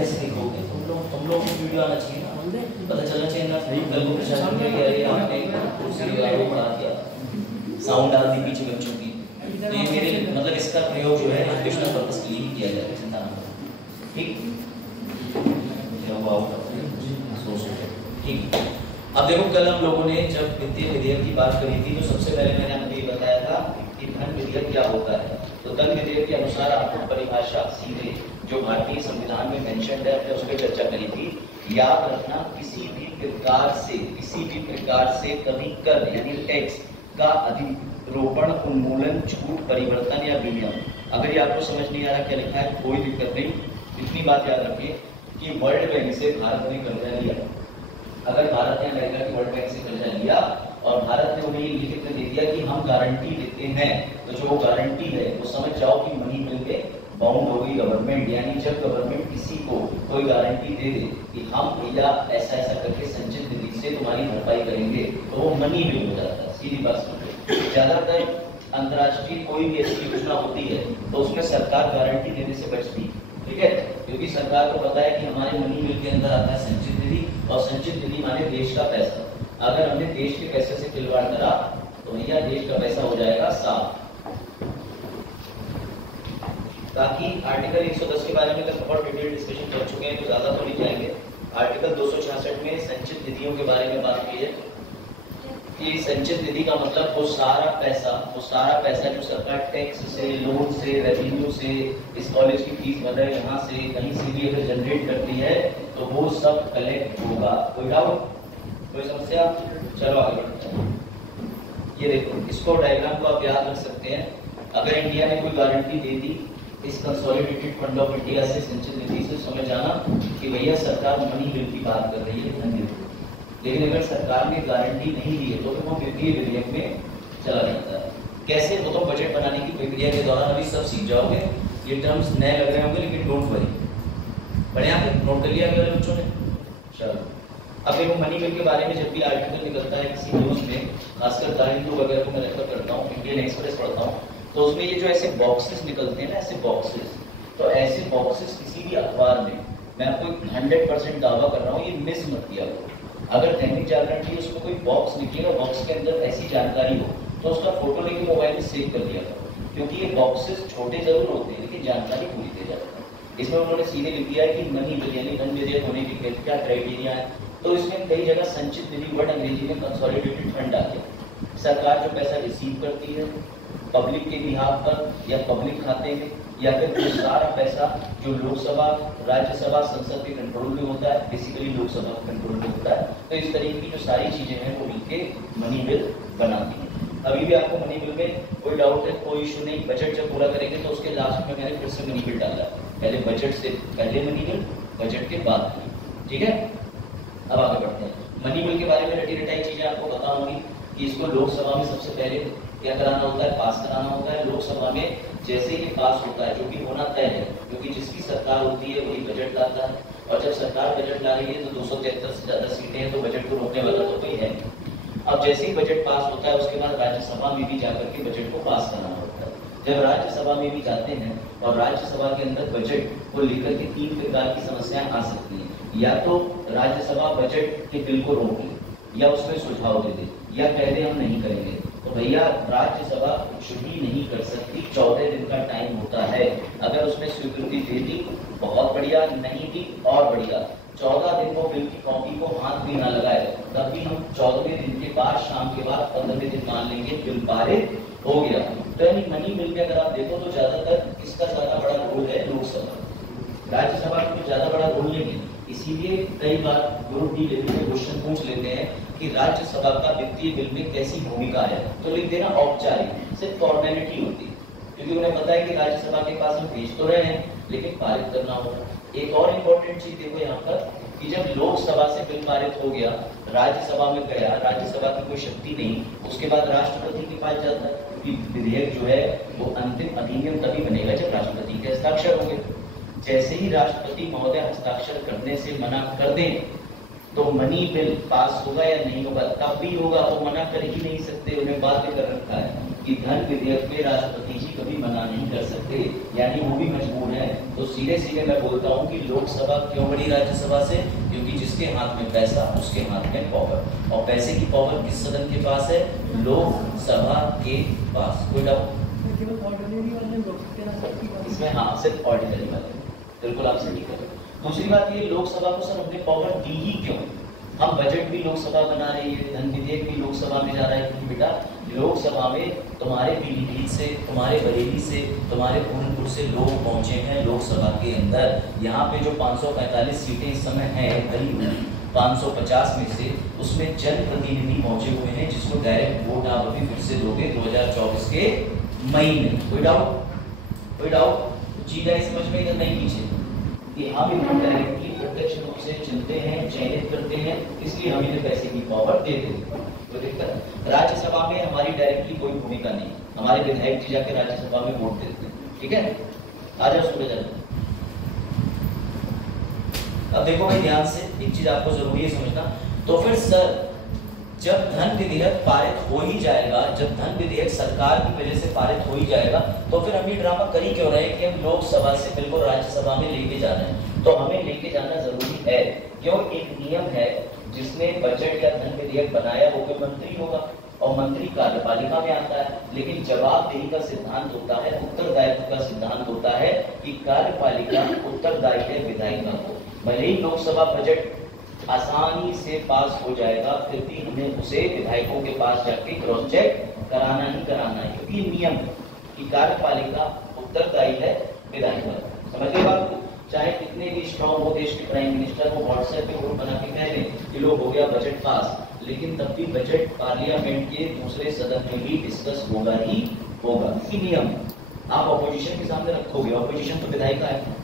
कैसे दिखोगे? तुम लोग को वीडियो आना चाहिए ना, पता चलना चाहिए ना। कल को प्रशासन में कह रही आपने कुर्सी वालों को बढ़ा दिया, साउंड डाल दी पीछे बच्चों की। तो ये मेरे मतलब इसका प्रयोग जो है एजुकेशनल पर्पस के लिए ही किया जाए, चिंता ना करो। ठीक, ठीक। अब देखो कल हम लोगों ने जब वित्तीय विधेयक की बात करी थी तो सबसे पहले मैंने आपको ये बताया था कि धन विधेयक क्या होता है। तो धन विधेयक के अनुसार आपको परिभाषा सीधे जो भारतीय संविधान में मेंशन्ड है उस पर चर्चा करी थी। याद रखना, किसी भी प्रकार से कभी कर यानी टैक्स का अधिरोपण, उन्मूलन, छूट, परिवर्तन या विनियम। अगर ये आपको समझ नहीं आ रहा क्या लिखा है कोई दिक्कत नहीं, इतनी बात याद रखिए कि वर्ल्ड बैंक से भारत ने कर्जा लिया। अगर भारत ने अमेरिका की वर्ल्ड बैंक से कर्जा लिया और भारत ने उन्हें लिखित में दे दिया कि हम गारंटी देते हैं, तो जो गारंटी है वो समझ जाओ कि मनी मिल के बाउंड हो गई गवर्नमेंट। यानी जब गवर्नमेंट किसी को कोई गारंटी दे दे कि हम भैया ऐसा ऐसा करके संचित निधि से तुम्हारी भरपाई करेंगे, तो वो मनी मिल हो जाता है। सीधी बात समझो। ज्यादातर अंतर्राष्ट्रीय कोई भी ऐसी योजना होती है तो उसमें सरकार गारंटी देने से बचती है, ठीक है, क्योंकि सरकार को पता है कि हमारे मनी मिल के अंदर आता है संचित निधि, और संचित निधि माने देश का पैसा। अगर हमने देश के पैसे से खिलवाड़ करा तो भैया देश का पैसा हो जाएगा साफ। ताकि आर्टिकल 110 के बारे में तो बहुत डिटेल डिस्कशन कर चुके हैं, तो ज्यादा तो नहीं जाएंगे। आर्टिकल 266 में संचित निधियों के बारे में बात की है कि संचित निधि का मतलब वो सारा पैसा जो सरकार टैक्स से, लोन से, रेवेन्यू से, इस कॉलेज की फीस वगैरह यहाँ से कहीं से भी अगर जनरेट करती है तो वो सब कलेक्ट होगा। कोई डाउट, कोई समस्या? चलो आगे बढ़ते हैं। ये देखो, इसको डायग्राम को आप याद रख सकते हैं। अगर इंडिया ने कोई गारंटी दे दी इस कंसोलिडेटेड फंड ऑफ इंडिया से, संचित निधि से, समझ जाना कि भैया सरकार मनी बिल की बात कर रही है, धन बिल। लेकिन अगर सरकार ने गारंटी नहीं दी है तो वो वित्तीय विधेयक में चला जाता है। कैसे? वो तो बजट बनाने की प्रक्रिया के दौरान अभी सब सीख जाओगे। ये टर्म्स नए लग रहे होंगे लेकिन डोंट वरी, बढ़िया नोट कर लिया गया बच्चों ने। चलो अब देखो, मनी बिल के बारे में जब भी आर्टिकल निकलता है किसी न्यूज में, खासकर द हिंदू वगैरह को मैं रेफर करता हूँ, इंडियन एक्सप्रेस पढ़ता हूँ, तो उसमें ये जो ऐसे बॉक्सेस निकलते हैं ना, ऐसे बॉक्सेस, तो ऐसे बॉक्सेस किसी भी अखबार में, मैं आपको 100% दावा कर रहा हूँ, ये मिस मत किया करो। अगर दैनिक जागरण की उसमें कोई बॉक्स निकलेगा, बॉक्स के अंदर ऐसी जानकारी हो तो उसका फोटो लेके मोबाइल में सेव कर दिया करो, क्योंकि ये बॉक्सेस छोटे जरूर होते हैं लेकिन जानकारी पूरी दे जाती है। इसमें उन्होंने सीधे लिख दिया है कि मनी बिल यानी धन विधेयक होने के क्या क्राइटेरिया है। तो इसमें कई जगह संचित निधि वर्ड अंग्रेजी में कंसोलिडेटेड फंड आ गया। सरकार जो पैसा रिसीव करती है पब्लिक के बिहाफ पर या पब्लिक खाते में, या फिर वो सारा पैसा जो लोकसभा, राज्यसभा, संसद के कंट्रोल में होता है, बेसिकली लोकसभा के कंट्रोल में होता है, तो इस तरीके की जो सारी चीजें हैं वो मिलके मनी बिल बनाती हैं। अभी भी आपको मनी बिल में कोई डाउट है? कोई इशू नहीं। बजट जब पूरा करेंगे तो उसके लास्ट में मैंने फिर से मनी बिल डाला, पहले बजट से पहले मनी बिल, बजट के बाद मनी, ठीक है। अब आगे बढ़ते हैं। मनी बिल के बारे में रटी रटाई चीजें आपको पता होंगी कि इसको लोकसभा में सबसे पहले क्या कराना होता है, पास कराना होता है। लोकसभा में जैसे ही पास होता है, जो कि होना तय है, क्योंकि जिसकी सरकार होती है वही बजट लाता है, और जब सरकार बजट ला रही है तो 273 से ज्यादा सीटें हैं, तो बजट को रोकने वाला तो कोई है। अब जैसे ही बजट पास होता है उसके बाद राज्यसभा में भी जाकर के बजट को पास कराना होता है। जब राज्यसभा में भी जाते हैं और राज्यसभा के अंदर बजट को लेकर के 3 प्रकार की समस्याएं आ सकती हैं। या तो राज्यसभा बजट के बिल को रोक ले, या उसमें सुझाव दे दे, या कह दे हम नहीं करेंगे। तो भैया राज्यसभा कुछ भी नहीं कर सकती, 14 दिन का टाइम होता है। अगर उसने स्वीकृति दे दी बहुत बढ़िया, नहीं दी और बढ़िया। 14 दिन वो बिल की कॉपी को हाथ भी ना लगाए, तब भी हम 14वें दिन के बाद, शाम के बाद 15वें दिन मान लेंगे बिल पारित हो गया। तो यानी मनी बिल में अगर आप देखो तो ज्यादातर इसका ज्यादा बड़ा रोल है लोकसभा, राज्यसभा को ज्यादा बड़ा रोल नहीं है। इसीलिए कई बार ग्रुप डी लेवल में क्वेश्चन पूछ लेते हैं कि राज्यसभा का वित्तीय बिल में कैसी भूमिका है, तो लिख देना औपचारिक, सिर्फ फॉर्मेलिटी होती है, क्योंकि उन्हें पता है कि राज्यसभा के पास हम भेज तो रहे हैं लेकिन पारित करना होगा। एक और इम्पोर्टेंट चीज देखो यहाँ पर कि जब लोकसभा से बिल पारित हो गया, राज्यसभा में गया, राज्यसभा की कोई शक्ति नहीं, उसके बाद राष्ट्रपति के पास जाता है, क्योंकि विधेयक जो है वो अंतिम अधिनियम तभी बनेगा जब राष्ट्रपति के हस्ताक्षर होंगे। जैसे ही राष्ट्रपति महोदय हस्ताक्षर करने से मना कर दें तो मनी बिल पास होगा या नहीं होगा, तब भी होगा, वो मना कर ही नहीं सकते, उन्हें बाध्य कर रखा है कि धन विधेयक में राष्ट्रपति जी कभी मना नहीं कर सकते, यानी वो भी मजबूर है। तो सीधे सीधे मैं बोलता हूँ कि लोकसभा क्यों बड़ी राज्यसभा से, क्योंकि जिसके हाथ में पैसा उसके हाथ में पावर, और पैसे की पावर किस सदन के पास है? लोकसभा के पास। कोई डाउट? इसमें हाँ, सिर्फ ऑर्डिनरी वाले, बिल्कुल आप सही कर रहे हो। दूसरी बात ये, लोकसभा को सर हमने पावर दी ही क्यों? हम बजट भी लोकसभा बना रही है, धन विधेयक भी लोकसभा में जा रहा है, क्योंकि बेटा लोकसभा में तुम्हारे पीलीभीत से, तुम्हारे बरेली से, तुम्हारे पूर्णपुर से लोग पहुंचे हैं लोकसभा के अंदर। यहाँ पे जो 545 सीटें इस समय हैं भरी हुई 550 में से, उसमें जनप्रतिनिधि पहुंचे हुए हैं, जिसको डायरेक्ट वोट आप अभी फिर से दोगे 2024 के मई में। कोई डाउट? कोई डाउट? चीज है समझ में या नहीं? पीछे कि हम इनको डायरेक्टली प्रत्यक्ष रूप से चुनते हैं, चयनित करते हैं, इसलिए हम इन्हें पैसे की पावर देते हैं। तो दिक्कत, राज्यसभा में हमारी डायरेक्टली कोई भूमिका नहीं, हमारे विधायक जी जाके राज्यसभा में वोट देते हैं। ठीक है, आ जाओ सूरज। अब देखो भाई ध्यान से, एक चीज आपको जरूरी है समझना। तो फिर सर जब धन विधेयक पारित हो ही जाएगा, जब धन विधेयक सरकार की वजह से पारित हो ही जाएगा, तो फिर हम ये ड्रामा कर ही क्यों रहे कि हम लोकसभा से बिल्कुल राज्यसभा में लेके जा रहे हैं? तो हमें लेके जाना जरूरी है, क्यों? एक नियम है जिसने बजट या धन विधेयक बनाया वो कोई मंत्री होगा, और मंत्री कार्यपालिका में आता है। लेकिन जवाबदेही का सिद्धांत होता है, उत्तरदायित्व का सिद्धांत होता है कि कार्यपालिका उत्तरदायी है विधायिका को। भले ही लोकसभा बजट आसानी से पास हो जाएगा, फिर भी हमें उसे विधायकों के पास जाके क्रॉस चेक कराना ही कराना है, क्योंकि नियम है कि कार्यपालिका उत्तरदायी है विधायिका। समझ गए बात? चाहे कितने भी स्ट्रॉन्ग हो देश के प्राइम मिनिस्टर, वो व्हाट्सएप पे ग्रुप बना के कह दें कि लोग हो गया बजट पास, लेकिन तब भी बजट पार्लियामेंट के दूसरे सदन में ही डिस्कस होगा ही होगा, ये नियम है। आप ऑपोजिशन के सामने रखोगे, ऑपोजिशन तो विधायिका है।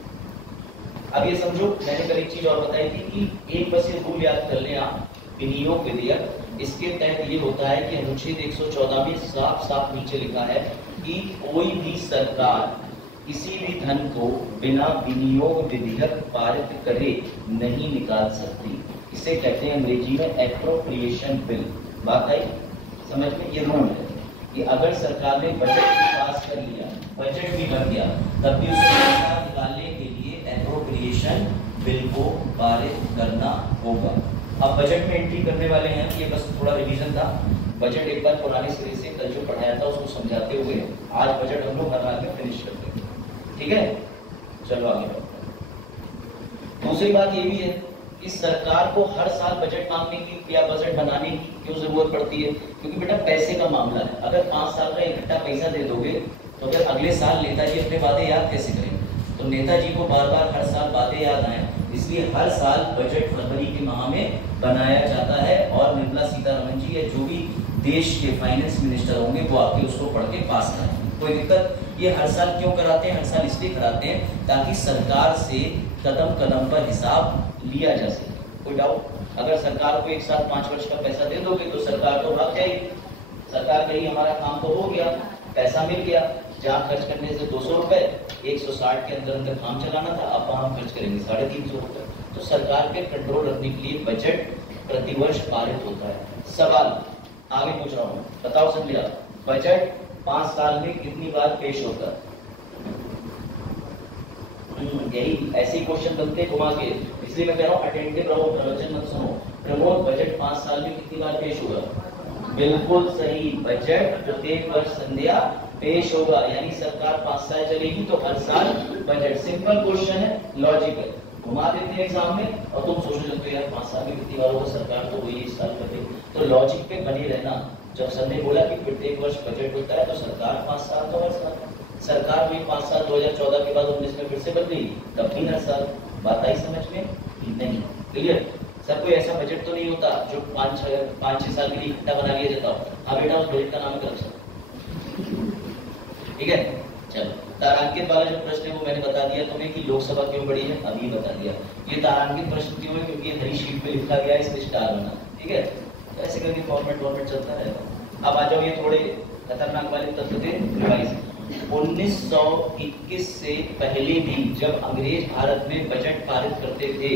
अब ये समझो, मैंने कल एक चीज और बताई थी कि एक बस ये रूल याद कर लें आप, विनियोग विधेयक, इसके तहत ये होता है कि अनुच्छेद 114 में साफ साफ नीचे लिखा है कि कोई भी सरकार किसी भी धन को बिना विनियोग विधेयक पारित करे नहीं निकाल सकती। इसे कहते हैं अंग्रेजी में एप्रोप्रिएशन बिल। बात आई समझ में? ये रूल है कि अगर सरकार ने बजट भी पास कर लिया, बजट भी बन गया, तब भी उसे पैसा निकालने के लिए एप्रोप्रिएशन बिल को पारित करना होगा। अब बजट में एंट्री करने वाले हैं, ये बस थोड़ा रिवीजन था। बजट एक बार पुराने सिरे से कल जो पढ़ाया था उसको समझाते हुए आज बजट हम लोग हर हाल में फिनिश करते हैं। ठीक है, चलो आगे बढ़ते हैं। दूसरी बात ये भी है कि सरकार को हर साल बजट मांगने की या बजट बनाने की क्यों जरूरत पड़ती है? क्योंकि बेटा पैसे का मामला है। अगर 5 साल का इकट्ठा पैसा दे दोगे तो फिर अगले साल नेताजी अपने वादे याद कैसे करेंगे? तो नेताजी को बार बार हर साल वादे याद आए, इसलिए हर साल बजट फरवरी के माह में बनाया जाता है, और निर्मला सीतारमण जी या जो भी देश के फाइनेंस मिनिस्टर होंगे वो आके उसको पढ़ के पास करें। कोई दिक्कत? ये हर साल क्यों कराते हैं? हर साल इसलिए कराते हैं ताकि सरकार से कदम कदम पर हिसाब लिया जा सके। कोई डाउट? अगर सरकार को एक साथ 5 वर्ष का पैसा दे दोगे तो सरकार तो भाग जाएगी। सरकार कही हमारा काम तो हो गया, पैसा मिल गया, जहाँ खर्च करने से 200 रुपए 160 के अंदर अंदर काम चलाना था, अब हम खर्च करेंगे 350 रुपए। तो सरकार पे कंट्रोल रखने के लिए बजट प्रतिवर्ष पारित होता है। सवाल आगे पूछ रहा हूँ, बताओ समझिए, बजट 5 साल में कितनी बार पेश होता है? यही ऐसे क्वेश्चन बनते हैं घुमा के, इसलिए मैं कह रहा हूँ अटेंटिव रहो, प्रवचन मत सुनो। प्रमोद, बजट 5 साल में कितनी बार पेश होगा? बिल्कुल सही, बजट प्रत्येक वर्ष संध्या पेश होगा, यानी सरकार 5 साल चलेगी तो हर साल बजट। सिंपल क्वेश्चन है, लॉजिकल। घुमा देते हैं एग्जाम में और तुम सोचने लगते हो यार 5 साल में कितनी बार होगा, सरकार तो वही इस साल करेगी। तो लॉजिक पे बने रहना। जब सर ने बोला कि प्रत्येक वर्ष बजट होता है तो सरकार 5 साल तो हर साल, सरकार भी 5 साल 2014 के बाद 19 में फिर से बदली, तब भी हर साल। बात आई समझ में? नहीं। क्लियर? सर कोई ऐसा बजट तो नहीं होता जो 5-6 साल के लिए इकट्ठा बना लिया जाता हो? हाँ बेटा, उस बजट का नाम है करप्शन। ठीक है, चलो तारांकित वाला जो प्रश्न है वो मैंने बता दिया तुम्हें कि लोकसभा क्यों बड़ी है, अभी बता दिया। ये तारांकित प्रश्न क्यों है? क्योंकि ये हरी शीट पे लिखा गया है, इसलिए स्टार बना। ठीक है, ऐसे करके फॉर्मेट चलता रहेगा। अब आ जाओ, ये थोड़े खतरनाक वाले तत्व थे रिवाइज। 1921 से पहले भी जब अंग्रेज भारत में बजट पारित करते थे,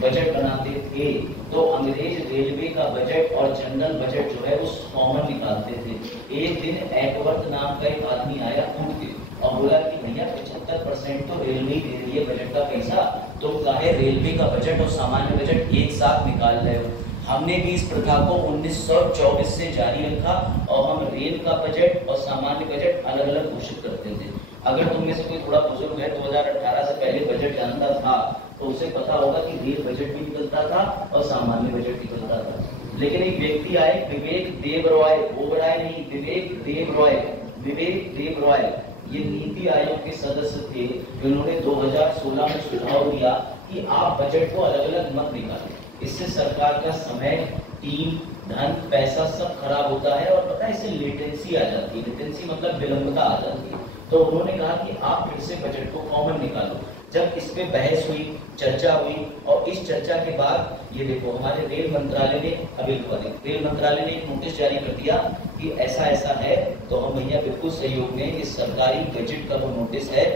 बजट बनाते थे, तो अंग्रेज रेलवे का बजट और जनरल बजट जो है उस कॉमन निकालते थे। एक दिन एकवर्थ नाम का एक आदमी आया उठ के और बोला कि भैया 75% तो रेलवे दे रही है बजट का पैसा, तो काहे रेलवे का बजट और सामान्य बजट एक साथ निकाल रहे हो। हमने भी इस प्रथा को 1924 से जारी रखा और हम रेल का बजट और सामान्य बजट अलग अलग घोषित करते थे। अगर तुम में से कोई थोड़ा बुजुर्ग है 2018 से पहले बजट जानता था तो उसे पता होगा कि रेल बजट भी निकलता था और सामान्य बजट निकलता था। लेकिन एक व्यक्ति आए, विवेक देव रॉय, ओबराय नहीं, विवेक देव रॉय, विवेक देव रॉय, ये नीति आयोग के सदस्य थे। जिन्होंने 2016 में सुझाव दिया कि आप बजट को अलग अलग मत निकालें, इससे सरकार का समय, टीम, धन, पैसा सब खराब होता है और पता है इससे लेटेंसी आ जाती है। लेटेंसी मतलब विलंबता आ जाती है। तो उन्होंने कहा कि आप फिर से बजट को कॉमन निकालो। जब इस पे बहस हुई, चर्चा हुई और इस चर्चा के बाद ये देखो हमारे रेल मंत्रालय ने रेल मंत्रालय ने एक नोटिस जारी कर दिया कि ऐसा ऐसा है, तो हम भैया बिल्कुल सहयोग में इस सरकारी बजट का वो नोटिस है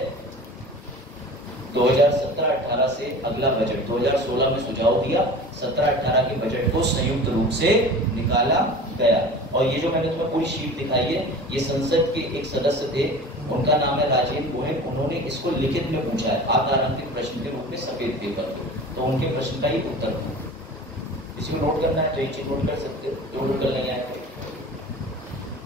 2017-18 से अगला बजट 2016 में सुझाव दिया, 17-18 के बजट को संयुक्त रूप से निकाला गया। और ये जो मैंने तुम्हें पूरी शीट दिखाई है, ये संसद के एक सदस्य थे, उनका नाम है राजेंद्र गोहेन। उन्होंने इसको लिखित में पूछा है आकारांतिक प्रश्न के रूप में सफेद पेपर पर, तो उनके प्रश्न का ही उत्तर था। इसमें नोट करना है तो एक चीज नोट कर सकते हो, जो नोट कर नहीं आए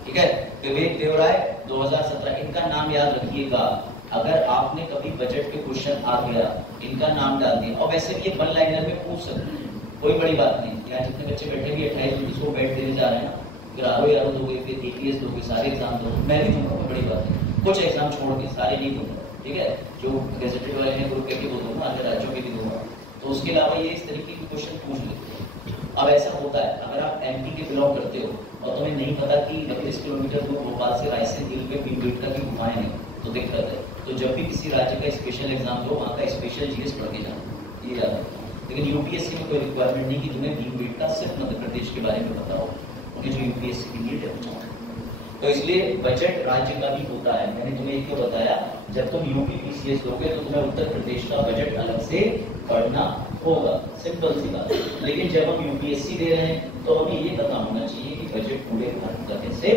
ठीक है। विवेक देवराय 2017, इनका नाम याद रखिएगा। अगर आपने कभी बजट के क्वेश्चन आ गया, इनका नाम डाल दिया। और वैसे भी ये वन लाइनर में पूछ सकते हैं, कोई बड़ी बात नहीं। यहाँ जितने बच्चे बैठे भी 28-29 को बैठ देने जा रहे हैं ना, ग्रारो यारो दोगे, फिर APS दोगे, सारे एग्जाम दो, मैं भी दूंगा, कोई बड़ी बात नहीं। कुछ एग्जाम छोड़ के सारे नहीं दूंगा, ठीक है। जो गेजेटेड वाले हैं ग्रुप के भी दूंगा, अन्य राज्यों के भी दूंगा। तो उसके अलावा ये इस तरीके के क्वेश्चन पूछ लेते हैं। अब ऐसा होता है, अगर आप MP के बिलोंग करते हो और तुम्हें नहीं पता कि 29 किलोमीटर दूर भोपाल से रायसेन हिल पे भीमबेटका की गुफाएं हैं, तो दिक्कत है। तो जब भी किसी राज्य का स्पेशल एग्जाम दो, वहाँ का स्पेशल GS पढ़ के जाना, ये याद रखना। लेकिन UPSC में कोई रिक्वायरमेंट नहीं कि तुम्हें भीमबेटका सिर्फ मध्य प्रदेश के बारे में पता हो, उनके जो UPSC की नीट है। तो इसलिए बजट राज्य का भी होता है। मैंने तुम्हें एक बताया, जब तुम UP PCS दोगे तो तुम्हें उत्तर प्रदेश का बजट अलग से पढ़ना होगा, सिंपल सी बात। लेकिन जब हम UPSC दे रहे हैं तो हमें ये पता होना चाहिए कि बजट पूरे भारत का कैसे,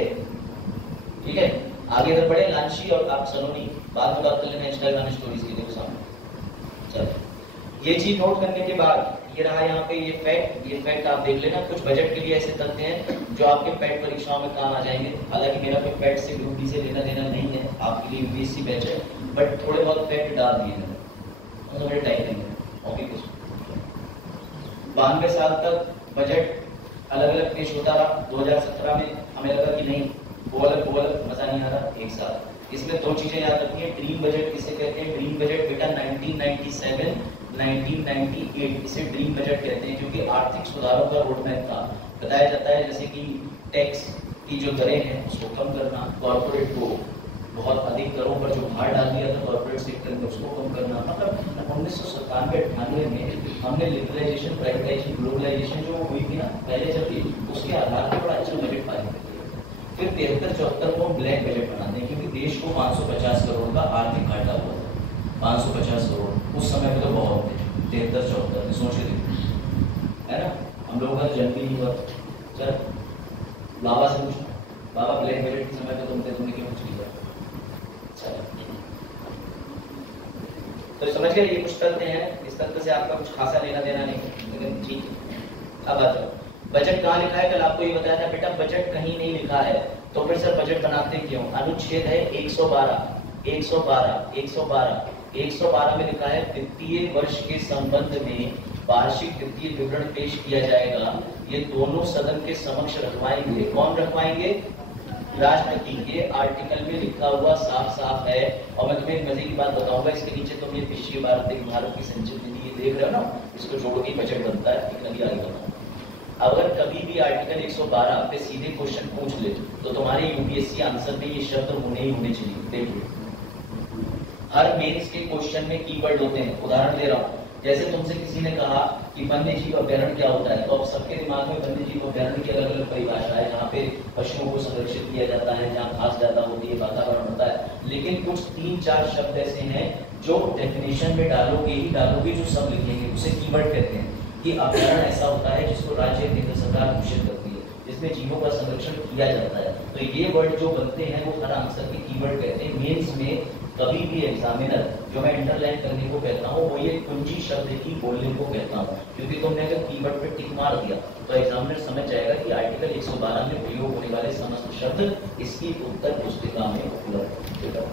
ठीक है। आगे अगर बढ़े, लांची और आप सलोनी बाद में बात कर लेना, इंस्टाग्राम स्टोरीज के देखो सामने। चलो, ये चीज नोट करने के बाद ये रहा यहाँ पे ये फैक्ट आप देख लेना। कुछ बजट के लिए ऐसे तथ्य हैं जो आपके पैट परीक्षाओं में काम आ जाएंगे। हालांकि मेरा कोई पैट से ग्रुप डी से लेना देना नहीं है, आपके लिए UPSC बैच है, बट थोड़े बहुत फैक्ट डाल दिए हैं, थोड़े टाइप नहीं है। ओके, कुछ 92 साल तक बजट अलग अलग पेश होता रहा। 2017 में हमें लगा कि नहीं, वो अलग मजा नहीं आ रहा, एक साथ। इसमें दो चीजें याद रखनी है। ड्रीम बजट किसे कहते हैं? ड्रीम बजट बेटा 1997 1998 इसे ड्रीम बजट कहते हैं, क्योंकि आर्थिक सुधारों का रोडमैप था। बताया जाता है जैसे कि टैक्स की जो दरें हैं उसको कम करना, कॉर्पोरेट को बहुत अधिक दरों पर जो भार डाल दिया था कॉर्पोरेट सेक्टर में उसको कम करना। मतलब 1997-98 में हमने लिबरलाइजेशन, प्राइवेटाइजेशन, ग्लोबलाइजेशन जो हुई थी ना पहले जब थी, उसके आधार पर बड़ा अच्छा बजट पारित किया। फिर 73-74 को ब्लैक बजट बनाते हैं, क्योंकि देश को 550 करोड़ का आर्थिक घाटा हुआ था। 550 करोड़ उस समय में तो बहुत थे। 73-74 में सोच के देखो, है ना। हम लोगों का जन्म भी नहीं हुआ। चल बाबा से पूछना, बाबा ब्लैक बजट के समय पे तुमने क्यों कुछ किया? तो समझ गए, ये कुछ तथ्य हैं। इस तथ्य से आपका कुछ खासा लेना देना नहीं, लेकिन ठीक है। अब आ जाओ, बजट कहाँ लिखा है? कल आपको ये बताया था बेटा, बजट कहीं नहीं लिखा है। तो फिर सर बजट बनाते क्यों? अनुच्छेद है 112 में लिखा है वित्तीय वर्ष के संबंध में वार्षिक वित्तीय विवरण पेश किया जाएगा। ये दोनों सदन के समक्ष रखवाएंगे। कौन रखवाएंगे? राष्ट्रपति। के आर्टिकल में लिखा हुआ साफ साफ है। और मैं तुम्हें एक मजे की बात बताऊंगा, इसके नीचे तुम ये पिछली भारत की संचित निधि देख रहे हो ना, इसको जोड़ के बजट बनता है। लेकिन आगे बताऊंगा, अगर कभी भी आर्टिकल 112 पे सीधे क्वेश्चन पूछ ले तो तुम्हारे UPSC आंसर में ये शब्द होने ही होने चाहिए। देखिए, हर मेंस के क्वेश्चन में कीवर्ड होते हैं। उदाहरण दे रहा हूँ, जैसे तुमसे किसी ने कहा कि वन्य जीव अभ्यारण्य क्या होता है, तो अब सबके दिमाग में वन्य जीव अभ्यारण्य की अलग अलग परिभाषा है, जहाँ पे पशुओं को संरक्षित किया जाता है, जहाँ घास ज्यादा होती है, वातावरण होता है। लेकिन कुछ 3-4 शब्द ऐसे हैं जो डेफिनेशन में डालोगे जो सब लिखेंगे, उसे कीवर्ड कहते हैं कि अभ्यारण्य ऐसा होता है जिसको राज्य केंद्र सरकार घोषित करती है, जिसमें जीवों का संरक्षण किया जाता है। तो ये वर्ड जो बनते हैं वो हर आंसर के कीवर्ड कहते हैं। मेंस में कभी भी एग्जामिनर जो मैं इंटरलाइन करने को कहता हूँ वो ये कुंजी शब्द की बोलने को कहता हूँ, क्योंकि तुमने अगर कीवर्ड पे टिक मार दिया तो एग्जामिनर समझ जाएगा कि आर्टिकल 112 में प्रयोग होने वाले समस्त शब्द इसकी उत्तर पुस्तिका में उपलब्ध है।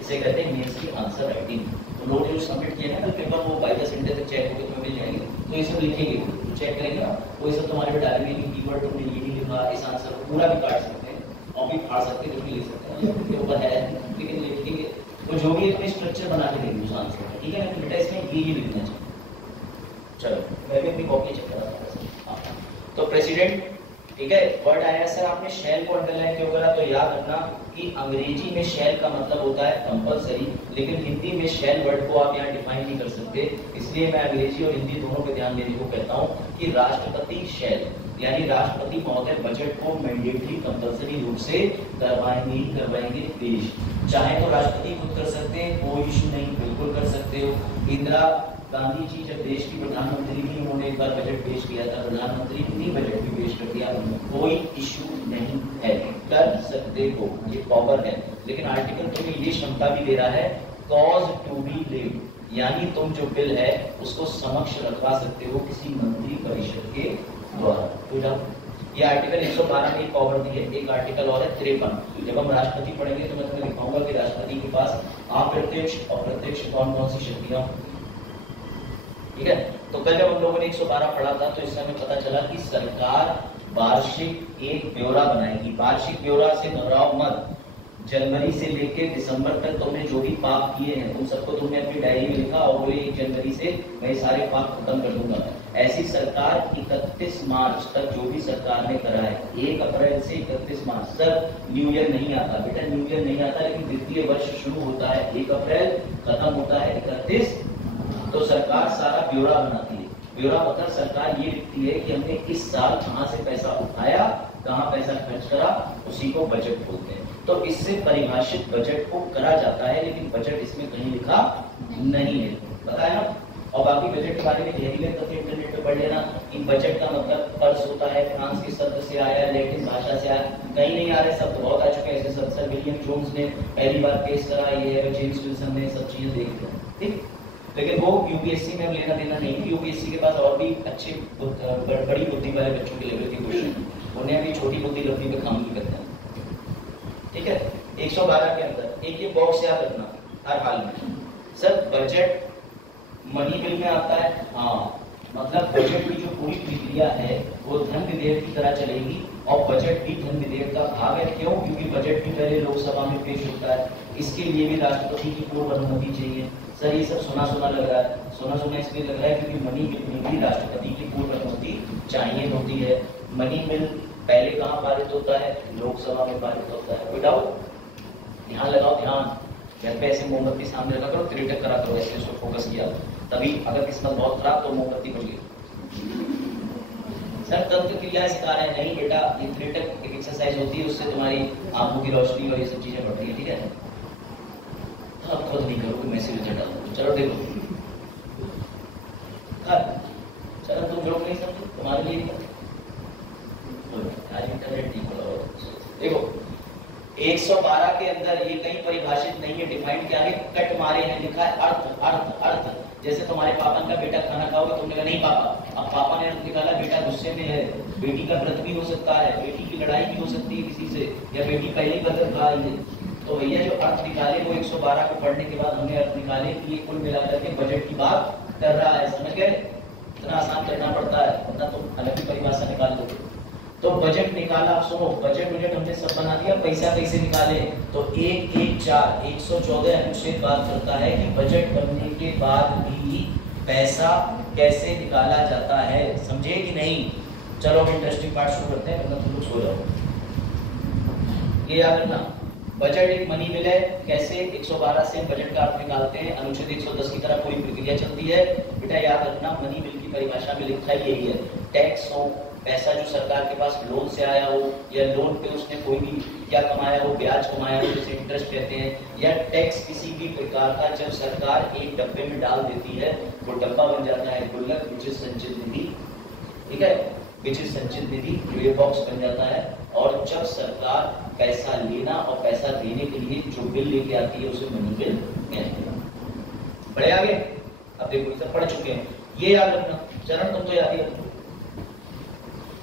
इसे कहते हैं मेंस की आंसर राइटिंग। तो लोग जो सबमिट किए हैं ना पेपर वो बाई द सेंटर तक चेक होकर तुम्हें मिल जाएंगे, तो ये सब लिखेंगे, चेक करेंगे ना, वो ये सब तुम्हारे पे डालेंगे कि कीवर्ड तुमने ये नहीं लिखा, इस आंसर को पूरा भी काट सकते हैं और भी फाड़ सकते हैं, जो भी लिख सकते हैं, उसके ऊपर है, लेकिन लिखेंगे तो जो भी अपने स्ट्रक्चर बना के देंगे उस आंसर में, ठीक है ना। बेटा इसमें ये लिखना चाहिए। चलो मैं भी अपनी कॉपी चेक करा था। तो प्रेसिडेंट, ठीक है, वर्ड आया सर आपने शेल को अंडरलाइन क्यों करा, तो याद रखना कि अंग्रेजी में शेल का मतलब होता है कंपलसरी, लेकिन हिंदी में शेल वर्ड को आप यहाँ डिफाइन नहीं कर सकते, इसलिए मैं अंग्रेजी और हिंदी दोनों पे ध्यान देने को कहता हूँ कि राष्ट्रपति शेल यानी राष्ट्रपति महोदय बजट को मैंडेटरी कंपलसरी रूप से करवाएंगे पेश। चाहे तो राष्ट्रपति खुद कर सकते हैं, कोई इशू नहीं, बिल्कुल कर सकते हो। इंदिरा गांधी जी जब देश की प्रधानमंत्री थी उन्होंने एक बार बजट पेश किया था, प्रधानमंत्री ने बजट भी पेश कर दिया, कोई इशू नहीं है, कर सकते हो, ये पावर है। लेकिन आर्टिकल तुम्हें ये क्षमता भी दे रहा है कॉज टू बी लेड, यानी तुम जो बिल है उसको समक्ष रखवा सकते हो किसी मंत्री परिषद के द्वारा। तो जब ये आर्टिकल 112 ने पावर दी है, एक आर्टिकल और है 53। जब हम राष्ट्रपति पढ़ेंगे तो मैं तुम्हें दिखाऊंगा कि राष्ट्रपति के पास अप्रत्यक्ष अप्रत्यक्ष कौन कौन सी शक्तियां, ठीक है। तो कल जब हम लोगों ने 112 पढ़ा था तो इससे हमें पता चला कि सरकार वार्षिक एक ब्यौरा बनाएगी। वार्षिक ब्यौरा से घबराओ मत, जनवरी से लेकर दिसंबर तक तुमने जो भी पाप किए हैं उन सबको तुमने अपनी डायरी में लिखा और बोले 1 जनवरी से मैं सारे पाप खत्म कर दूंगा। ऐसी सरकार 31 मार्च तक जो भी सरकार ने करा है, 1 अप्रैल से 31 मार्च, सर न्यू ईयर नहीं आता बेटा, न्यू ईयर नहीं आता, लेकिन वित्तीय वर्ष शुरू होता है 1 अप्रैल, खत्म होता है 31। तो सरकार सारा ब्यौरा बनाती है। ब्यौरा मतलब सरकार ये लिखती है कि हमने इस साल कहाँ से पैसा उठाया, कहाँ पैसा खर्च करा, उसी को बजट बोलते हैं। तो इससे परिभाषित बजट को करा जाता है, लेकिन बजट इसमें कहीं लिखा नहीं है, पता है ना। और बाकी बजट के बारे में गहरी तक इंटरनेट पे पढ़ लेना कि बजट का मतलब पर्स होता है, फ्रांस के शब्द से आया, लैटिन भाषा से आया, कहीं नहीं आ रहे शब्द, बहुत आ चुके हैं। ऐसे सर विलियम जोन्स ने पहली बार पेश करा, ये है जेम्स विल्सन ने सब चीजें देख ली, ठीक। लेकिन वो यूपीएससी में लेना देना नहीं है, यूपीएससी के पास और भी अच्छे बड़ी बुद्धि वाले बच्चों के लेवल के क्वेश्चन, उन्हें अभी छोटी बुद्धि लब्धि पे काम नहीं करते हैं, ठीक है। 112 के अंदर एक ये बॉक्स याद रखना हर हाल में, सर बजट मनी बिल में आता है, हाँ, मतलब बजट की जो पूरी प्रक्रिया है वो धन विधेयक की तरह चलेगी और बजट भी धन विधेयक का भाग है। क्यों? क्योंकि बजट भी पहले लोकसभा में पेश होता है, इसके लिए भी राष्ट्रपति की पूर्व अनुमति चाहिए। सर ये सब सुना सुना लग रहा है, सुना सुना इसलिए लग रहा है क्योंकि मनी बिल में भी राष्ट्रपति की पूर्व अनुमति चाहिए होती है। मनी बिल पहले कहाँ पारित होता है? लोकसभा में पारित होता है। कोई डाउट? ध्यान लगाओ, ध्यान। घर पे ऐसे मोमबत्ती सामने रखा करो, त्रिटक करा करो, ऐसे उसको फोकस किया, तभी अगर किस्मत बहुत खराब तो मोमबत्ती बन सर तंत्र क्रिया सिखा रहे हैं, नहीं बेटा, ये त्रिटक एक एक्सरसाइज होती है, उससे तुम्हारी आंखों की रोशनी और ये सब चीजें बढ़ती है, ठीक है। अब खुद नहीं करो, मैसेज डाल दो, चलो देखो, चलो तुम लोग नहीं समझो, तुम्हारे लिए आज इंटरनेट नहीं खोला। देखो 112 के अंदर ये कहीं परिभाषित नहीं है, डिफाइंड क्या है, कट मारे हैं, लिखा है अर्थ अर्थ अर्थ। जैसे तुम्हारे पापा का बेटा खाना खाओगे, तुमने कहा नहीं पापा, अब पापा ने अर्थ निकाला बेटा गुस्से में है, बेटी का व्रत भी हो सकता है, बेटी की लड़ाई भी हो सकती है किसी से, या बेटी पहली बदल खा रही है। तो भैया जो अर्थ निकाले वो 112 को पढ़ने के बाद हमने अर्थ निकाले कि ये कुल मिलाकर के बजट की बात कर रहा है, समझ गए? इतना आसान करना पड़ता है, वरना तुम अलग ही परिभाषा निकाल दोगे। तो बजट निकाला, सुनो, बजट हमने सब बना दिया, पैसा कैसे निकाले? तो 114 अनुच्छेद बात करता है कि बजट बनने के बाद भी पैसा कैसे निकाला जाता है, समझे कि नहीं? चलो अब इंटरेस्टिंग पार्ट शुरू करते हैं, वरना तुम लोग सो जाओ। ये याद रखना, बजट एक मनी बिल है। कैसे? 112 से बजट का अर्थ निकालते हैं, अनुच्छेद 110 की तरह पूरी प्रक्रिया चलती है। बेटा याद रखना, मनी बिल की परिभाषा में लिखा ही यही है, टैक्स हो, पैसा जो सरकार के पास लोन से आया हो, या लोन पे उसने कोई भी क्या कमाया हो, ब्याज कमाया हो जिसे इंटरेस्ट कहते हैं, या टैक्स किसी भी प्रकार का जब सरकार एक डब्बे में डाल देती है, वो डब्बा बन जाता है गुल्लक, विच इज संचित निधि। ठीक है, विच इज संचित निधि, ये बॉक्स बन जाता है। और जब सरकार पैसा लेना और पैसा देने के लिए जो बिल लेके आती है उसे मनी बिल कहते हैं। बढ़े आगे? अब देखो सब पढ़ चुके हैं, ये याद रखना, चरण तुम तो याद ही रखो।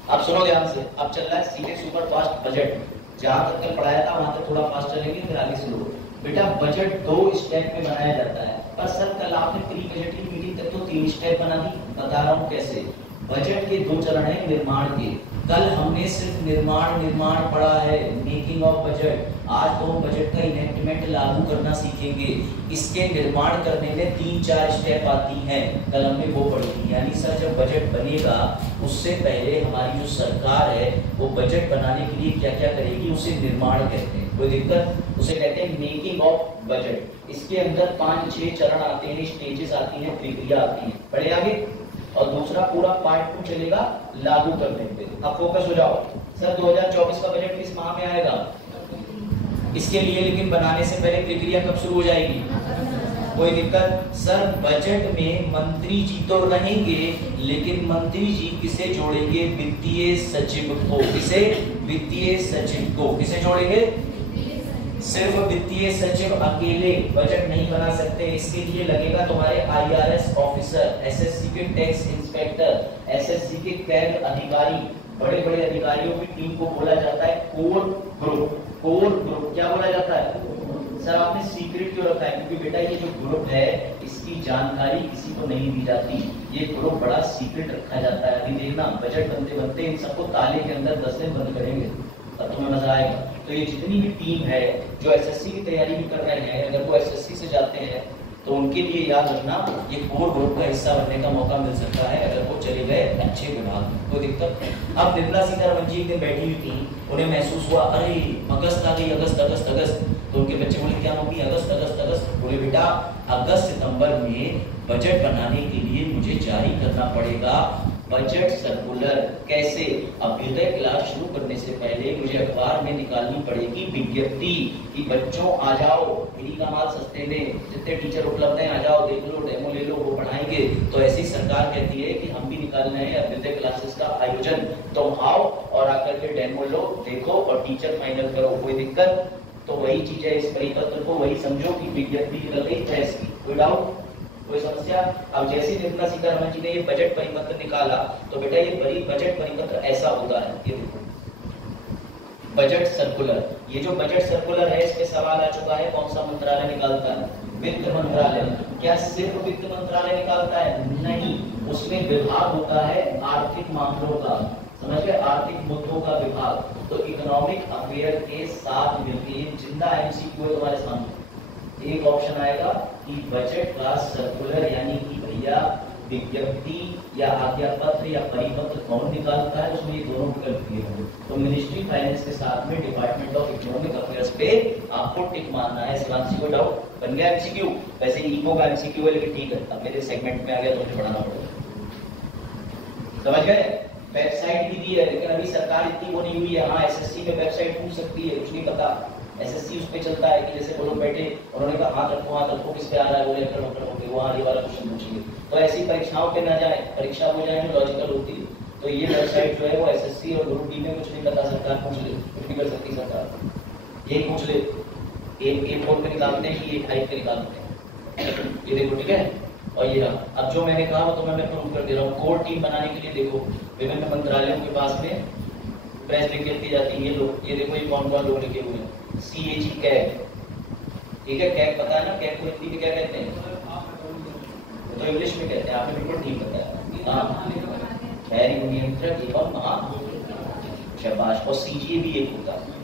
अब सुनो ध्यान से, अब चल रहा है सीधे सुपर फास्ट बजट। जहां तक कल पढ़ाया था वहां तक थोड़ा फास्ट चलेंगे, फिर आगे से लो। बेटा बजट 2 स्टेप में बनाया जाता है, पर सर कल आपने प्री बजट की मीटिंग तक तो 3 स्टेप बना दी। बता रहा हूं कैसे। बजट के 2 चरण है निर्माण के। कल हमने सिर्फ निर्माण पढ़ा है, मेकिंग ऑफ बजट। आज तो हम बजट का इनेक्टमेंट लागू करना सीखेंगे। इसके निर्माण करने में 3-4 स्टेप आती हैं, कल हमने वो पढ़ी थी। यानी सर जब बजट बनेगा उससे पहले हमारी जो सरकार है वो बजट बनाने के लिए क्या क्या करेगी, उसे निर्माण कहते हैं। कोई दिक्कत? उसे कहते हैं मेकिंग ऑफ बजट। इसके अंदर 5-6 चरण आते हैं, स्टेजेस आती हैं, प्रक्रिया आती है। बढ़े आगे। और दूसरा पूरा पार्ट 2 चलेगा लागू करने पे। अब फोकस हो जाओ। सर 2024 का बजट किस माह में आएगा? इसके लिए लेकिन बनाने से पहले प्रक्रिया कब शुरू हो जाएगी? कोई दिक्कत? सर बजट में मंत्री जी तो रहेंगे, लेकिन मंत्री जी किसे जोड़ेंगे? वित्तीय सचिव को। किसे? वित्तीय सचिव को। किसे जोड़ेंगे? सिर्फ वित्तीय सचिव अकेले बजट नहीं बना सकते। इसके लिए लगेगा तुम्हारे IRS ऑफिसर, SSC के टैक्स इंस्पेक्टर, SSC के कैग अधिकारी। बड़े बड़े अधिकारियों की टीम को बोला जाता है कोर ग्रुप। कोर ग्रुप क्या बोला जाता है? सर आपने सीक्रेट क्यों रखा है? क्योंकि बेटा ये जो ग्रुप है इसकी जानकारी किसी को नहीं दी जाती, ये ग्रुप बड़ा सीक्रेट रखा जाता है। अभी देखना बजट बनते बनते इन सबको ताले के अंदर 10 दिन बंद करेंगे, तब तुम्हें मजा आएगा। तो ये जितनी भी टीम है जो SSC की तैयारी भी कर रहे हैं, अगर वो SSC से जाते हैं तो उनके लिए याद रखना ये कोर ग्रुप का हिस्सा बनने का मौका मिल सकता है अगर वो चले गए अच्छे विभाग में। कोई दिक्कत? अब निर्मला सीतारमण जी एक दिन बैठी हुई थी, उन्हें महसूस हुआ अरे अगस्त आ गई, अगस्त। तो उनके बच्चे बोले क्या मम्मी अगस्त? बोले बेटा अगस्त सितंबर में बजट बनाने के लिए मुझे जारी करना पड़ेगा बजट सर्कुलर। कैसे? अभ्युदय क्लास शुरू करने से पहले मुझे अखबार में निकालनी पड़ेगी विज्ञप्ति कि बच्चों आ जाओ, फ्री का माल सस्ते में, जितने टीचर उपलब्ध हैं आ जाओ, देख लो, डेमो ले लो, वो पढ़ाएंगे। तो ऐसी सरकार कहती है कि हम भी निकालना है अभ्युदय क्लासेस का आयोजन, तुम आओ और आकर के डेमो लो, देखो और टीचर फाइनल करो। कोई दिक्कत? तो वही चीज है, इस परिपत्र को वही समझो कि विज्ञप्ति निकल गई प्रेस की। कोई डाउट? कोई समस्या? अब जैसे निर्मला सीतारमण जी ने ये बजट परिपत्र निकाला तो बेटा ये बड़ी बजट परिपत्र ऐसा होता है, ये देखो बजट सर्कुलर। ये जो बजट सर्कुलर है इस पे सवाल आ चुका है, कौन सा मंत्रालय निकालता है? वित्त मंत्रालय। क्या सिर्फ वित्त मंत्रालय निकालता है? नहीं, उसमें विभाग होता है आर्थिक मामलों का, समझ गए? आर्थिक मुद्दों का विभाग। तो इकोनॉमिक अफेयर के साथ मिलके जिंदा MCQ है तुम्हारे सामने। एक ऑप्शन आएगा कि बजट का सर्कुलर यानी कि भैया विज्ञप्ति या आज्ञा पत्र या परिपत्र कौन निकालता है, उसमें ये दोनों विकल्प दिए होंगे। तो मिनिस्ट्री फाइनेंस के साथ में डिपार्टमेंट ऑफ इकोनॉमिक अफेयर्स पे आपको टिक मारना है। शिवांशी को डाउट? बन गया MCQ? वैसे इको का MCQ है लेकिन ठीक है, अब मेरे सेगमेंट में आ गया तो मुझे पढ़ाना पड़ेगा। समझ गए? वेबसाइट भी दी है लेकिन अभी सरकार इतनी वो नहीं हुई है। हाँ SSC में वेबसाइट पूछ सकती है, कुछ नहीं पता। SSC उस पे चलता है कि जैसे वो लोग बैठे, उन्होंने कहा हाथ रखो किस पे आ रहा है, बोले वहाँ ये वाला क्वेश्चन पूछिए। तो ऐसी परीक्षाओं पे ना जाए, परीक्षा हो जाए जो लॉजिकल होती है। तो ये वेबसाइट जो है वो SSC और ग्रुप डी में कुछ नहीं पता, सरकार पूछ ले, कुछ भी कर सकती सरकार। ये पूछ ले, एक 4 पे निकालते हैं कि 1 5 पे निकालते हैं, ये देखो ठीक है। और ये रहा, अब जो मैंने कहा वो तो मैं प्रूव कर दे रहा हूँ। कोर टीम बनाने के लिए देखो विभिन्न मंत्रालयों के पास में प्रेस लिखी जाती है। ये लोग, ये देखो ये कौन कौन लोग लिखे हुए हैं। CAG कैग, ठीक है, कैग पता है ना, कैग को हिंदी में क्या कहते हैं? तो इंग्लिश में कहते हैं, आपने बिल्कुल ठीक बताया। हाँ, खैर नियंत्रक एवं शाबाश। और CGA भी एक होता है,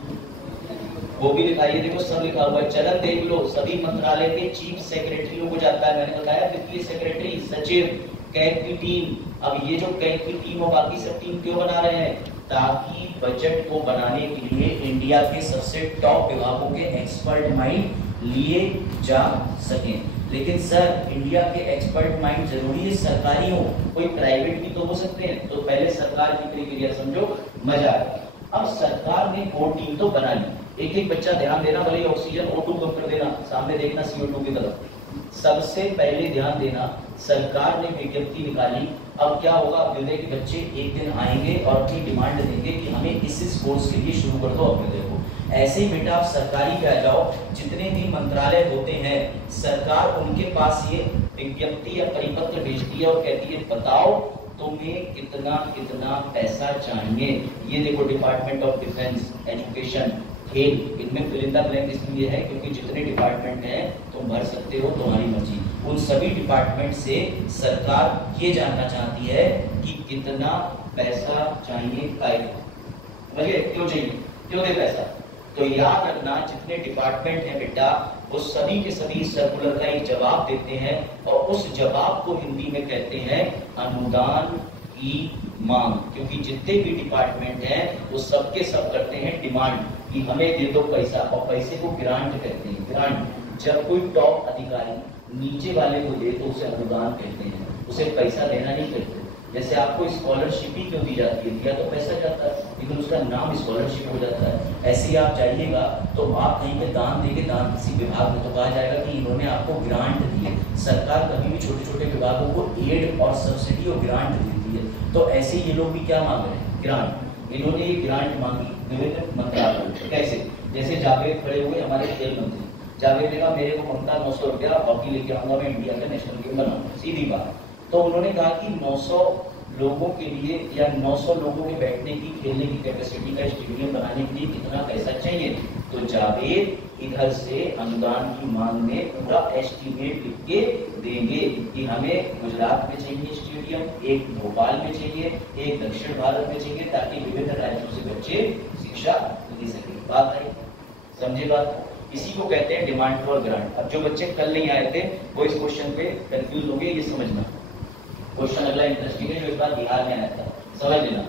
वो भी दिखाइए। देखो सब लिखा हुआ है, चलन देख लो। सभी मंत्रालय के चीफ सेक्रेटरियों को जाता है, मैंने बताया वित्तीय सेक्रेटरी, सचिव, कैग की टीम। अब ये जो कैग की टीम और बाकी सब टीम क्यों बना रहे हैं? ताकि बजट को बनाने के लिए इंडिया के सबसे टॉप विभागों के एक्सपर्ट माइंड लिए जा सकें। लेकिन सर इंडिया के एक्सपर्ट माइंड जरूरी है सरकारी हो, कोई प्राइवेट भी तो हो सकते हैं। तो पहले सरकार की क्राइटेरिया समझो, मजा आए। अब सरकार ने कोर टीम तो बना ली, एक एक बच्चा ध्यान देना, भले ऑक्सीजन O2 कम कर देना, सामने देखना CO2 की तरफ। सबसे पहले ध्यान देना, सरकार ने विज्ञप्ति निकाली। अब क्या होगा, अभ्युदय के बच्चे एक दिन आएंगे और अपनी डिमांड देंगे कि हमें इस कोर्स के लिए शुरू कर दो अभ्युदय को। ऐसे ही बेटा आप सरकारी पे आ जाओ, जितने भी मंत्रालय होते हैं सरकार उनके पास ये विज्ञप्ति या परिपत्र भेजती है और कहती है बताओ तुम्हें कितना कितना पैसा चाहिए। ये देखो, डिपार्टमेंट ऑफ डिफेंस, एजुकेशन, खेल, इनमें फिल इन द ब्लैंक इसलिए है क्योंकि जितने डिपार्टमेंट हैं तुम भर सकते हो, तुम्हारी मर्जी। उन सभी डिपार्टमेंट से सरकार ये जानना चाहती है कि कितना पैसा चाहिए, क्यों चाहिए, क्यों दे पैसा। तो याद रखना, जितने डिपार्टमेंट हैं बेटा वो सभी के सभी सर्कुलर का एक जवाब देते हैं और उस जवाब को हिंदी में कहते हैं अनुदान की मांग। क्योंकि जितने भी डिपार्टमेंट हैं वो सबके सब करते हैं डिमांड कि हमें दे दो पैसा, और पैसे को ग्रांट कहते हैं। ग्रांट, जब कोई टॉप अधिकारी नीचे वाले को दे तो उसे अनुदान कहते हैं, उसे पैसा देना नहीं कहते। जैसे आपको स्कॉलरशिप ही क्यों दी जाती है, दिया तो पैसा जाता है लेकिन उसका नाम स्कॉलरशिप हो जाता है। ऐसे ही आप जाइएगा तो आप कहीं पे दान देंगे, दान किसी विभाग में, तो कहा जाएगा कि इन्होंने आपको ग्रांट दी है। सरकार कभी भी छोटे छोटे विभागों को एड और सब्सिडी और ग्रांट देती है। तो ऐसे ये लोग भी क्या मांग रहे हैं, ग्रांट। इन्होंने ये ग्रांट मांगी विभिन्न मंत्रालयों। कैसे, जैसे जावेद खड़े हुए हमारे खेल मंत्री, जावेद ने कहा मेरे को ममता 900 रुपया हॉकी लेके आऊंगा, मैं इंडिया का नेशनल गेम बनाऊंगा, सीधी बात। तो उन्होंने कहा कि 900 लोगों के लिए या 900 लोगों के बैठने की, खेलने की कैपेसिटी का स्टेडियम बनाने के लिए कितना पैसा चाहिए। तो जावेद इधर से अनुदान की मांग में पूरा एस्टीमेट लिख के देंगे कि हमें गुजरात में चाहिए स्टेडियम, एक भोपाल में चाहिए, एक दक्षिण भारत में चाहिए, ताकि विभिन्न राज्यों से बच्चे शिक्षा ले सके। बात आई, समझे बात। इसी को कहते हैं डिमांड फॉर ग्रांट। अब जो बच्चे कल नहीं आए थे वो इस क्वेश्चन पे कंफ्यूज हो गए, ये समझना। क्वेश्चन अगला इंटरेस्टिंग है जो इस बार बिहार में आया था, समझ लेना।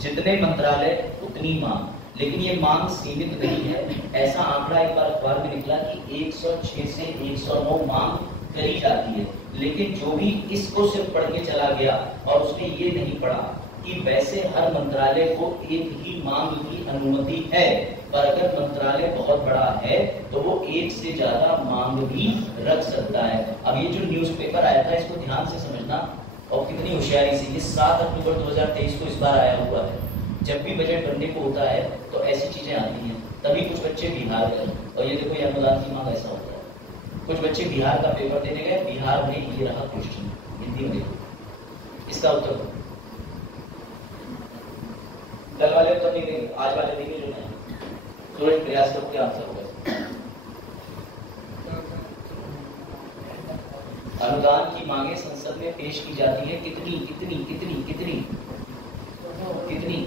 जितने मंत्रालय उतनी मांग, लेकिन ये मांग सीमित नहीं है। ऐसा आंकड़ा एक बार अखबार में निकला कि 106 से 109 मांग करी जाती है। लेकिन जो भी इसको सिर्फ पढ़ के चला गया और उसने ये नहीं पढ़ा कि वैसे हर मंत्रालय को एक ही मांग की अनुमति है, पर अगर मंत्रालय बहुत बड़ा है तो वो एक से ज्यादा मांग भी रख सकता है। अब ये जो न्यूज़पेपर आया था इसको ध्यान से समझना और कितनी होशियारी से। ये 7 अक्टूबर 2023 को इस बार आया हुआ है। जब भी बजट बनने को होता है तो ऐसी चीजें आती हैं। तभी कुछ बच्चे बिहार गए और ये देखो ये अनुदान की मांग ऐसा होता है। कुछ बच्चे बिहार का पेपर देने गए, बिहार में ये रहा क्वेश्चन हिंदी में, इसका उत्तर कल वाले उत्तर नहीं देंगे, आज वाले देंगे जो है। तो एक प्रयास करो क्या आंसर होगा। अनुदान की मांगे संसद में पेश की जाती है कितनी कितनी कितनी कितनी कितनी।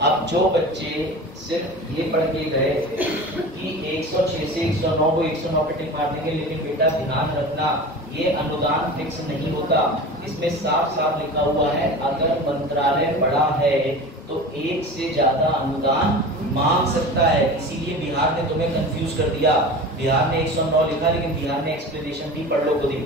अब जो बच्चे सिर्फ ये पढ़ के गए कि 106 से 109 को 109 पे टिक मार देंगे, लेकिन बेटा ध्यान रखना ये अनुदान फिक्स नहीं होता। इसमें साफ साफ लिखा हुआ है अगर मंत्रालय बड़ा है तो एक से ज्यादा अनुदान मांग सकता है। इसीलिए बिहार ने तुम्हें कंफ्यूज कर दिया। बिहार ने 109 लिखा लेकिन बिहार ने एक्सप्लेनेशन भी पढ़ लो खुद ही।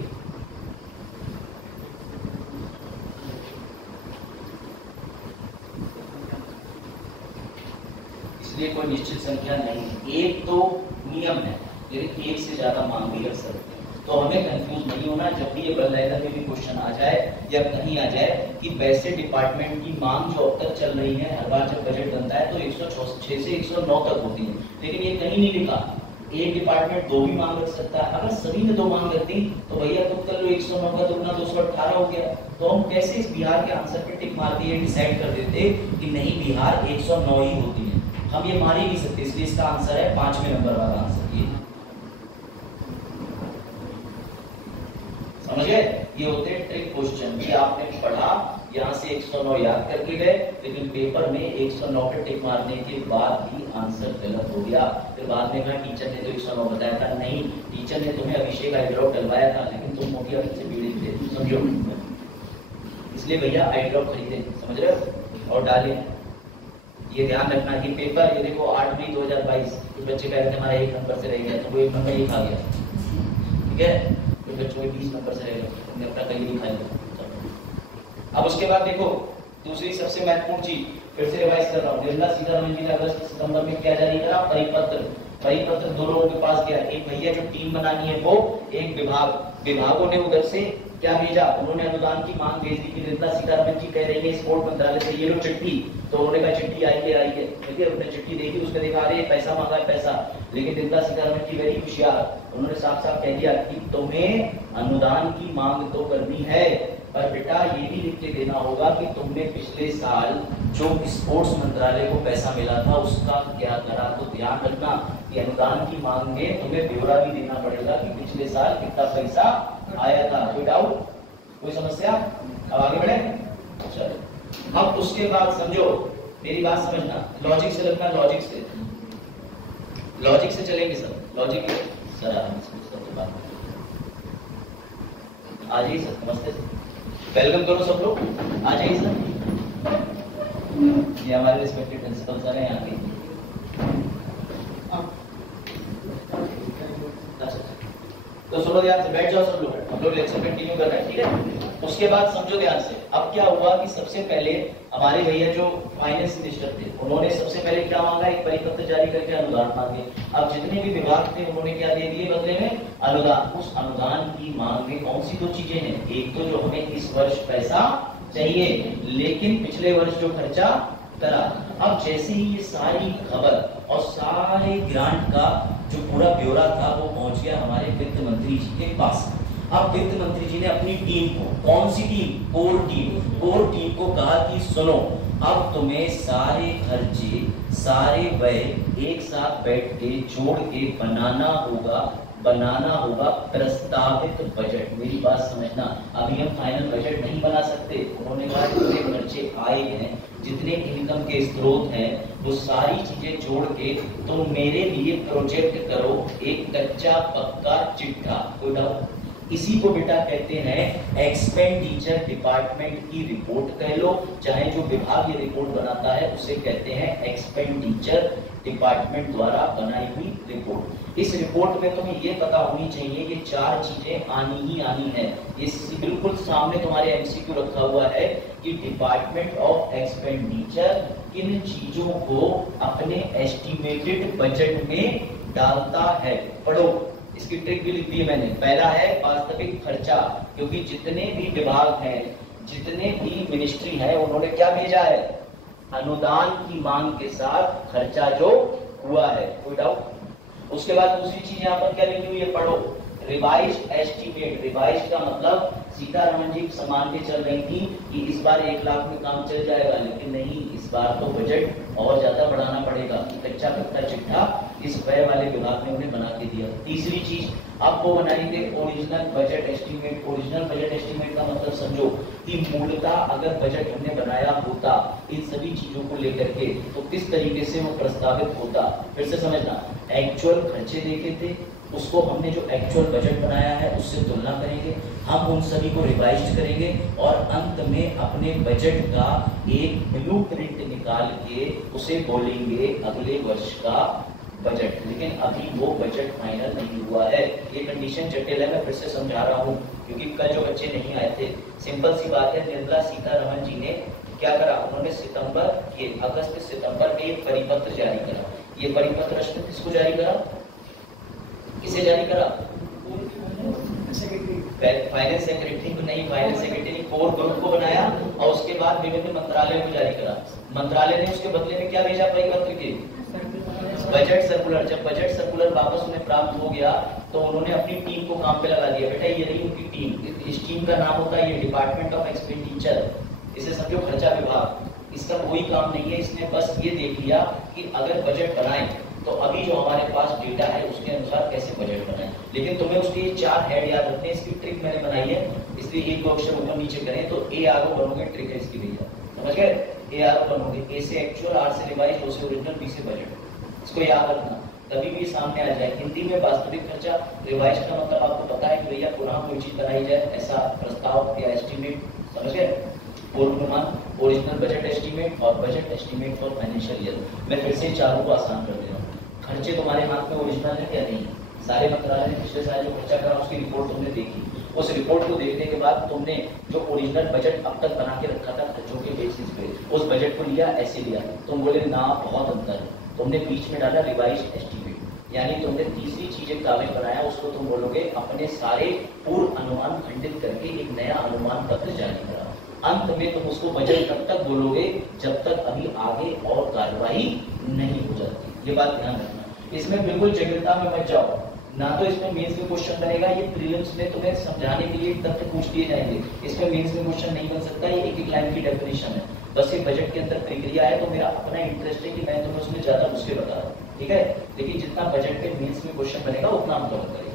इसलिए कोई निश्चित संख्या नहीं, एक तो नियम है लेकिन एक से ज्यादा मांग भी रख सकते हैं। तो हमें कंफ्यूज नहीं होना जब भी ये बल्लाइजर में भी क्वेश्चन आ जाए या कहीं आ जाए कि वैसे डिपार्टमेंट की मांग जो अब तक चल रही है, हर बार जब बजट बनता है तो 106 से 109 तक होती है, लेकिन ये कहीं नहीं लिखा एक डिपार्टमेंट 2 भी मांग रख सकता है। अगर सभी ने 2 मांग रख दी तो भैया तुम कर लो 109 का दुगना 218 हो गया। तो हम कैसे इस बिहार के आंसर पे टिक मार दिए, डिसाइड कर देते कि नहीं बिहार 109 ही होती है। हम ये मान ही नहीं सकते, इसलिए इसका आंसर है 5वें नंबर वाला आंसर। ये समझ गए, ये होते हैं ट्रिक क्वेश्चन कि आपने पढ़ा यहाँ से 109 याद करके गए, लेकिन पेपर में 109 पे टिक मारने के बाद भी आंसर गलत हो गया। फिर बाद में कहा टीचर ने तो 109 बताया था। नहीं, टीचर ने तुम्हें अभिषेक आई ड्रॉप डलवाया था लेकिन तुम मोतिया से बीड़ी थे, समझो। इसलिए भैया आई ड्रॉप खरीदे, समझ रहे हो, और डाले। ये ध्यान रखना कि पेपर, ये देखो 8 मई 2022, कुछ बच्चे कह रहे थे हमारा 1 नंबर से रह गया, तो वो 1 नंबर ही खा गया, ठीक है। कुछ बच्चों को 20 नंबर से रह गया, तुमने अपना कहीं नहीं खाया। अब उसके बाद देखो दूसरी सबसे महत्वपूर्ण चीज, फिर से रिवाइज कर रहा हूँ, निर्मला सीतारमण जी ने अगस्त सितंबर में क्या जारी करा, परिपत्र 2 लोगों के पास गया, एक भैया जो टीम बनानी है वो, एक विभागों ने उधर से क्या भेजा, उन्होंने अनुदान की मांग भेज दी कि निर्मला सीतारमण जी कह रही है स्पोर्ट मंत्रालय से ये लो चिट्ठी, तो उन्होंने कहा चिट्ठी आई है, ठीक है। उन्होंने चिट्ठी देखी, उसमें देखा अरे पैसा मांगा है पैसा, लेकिन निर्मला सीतारमण जी वेरी होशियार, उन्होंने साफ साफ कह दिया कि तुम्हें अनुदान की मांग तो करनी है, पर बेटा ये भी लिख के देना होगा कि तुमने पिछले साल जो स्पोर्ट्स मंत्रालय को पैसा मिला था उसका क्या करा। तो ध्यान रखना कि अनुदान की मांग में तुम्हें ब्यौरा भी देना पड़ेगा कि पिछले साल कितना पैसा आया था। कोई डाउट, कोई समस्या? अब आगे बढ़े, चलो। अब उसके बाद समझो, मेरी बात समझना, लॉजिक से लगना, लॉजिक से चलेंगे सब, लॉजिक सर आ जाइए सर, नमस्ते सर, वेलकम करो सब लोग, आ जाइए सर। ये हमारे रिस्पेक्टेड प्रिंसिपल सर हैं यहाँ के। तो सुनो ध्यान से, बैठ जाओ सब लोग, हम लोग लेक्चर कंटिन्यू कर रहे हैं, ठीक है। उसके बाद समझो ध्यान से, अब क्या हुआ कि सबसे पहले हमारे भैया जो फाइनेंस मिनिस्टर थे, उन्होंने सबसे पहले क्या मांगा, एक परिपत्र जारी करके अनुदान मांगे। अब जितने भी विभाग थे उन्होंने क्या दे दिए बदले में, अनुदान। उस अनुदान की मांग में कौन सी 2 चीजें हैं, एक तो जो हमें इस वर्ष पैसा चाहिए, लेकिन पिछले वर्ष जो खर्चा करा। अब जैसे ही ये सारी खबर और सारे ग्रांट का जो पूरा ब्यौरा था वो पहुंच गया हमारे वित्त मंत्री जी के पास। अब वित्त मंत्री जी ने अपनी टीम को, कौन सी टीम, कोर टीम को कहा कि सुनो, अब तुम्हें सारे खर्चे, सारे व्यय एक साथ बैठ के जोड़ के बनाना होगा प्रस्तावित बजट। मेरी बात समझना, अभी हम फाइनल बजट नहीं बना सकते। उन्होंने कहा जितने खर्चे आए हैं, जितने इनकम के स्रोत हैं, वो सारी चीजें जोड़ के तुम मेरे लिए प्रोजेक्ट करो, एक कच्चा पक्का चिट्ठा। कोई डाउट? इसी को बेटा कहते हैं एक्सपेंडिचर डिपार्टमेंट की रिपोर्ट कह लो, चाहे जो विभाग ये रिपोर्ट बनाता है उसे कहते हैं एक्सपेंडिचर डिपार्टमेंट द्वारा बनाई हुई रिपोर्ट। इस रिपोर्ट में तुम्हें ये पता होनी चाहिए ये 4 चीजें आनी ही आनी है। ये बिल्कुल सामने तुम्हारे एमसीक्यू रखा हुआ है कि डिपार्टमेंट ऑफ एक्सपेंडिचर किन चीजों को अपने एस्टिमेटेड बजट में डालता है। पढ़ो, इसकी ट्रिक भी लिख दी है मैंने। पहला है वास्तविक खर्चा, क्योंकि जितने भी विभाग हैं, जितने भी मिनिस्ट्री हैं, उन्होंने क्या भेजा है, अनुदान की मांग के साथ खर्चा जो हुआ है। कोई डाउट? उसके बाद दूसरी चीज यहाँ पर क्या लिखी हुई है, पढ़ो, रिवाइज्ड एस्टिमेट। रिवाइज्ड का मतलब सीतारमण जी मान के चल रही थी कि इस बार 1 लाख में काम चल जाएगा, लेकिन नहीं, इस बार तो बजट और ज्यादा बढ़ाना पड़ेगा। कच्चा पक्का चिट्ठा इस व्यय वाले विभाग ने उन्हें बना के दिया। तीसरी चीज, अब वो बनाएंगे original budget estimate. Original budget estimate का मतलब समझो कि मूलतः अगर बजट हमने बनाया होता इन सभी चीजों को लेकर के, तो किस तरीके से वो प्रस्तावित होता। फिर से समझना, एक्चुअल खर्चे देखे थे, उसको हमने जो एक्चुअल बजट बनाया है उससे तुलना करेंगे, हम उन सभी को रिवाइज करेंगे और अंत में अपने बजट का एक ब्लूप्रिंट निकाल के उसे बोलेंगे अगले वर्ष का बजट। लेकिन अभी वो बजट फाइनल नहीं हुआ है। ये कंडीशन जटिल है, मैं फिर से समझा रहा हूँ क्योंकि कल जो बच्चे नहीं आए थे। सिंपल सी बात है, निर्मला सीतारमण जी ने क्या करा, उन्होंने अगस्त सितंबर में एक परिपत्र जारी करा। ये परिपत्र किसको जारी करा, किसे जारी करा, फाइनेंस सेक्रेटरी को नहीं, फाइनेंस सेक्रेटरी ने कोर ग्रुप को बनाया और उसके बाद विभिन्न मंत्रालयों को जारी करा। मंत्रालय ने उसके बदले में क्या भेजा, परिपत्र के बजट सर्कुलर। जब बजट सर्कुलर वापस उन्हें प्राप्त हो गया तो उन्होंने अपनी टीम को काम पे लगा दिया। बेटा ये रही उनकी टीम, इस टीम का नाम होता है ये डिपार्टमेंट ऑफ एक्सपेंडिचर। इसे समझो खर्चा विभाग। इसका कोई काम नहीं है, इसने बस ये देख लिया कि अगर बजट बनाए तो अभी जो हमारे पास डेटा है उसके अनुसार कैसे बजट बनाए। लेकिन तुम्हें उसके 4 हेड याद रखने, इसकी ट्रिक मैंने बनाई है, इसलिए एक दो अक्षर ऊपर नीचे करें तो ARO बनोगे, ट्रिक है इसकी भैया, समझ गए। ARO बनोगे, A से एक्चुअल, R से रिवाइज, O से ओरिजिनल, B से बजट। इसको याद रखना, कभी भी सामने आ जाए। हिंदी में वास्तविक खर्चा, रिवाइज का मतलब आपको पता है कि भैया पुनः कोई चीज बनाई जाए, ऐसा प्रस्ताव या एस्टिमेट, समझ गए। पूर्वानुमान, ओरिजिनल बजट एस्टीमेट और budget estimate for financial year. मैं फिर से चारों को आसान कर दे रहा हूँ। खर्चे तुम्हारे हाथ में ओरिजिनल है या नहीं? सारे मंत्रालय ने पिछले साल जो खर्चा करा उसकी रिपोर्ट तुमने देखी। उस रिपोर्ट को देखने के बाद तुमने जो ओरिजिनल बजट अब तक बना के रखा था खर्चों के बेसिस पे, उस बजट को लिया, ऐसे लिया। तुम बोले ना बहुत अंतर है। तुमने बीच में डाला रिवाइज एस्टीमेट, यानी तुमने तीसरी चीज एक कागज बनाया, उसको तुम बोलोगे अपने सारे पूर्व अनुमान खंडित करके एक नया अनुमान पत्र जारी करा। अंत में तुम उसको बजट तब तक बोलोगे जब तक अभी आगे और कार्रवाई नहीं हो जाती। ये बात ध्यान रखना। इसमें बिल्कुल जटिलता में मत जाओ। ना तो इसमें मेंस में क्वेश्चन बनेगा, ये प्रीलिम्स में तुम्हें समझाने के लिए तथ्य पूछ दिए जाएंगे। इसमें मेंस में क्वेश्चन नहीं बन सकता, ये एक एक लाइन की डेफिनेशन है। बस ये बजट के अंदर प्रक्रिया है, तो मेरा अपना इंटरेस्ट है कि मैं तुम्हें उसमें ज्यादा नुस्खे बता रहा हूँ, ठीक है। लेकिन जितना बजट पे मेंस में क्वेश्चन बनेगा उतना हम कवर करेंगे।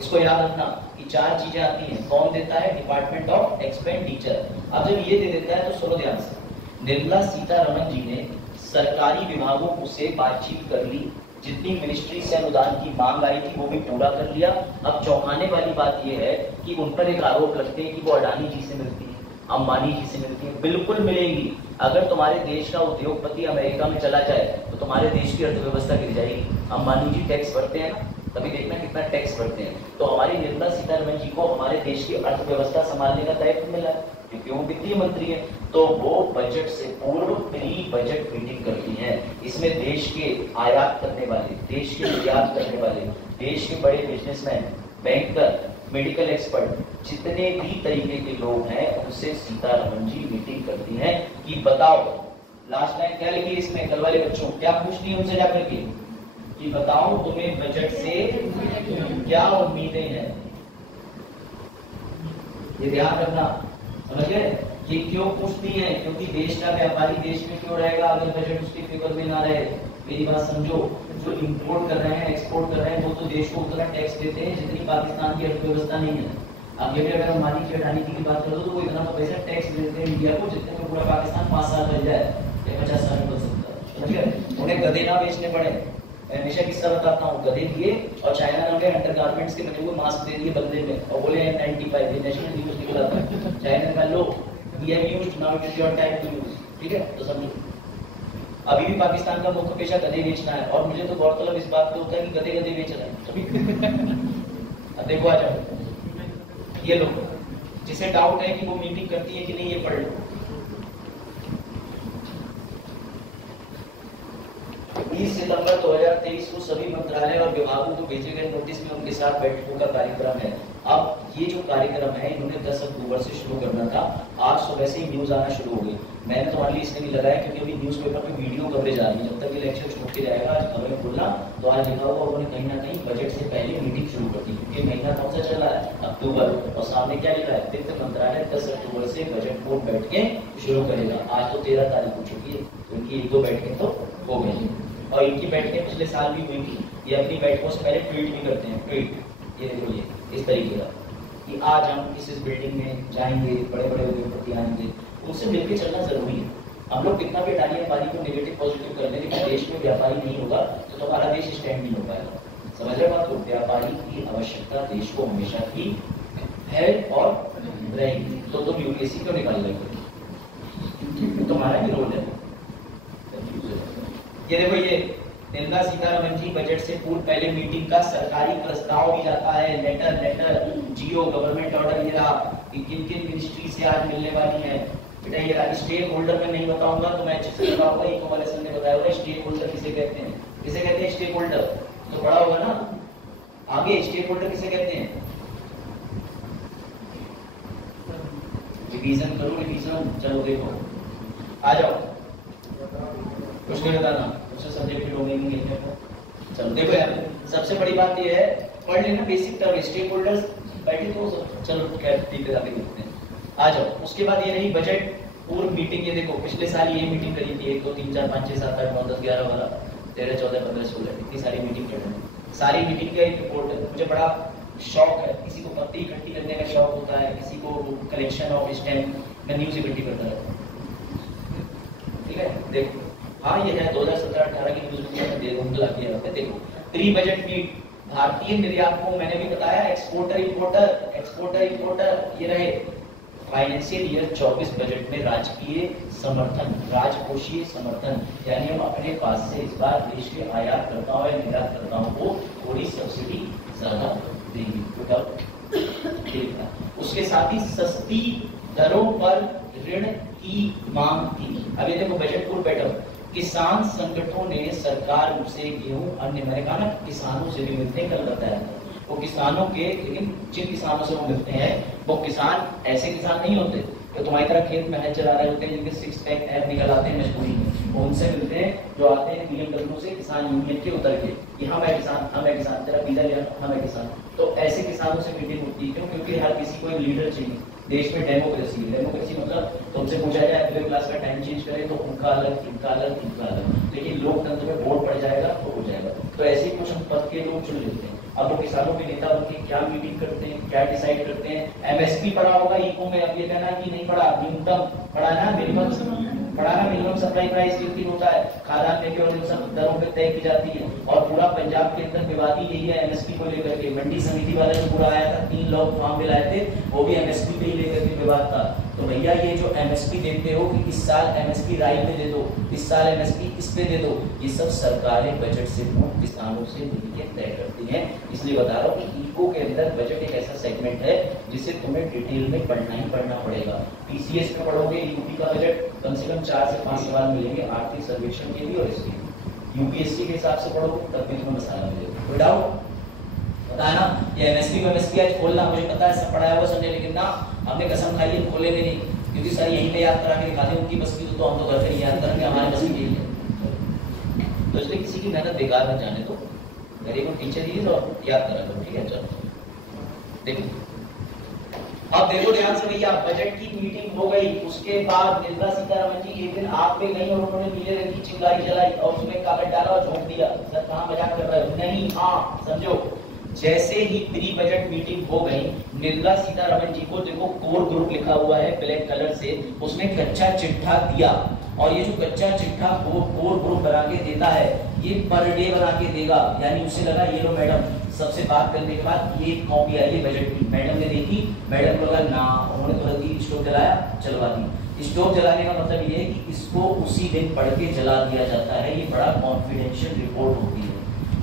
इसको याद रखना कि चार चीजें आती हैं। कौन देता है? Department of expenditure. अब जब ये दे देता है तो सुनो ध्यान से। निर्मला सीतारमण जी ने सरकारी विभागों से बातचीत कर ली, जितनी मिनिस्ट्री से अनुदान की मांग आई थी वो भी पूरा कर लिया। अब चौंकाने वाली बात यह है कि उन पर एक आरोप लगते हैं कि वो अडानी जी से मिलती है, अंबानी जी से मिलती है। बिल्कुल मिलेंगी। अगर तुम्हारे देश का उद्योगपति अमेरिका में चला जाए तो तुम्हारे देश की अर्थव्यवस्था गिर जाएगी। अंबानी जी टैक्स भरते हैं ना, तभी देखना कितना टैक्स भरते हैं। तो हमारी निर्मला सीतारमण जी को हमारे देश की अर्थव्यवस्था संभालने का दायित्व मिला है, क्योंकि वो वित्तीय मंत्री है। तो वो बजट से पूर्व प्री बजट मीटिंग करती हैं। इसमें देश के आयात करने वाले, देश के निर्यात करने वाले, देश के बड़े बिजनेसमैन, बैंकर, मेडिकल एक्सपर्ट, जितने भी तरीके के लोग हैं उनसे सीतारमण जी मीटिंग करती हैं कि बताओ, लास्ट टाइम क्या लिखी इसमें, कल वाले बच्चों क्या पूछती है उनसे जाकर के कि बताओ तुम्हें बजट से क्या उम्मीदें हैं। ये ध्यान रखना, समझ गए? ये क्यों पूछती है? क्योंकि देश का व्यापारी देश में क्यों रहेगा अगर बजट उसके फेवर में ना रहे। मेरी बात समझो। जो इंपोर्ट कर रहे हैं, एक्सपोर्ट कर रहे हैं, वो तो देश को उतना टैक्स देते हैं जितनी पाकिस्तान की अर्थव्यवस्था नहीं है। अब ये भी अगर अंबानी की अडानी की बात करो तो वो इतना तो पैसा टैक्स देते हैं इंडिया को जितने में पूरा पाकिस्तान 5 साल बन जाए या 50 साल में बन सकता है। समझ गए? उन्हें गधे ना बेचने पड़े। मैं हमेशा किस्सा बताता हूँ, गधे दिए और चाइना ने उन्हें अंडरगारमेंट्स के बने हुए मास्क दे दिए बदले में और बोले 95 ये नेशनल न्यूज निकला था। चाइना ने कहा लो we have used, now it is your time to use। ठीक है, तो समझो। अभी भी पाकिस्तान का मुख्य पेशा गधे बेचना है और मुझे तो गौरतलब इस बात पे होता है कि गधे गधे बेच रहे हैं। अब देखो आ जाओ, ये लोग जिसे डाउट है कि वो मीटिंग करती है कि नहीं, ये पढ़ लो। 20 सितंबर 2023 को सभी मंत्रालय और विभागों को भेजे गए नोटिस में उनके साथ बैठकों का कार्यक्रम है। अब ये जो कार्यक्रम है इन्होंने 10 अक्टूबर से शुरू करना था। आज सुबह से ही न्यूज आना शुरू हो गई। मैंने तुम्हारे लिए इसलिए नहीं लगाया क्योंकि अभी न्यूज़पेपर पे वीडियो कवरेज आ रही है। जब तक ये लेक्चर छूट के जाएगा आज खबरें खोलना तो आज लिखा होगा उन्होंने कहीं ना कहीं बजट से पहले मीटिंग शुरू कर दी, क्योंकि महीना कौन सा चल रहा है? अक्टूबर। और सामने क्या लिखा है? वित्त मंत्रालय 10 अक्टूबर से बजट बोर्ड बैठकें शुरू करेगा। आज तो 13 तारीख हो चुकी है, तो इनकी 1-2 बैठकें तो हो गई और इनकी बैठकें पिछले साल भी हुई थी। ये अपनी बैठकों से पहले ट्वीट भी करते हैं। ट्वीट ये देखो, ये इस तरीके का कि आज हम इस बिल्डिंग में जाएंगे, बड़े बड़े उद्योगपति आएंगे, उनसे मिलकर चलना जरूरी है। हम लोग कितना भी अडानी अंबानी को नेगेटिव पॉजिटिव कर लें, लेकिन देश में व्यापारी नहीं होगा तो हमारा देश स्टैंड नहीं हो पाएगा। समझ रहे बात को? व्यापारी की आवश्यकता देश को हमेशा की है और रहेगी। तो तुम यूपीएससी क्यों निकाल रहे? तुम्हारा ही रोल है। ये देखो, ये निर्मला सीतारमण जी बजट से पूर्व पहले मीटिंग का सरकारी प्रस्ताव भी जाता है। लेटर जियो गवर्नमेंट ऑर्डर ये रहा कि किन किन मिनिस्ट्री से आज मिलने वाली है। बेटा ये रहा। स्टेक होल्डर में नहीं बताऊंगा तो मैं अच्छे से बताऊंगा। एक वाले सर ने बताया होगा स्टेक होल्डर किसे कहते हैं। किसे कहते हैं स्टेक होल्डर? तो पढ़ा होगा ना आगे। स्टेक होल्डर किसे कहते हैं? रिवीजन करो, रिवीजन। चलो देखो, आ जाओ। कुछ नहीं बताना, उससे सब्जेक्ट की डोमेन नहीं है। चलो देखो यार, सबसे बड़ी बात ये है, पढ़ लेना बेसिक टर्म। स्टेक होल्डर्स बैठे तो चलो खैर ठीक है, आगे देखते हैं। आ जाओ। उसके बाद ये रही बजट पूर्व मीटिंग। ये देखो, पिछले साल ये मीटिंग करी थी 1 2 3 4 5 6 7 8 9 10 11 12 13 14 15 16 इतनी सारी मीटिंग कर रहे हैं। सारी मीटिंग का एक रिपोर्ट है। मुझे बड़ा शौक है, किसी को पत्ती इकट्ठी करने का शौक होता है, किसी को कलेक्शन ऑफ स्टैम्प, मैं न्यूज इकट्ठी करता रहता हूँ। ठीक है, देखो हाँ ये है 2017-18 की न्यूज में दे दूंगा किया। देखो, प्री बजट मीट भारतीय निर्यातकों, मैंने भी बताया एक्सपोर्टर इंपोर्टर ये रहे। फाइनेंशियल ईयर 24 बजट में राजकीय समर्थन, राजकोषीय समर्थन, यानी हम अपने पास से इस बार देश के आयातकर्ताओं या निर्यातकर्ताओं को थोड़ी सब्सिडी ज्यादा देंगे। उसके साथ ही सस्ती दरों पर ऋण की मांग थी। अभी देखो बजट पूर्व बैठक, किसान संगठनों ने सरकार से गेहूं अन्य, मैंने कहा ना किसानों से भी मिलते हैं, कल बताया था वो किसानों के, लेकिन जिन किसानों से वो मिलते हैं वो किसान ऐसे किसान नहीं होते जो तुम्हारी तरह खेत में हल चला रहे होते हैं, जिनके 6 पैक ऐप निकल आते हैं मजबूरी में, वो उनसे मिलते हैं जो आते हैं BMW से किसान यूनियन के उतर के कि हम है किसान, हम है किसान, तेरा वीजा लिया हम है किसान। तो ऐसे किसानों से मीटिंग होती है। क्यों? क्योंकि हर किसी को एक लीडर चाहिए। देश में डेमोक्रेसी, डेमोक्रेसी मतलब तुमसे पूछा जाए मिडिल क्लास का टाइम चेंज करे तो उनका अलग, इनका अलग, इनका अलग, लेकिन लोकतंत्र में वोट पड़ जाएगा तो हो जाएगा। तो ऐसे ही कुछ हम पद के लोग चुन लेते हैं। अब वो किसानों के नेता उनकी क्या मीटिंग करते हैं, क्या डिसाइड करते हैं। MSP पढ़ा होगा इको में, अब ये कहना कि नहीं पढ़ा, न्यूनतम पढ़ा ना, मिनिमम पढ़ा ना, मिनिमम सप्लाई प्राइस कितनी होता है, खाद्यान्न के और सब दरों पे तय की जाती है। और पूरा पंजाब के अंदर विवाद ही यही है MSP को लेकर के। मंडी समिति वाले जो पूरा आया था, 3 लोग फॉर्म में लाए थे, वो भी MSP पे ही लेकर के विवाद था। तो भैया ये जो MSP देते हो कि इस साल MSP राई पे दे दो, इस साल MSP इस पे दे दो, ये सब सरकारें बजट से किसानों से मिलकर तय करती हैं। इसलिए बता रहा हूँ कि इको के अंदर बजट एक ऐसा सेगमेंट है जिसे तुम्हें डिटेल में पढ़ना ही पढ़ना पड़ेगा। TCS में पढ़ोगे यूपी का बजट, कम से कम 4 से 5 सवाल मिलेंगे आर्थिक सर्वेक्षण के लिए और इसके। UPSC के हिसाब से पढ़ोगे तब भी तुम्हें मसाला मिलेगा। कोई डाउट? पता है ना ये MSP आज खोलना, मुझे पता है सब पढ़ाया हुआ समझे, लेकिन ना हमने कसम खाई है खोले भी नहीं, क्योंकि सर यहीं पे याद करा के दिखाते उनकी बस की, तो हम तो घर पे याद करेंगे, हमारे बस की यही है। तो इसलिए किसी की मेहनत बेकार मत जाने दो, गरीब को टीचर ही और याद करा करो, ठीक है? चलो देखो, अब देखो ध्यान से भैया, बजट की मीटिंग हो गई, उसके बाद निर्मला सीतारमण जी एक दिन आग पे गई और उन्होंने नीले रंग की चिंगारी जलाई और उसमें कागज डाला और झोंक दिया। सर कहाँ मजाक कर रहे हो? नहीं, हाँ समझो। जैसे ही प्री बजट मीटिंग हो गई, निर्मला सीतारमण जी को देखो कोर ग्रुप लिखा हुआ है ब्लैक कलर से, उसने कच्चा चिट्ठा दिया। और ये जो कच्चा चिट्ठा कोर ग्रुप बना के देता है, ये पर डे बना के देगा। यानी उसे लगा ये लो मैडम, सबसे बात करने के बाद ये कॉपी आई है बजट की, मैडम ने देखी, मैडम को लगा ना, उन्होंने तुरंत ही स्टोव जलाया, चलवा दी। स्टोव जलाने का मतलब ये है कि इसको उसी दिन पढ़ के जला दिया जाता है। ये बड़ा कॉन्फिडेंशियल रिपोर्ट होती है।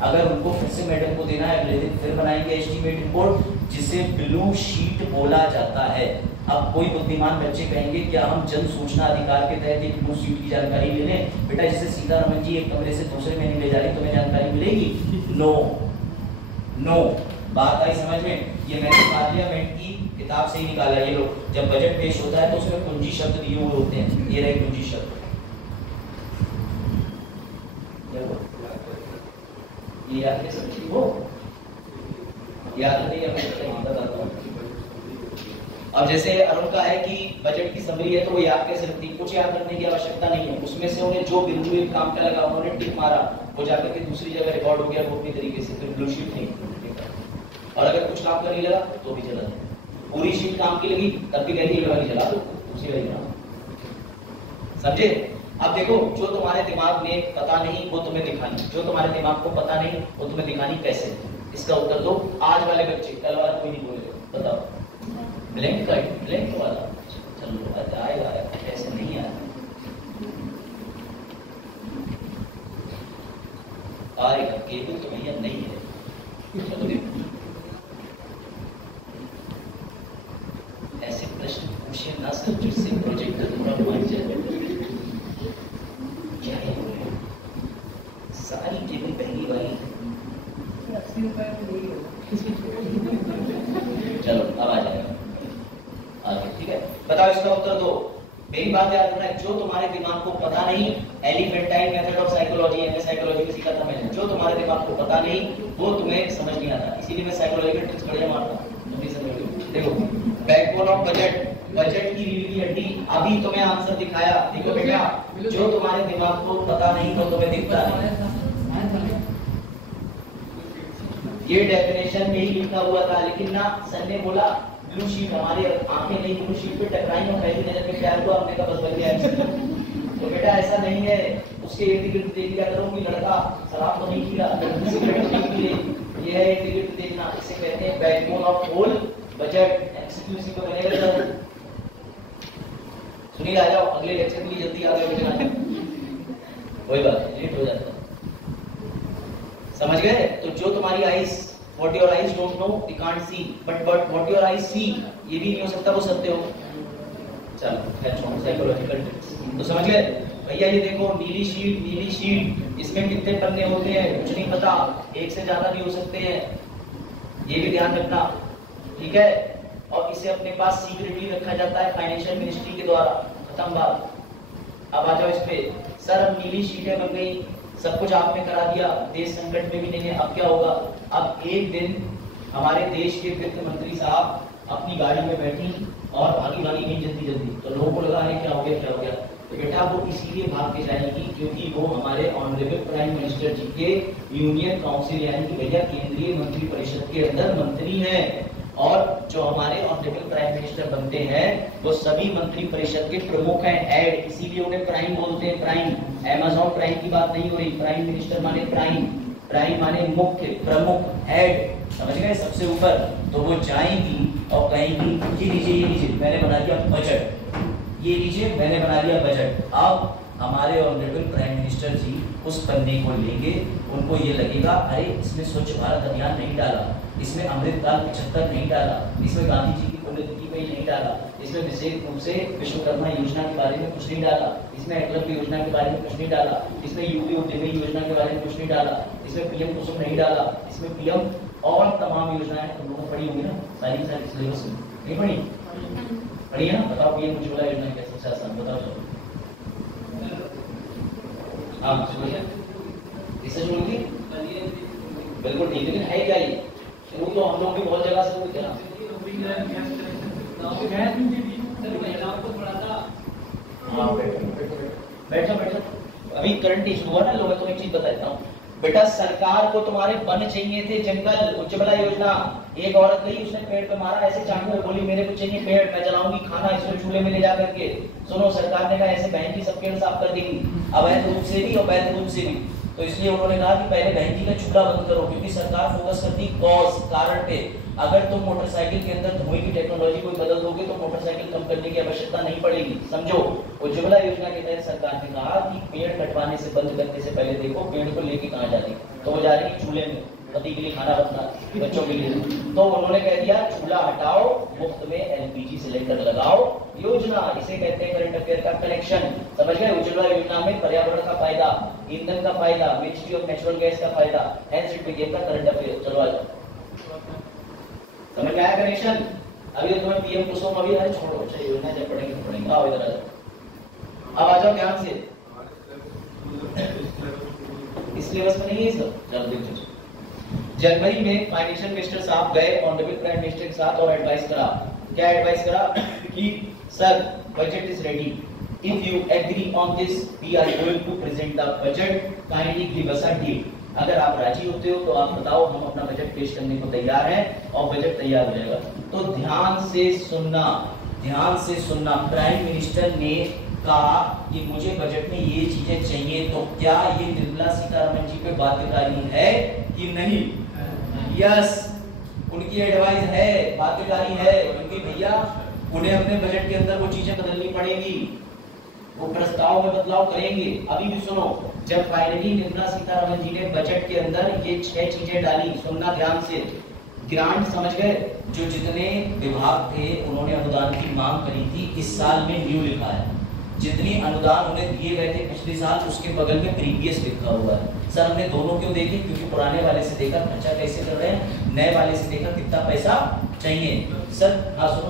अगर उनको फिर से मैडम को देना है, अगले दिन फिर बनाएंगे एस्टीमेट रिपोर्ट, जिसे ब्लू शीट बोला जाता है। अब कोई बुद्धिमान बच्चे कहेंगे क्या हम जन सूचना अधिकार के तहत एक ब्लू शीट की जानकारी ले लें? बेटा जैसे सीतारमण जी एक कमरे से दूसरे में नहीं ले जा रही, तुम्हें जानकारी मिलेगी? No no. बात आई समझ में? ये मैंने पार्लियामेंट की किताब से ही निकाला। ये लोग जब बजट पेश होता है तो उसमें कुंजी शब्द दिए हुए होते हैं, ये रहे कुंजी शब्द। ये याद कैसे रखी हो? याद नहीं है। अब जैसे अरुण का है कि बजट की समरी है तो वो याद कैसे रखती? कुछ याद रखने की आवश्यकता नहीं है। उसमें से उन्हें जो बिंदु एक काम का लगा, उन्होंने टिक मारा, वो जाकर के दूसरी जगह रिकॉर्ड हो गया वो अपनी तरीके से, फिर ब्लू शीट नहीं। और अगर कुछ काम का नहीं लगा तो भी जला दो। पूरी शीट काम की लगी तब भी कहती है जला दो, उसी वाली जला। समझे? अब देखो, जो तुम्हारे दिमाग में पता नहीं वो तुम्हें दिखानी, जो तुम्हारे दिमाग को पता नहीं वो तुम्हें दिखानी कैसे? इसका उत्तर दो। आज वाले बच्चे कल वाला कोई नहीं बोलेगा, बताओ। ब्लैंक वाला चलो आएगा, ऐसे नहीं आया। आएगा, केबल तो भैया नहीं है। चलो देखो, ऐसे प्रश्न पूछे ना सब्जेक्ट से प्रोजेक्ट थोड़ा मान जाए। क्या है सारी केबल पहली वाली? चलो अब आ जाएगा आगे, ठीक है? बताओ इसका उत्तर दो। मेरी बात याद रखना, जो तुम्हारे दिमाग को पता नहीं, elephantine method of psychology, MA psychology में सीखा था मैंने, जो तुम्हारे दिमाग को पता नहीं वो तुम्हें समझ नहीं आता। इसीलिए मैं साइकोलॉजी के ट्रिक्स बढ़िया मारता हूं, तुम भी समझ। देखो, बैकबोन ऑफ बजट, बजट की रीढ़ की हड्डी। अभी तुम्हें आंसर दिखाया, देखो बेटा, जो तुम्हारे दिमाग को पता नहीं वो तुम्हें दिखता है। ये डेफिनेशन में ही लिखा हुआ था, लेकिन ना सर ने बोला ब्लू शीट, हमारी आंखें नहीं ब्लू शीट पे टकराई और पहली नजर में प्यार को हमने कहा बस बन गया। तो बेटा ऐसा नहीं है, उसके इर्द गिर्द देख लिया करो कि लड़का शराब तो नहीं पी रहा, सिगरेट नहीं पी रही। ये है इर्द गिर्द देखना, इसे कहते हैं backbone of whole budget. MCQ को बनेगा सर, सुनील आ जाओ, अगले लेक्चर के लिए जल्दी आ जाओ, कोई बात नहीं, लेट हो जाता है। समझ गए? तो जो तुम्हारी eyes, what your eyes don't know we can't see, but what your eyes see, ये भी नहीं हो सकता वो सत्य हो। चलो साइकोलॉजिकल ट्रिक्स तो समझ गए भैया। ये देखो नीली शीट, इसमें कितने पन्ने होते हैं कुछ नहीं पता, एक से ज्यादा भी हो सकते हैं, ये भी ध्यान रखना, ठीक है। और इसे अपने पास सीक्रेटली रखा जाता है फाइनेंशियल मिनिस्ट्री के द्वारा। खत्म बात। अब आ जाओ इस पे। सर अब नीली शीटें बन गई, सब कुछ आपने करा दिया, देश संकट में भी नहीं है, अब क्या होगा? अब एक दिन हमारे देश के वित्त मंत्री साहब अपनी गाड़ी में बैठी और भागी गई जल्दी, तो लोगों को लगा क्या हो गया। तो बेटा वो इसीलिए भाग के जाएगी क्योंकि वो हमारे ऑनरेबल प्राइम मिनिस्टर जी के यूनियन काउंसिल यानी कि भैया केंद्रीय मंत्री परिषद के अंदर मंत्री हैं। और जो हमारे ऑनरेबल प्राइम मिनिस्टर बनते हैं वो सभी मंत्री परिषद के प्रमुख हैं, हेड, इसीलिए उन्हें प्राइम बोलते हैं। प्राइम, अमेज़न प्राइम की बात नहीं हो रही, प्राइम मिनिस्टर माने प्राइम माने मुख्य, प्रमुख, हेड, समझ गए, सबसे ऊपर। तो वो जाएंगी और कहेंगी ये लीजिए मैंने बना दिया बजट, ये लीजिए मैंने बना दिया बजट। अब हमारे ऑनरेबल प्राइम मिनिस्टर जी उस पन्ने को लेंगे, उनको ये लगेगा अरे इसमें स्वच्छ भारत अभियान नहीं डाला, इसमें अमृतकाल 75 नहीं डाला, इसमें गांधी जी की पुण्यतिथि पे नहीं डाला, इसमें विशेष रूप से विश्वकर्मा योजना के बारे में कुछ नहीं डाला, इसमें एकलव्य योजना के बारे में कुछ नहीं डाला, इसमें यूपी उद्यमी योजना के बारे में कुछ नहीं डाला, इसमें पीएम कुसुम नहीं डाला, इसमें पीएम और तमाम योजनाएं तुम लोगों ने पढ़ी होंगी ना, सारी सिलेबस में नहीं पढ़ी है ना? बताओ पीएम उज्ज्वला योजना कैसे शासन बताओ। हाँ इससे जुड़ी बिल्कुल ठीक, लेकिन है क्या ये? शुरू तो हम लोग भी बहुत जगह से हुए थे ना। हाँ बैठो अभी करंट इशू हुआ ना लोगों को, एक चीज बताता हूँ बेटा, सरकार को तुम्हारे वन चाहिए थे, जंगल, उज्ज्वला योजना। एक औरत गई, उसने पेड़ पे मारा ऐसे चाकू में, बोली मेरे को चाहिए पेड़, मैं जलाऊंगी खाना इसको चूल्हे में ले जा करके। सुनो, सरकार ने कहा ऐसे बहन की सब पेड़ साफ कर देंगी, अवैध रूप से भी और वैध रूप से भी। तो इसलिए उन्होंने कहा कि पहले बहन जी का चूल्हा बंद करो, क्योंकि सरकार फोकस करती कॉज, कारण पे। अगर तुम मोटरसाइकिल के अंदर धुएं की टेक्नोलॉजी को बदल दोगे तो मोटरसाइकिल कम करने की आवश्यकता नहीं पड़ेगी। समझो, उज्ज्वला योजना के तहत सरकार ने कहा कि पेड़ कटवाने से बंद करने से पहले देखो पेड़ को लेके कहाँ जा रही, तो वो जा रही है चूल्हे में, पति के लिए खाना बनता, बच्चों के लिए। तो उन्होंने कह दिया चूल्हा हटाओ, मुफ्त में एलपीजी सिलेंडर लगाओ योजना, इसे कहते हैं करंट अफेयर का कनेक्शन। समझ गए? उज्ज्वला योजना में पर्यावरण का फायदा, ईंधन का फायदा, मिनिस्ट्री ऑफ नेचुरल गैस का फायदा, hence it became the current affair. चलो आ जाओ, समझ में आया कनेक्शन? अभी तो तुम्हें पीएम कुसुम अभी अरे छोड़ो, अच्छा योजना जब पढ़ेंगे तो पढ़ेंगे। आओ इधर आ जाओ, अब आ जाओ ध्यान से, इस सिलेबस में नहीं है सब। चलो देखो, जनवरी में फाइनेंशियल मिनिस्टर साहब गए ऑनरेबल प्राइम मिनिस्टर के साथ और एडवाइस करा। क्या एडवाइस करा? कि sir budget is ready, if you agree on this we are going to present the budget, kindly give us a date. अगर आप राजी होते हो तो आप बताओ, हम अपना बजट पेश करने को तैयार हैं और बजट तैयार हो जाएगा। तो ध्यान से सुनना, प्राइम मिनिस्टर ने कहा कि मुझे बजट में ये चीजें चाहिए, तो क्या ये निर्मला सीतारमण जी पे बाध्यकारी है कि नहीं? यस, उनकी एडवाइस है, बाध्यकारी है, क्योंकि भैया उन्हें अपने बजट के अंदर वो चीजें बदलनी पड़ेगी, वो प्रस्ताव में बदलाव करेंगे। अभी भी सुनो, जब फाइनली निर्मला सीतारमण जी ने बजट के अंदर ये 6 चीजें डाली, सुनना ध्यान से। ग्रांट, समझ गए, जो जितने विभाग थे उन्होंने अनुदान की मांग करी थी, इस साल में न्यू लिखा है। जितनी अनुदान उन्हें दिए गए थे पिछले साल, उसके बगल में प्रीवियस लिखा हुआ है। सर हमने दोनों क्यों देखे? क्योंकि पुराने वाले से देखा खर्चा कैसे कर रहे हैं, नए वाले से देखा कितना पैसा चाहिए। सर हाँ सुनो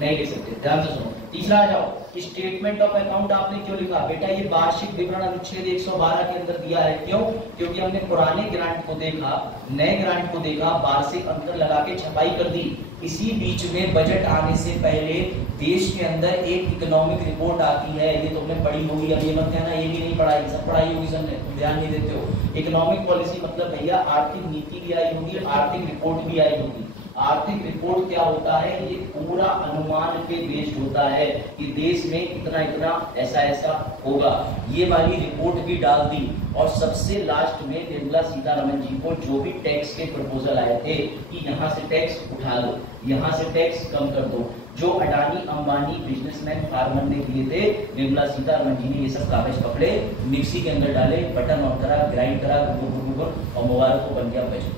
नहीं लिख सकते, ध्यान से सुनो। तीसरा आ जाओ, स्टेटमेंट ऑफ अकाउंट आपने क्यों लिखा? बेटा ये वार्षिक विवरण अनुच्छेद 112 के अंदर दिया है। क्यों? क्योंकि हमने पुराने ग्रांट को देखा, नए ग्रांट को देखा, वार्षिक अंतर लगा के छपाई कर दी। इसी बीच में बजट आने से पहले देश के अंदर एक इकोनॉमिक रिपोर्ट आती है, ये तुमने पढ़ी होगी, अब ये मत कहना ये भी नहीं पढ़ाई, सब पढ़ाई होगी सबने, तुम ध्यान नहीं देते हो। इकोनॉमिक पॉलिसी मतलब भैया आर्थिक नीति भी आई होगी, आर्थिक रिपोर्ट भी आई होगी। आर्थिक रिपोर्ट क्या होता है? ये पूरा अनुमान पे बेस्ड होता है कि देश में इतना इतना ऐसा होगा। ये वाली रिपोर्ट भी डाल दी और सबसे लास्ट में निर्मला सीतारमण जी को जो भी टैक्स के प्रपोजल आए थे कि यहाँ से टैक्स उठा लो, यहाँ से टैक्स कम कर दो, जो अडानी अंबानी बिजनेसमैन फार्मर ने दिए थे, निर्मला सीतारमण जी ने ये सब कागज पकड़े, मिक्सी के अंदर डाले, बटन ऑन करा, ग्राइंड करा, और मुबारक को बन गया बजट।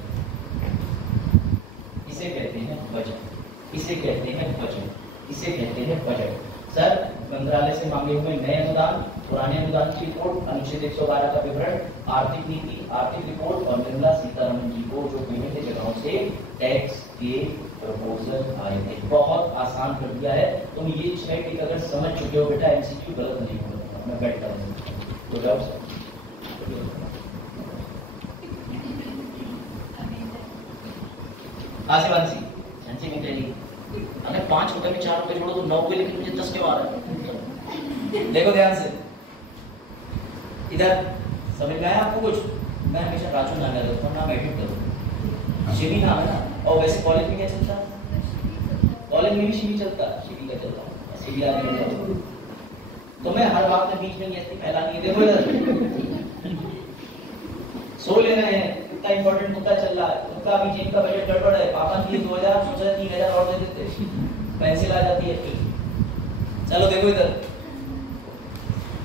इसे कहते हैं बजट, इसे कहते हैं बजट, इसे कहते हैं बजट। सर, मंत्रालय से मांगे हुए नए अनुदान, पुराने अनुदान की रिपोर्ट, अनुच्छेद 112 का विवरण, आर्थिक नीति, आर्थिक रिपोर्ट और निर्मला सीतारमण जी को जो विभिन्न जगहों से टैक्स के प्रपोजल आए थे। बहुत आसान कर दिया है। तुम ये 6 टिक अगर समझ चुके हो बेटा, एमसीक्यू गलत नहीं होगा। मैं बैठ करूंगा तो जाओ। आशीर्वादी झांसी में कही अगर 5 रुपए में 4 रुपए जोड़ो तो 9 रुपए, लेकिन मुझे 10 क्यों आ रहा है? देखो ध्यान से, इधर समझ में आया आपको कुछ? मैं हमेशा राजू नाम लेता हूँ, नाम एडिट करो, शिवी नाम है ना। और वैसे कॉलेज में क्या चलता? कॉलेज में भी शिवी चलता, शिवी का चलता, शिवी आगे। तो मैं हर बात में बीच में नहीं ऐसी फैलानी है। देखो इधर सो लेना है, इतना इंपॉर्टेंट मुद्दा चल रहा है, उनका भी जेब का बजट गड़बड़ है। पापा की 2000 सोचा 3000 और दे देते, पेंसिल आ जाती है। चलो देखो इधर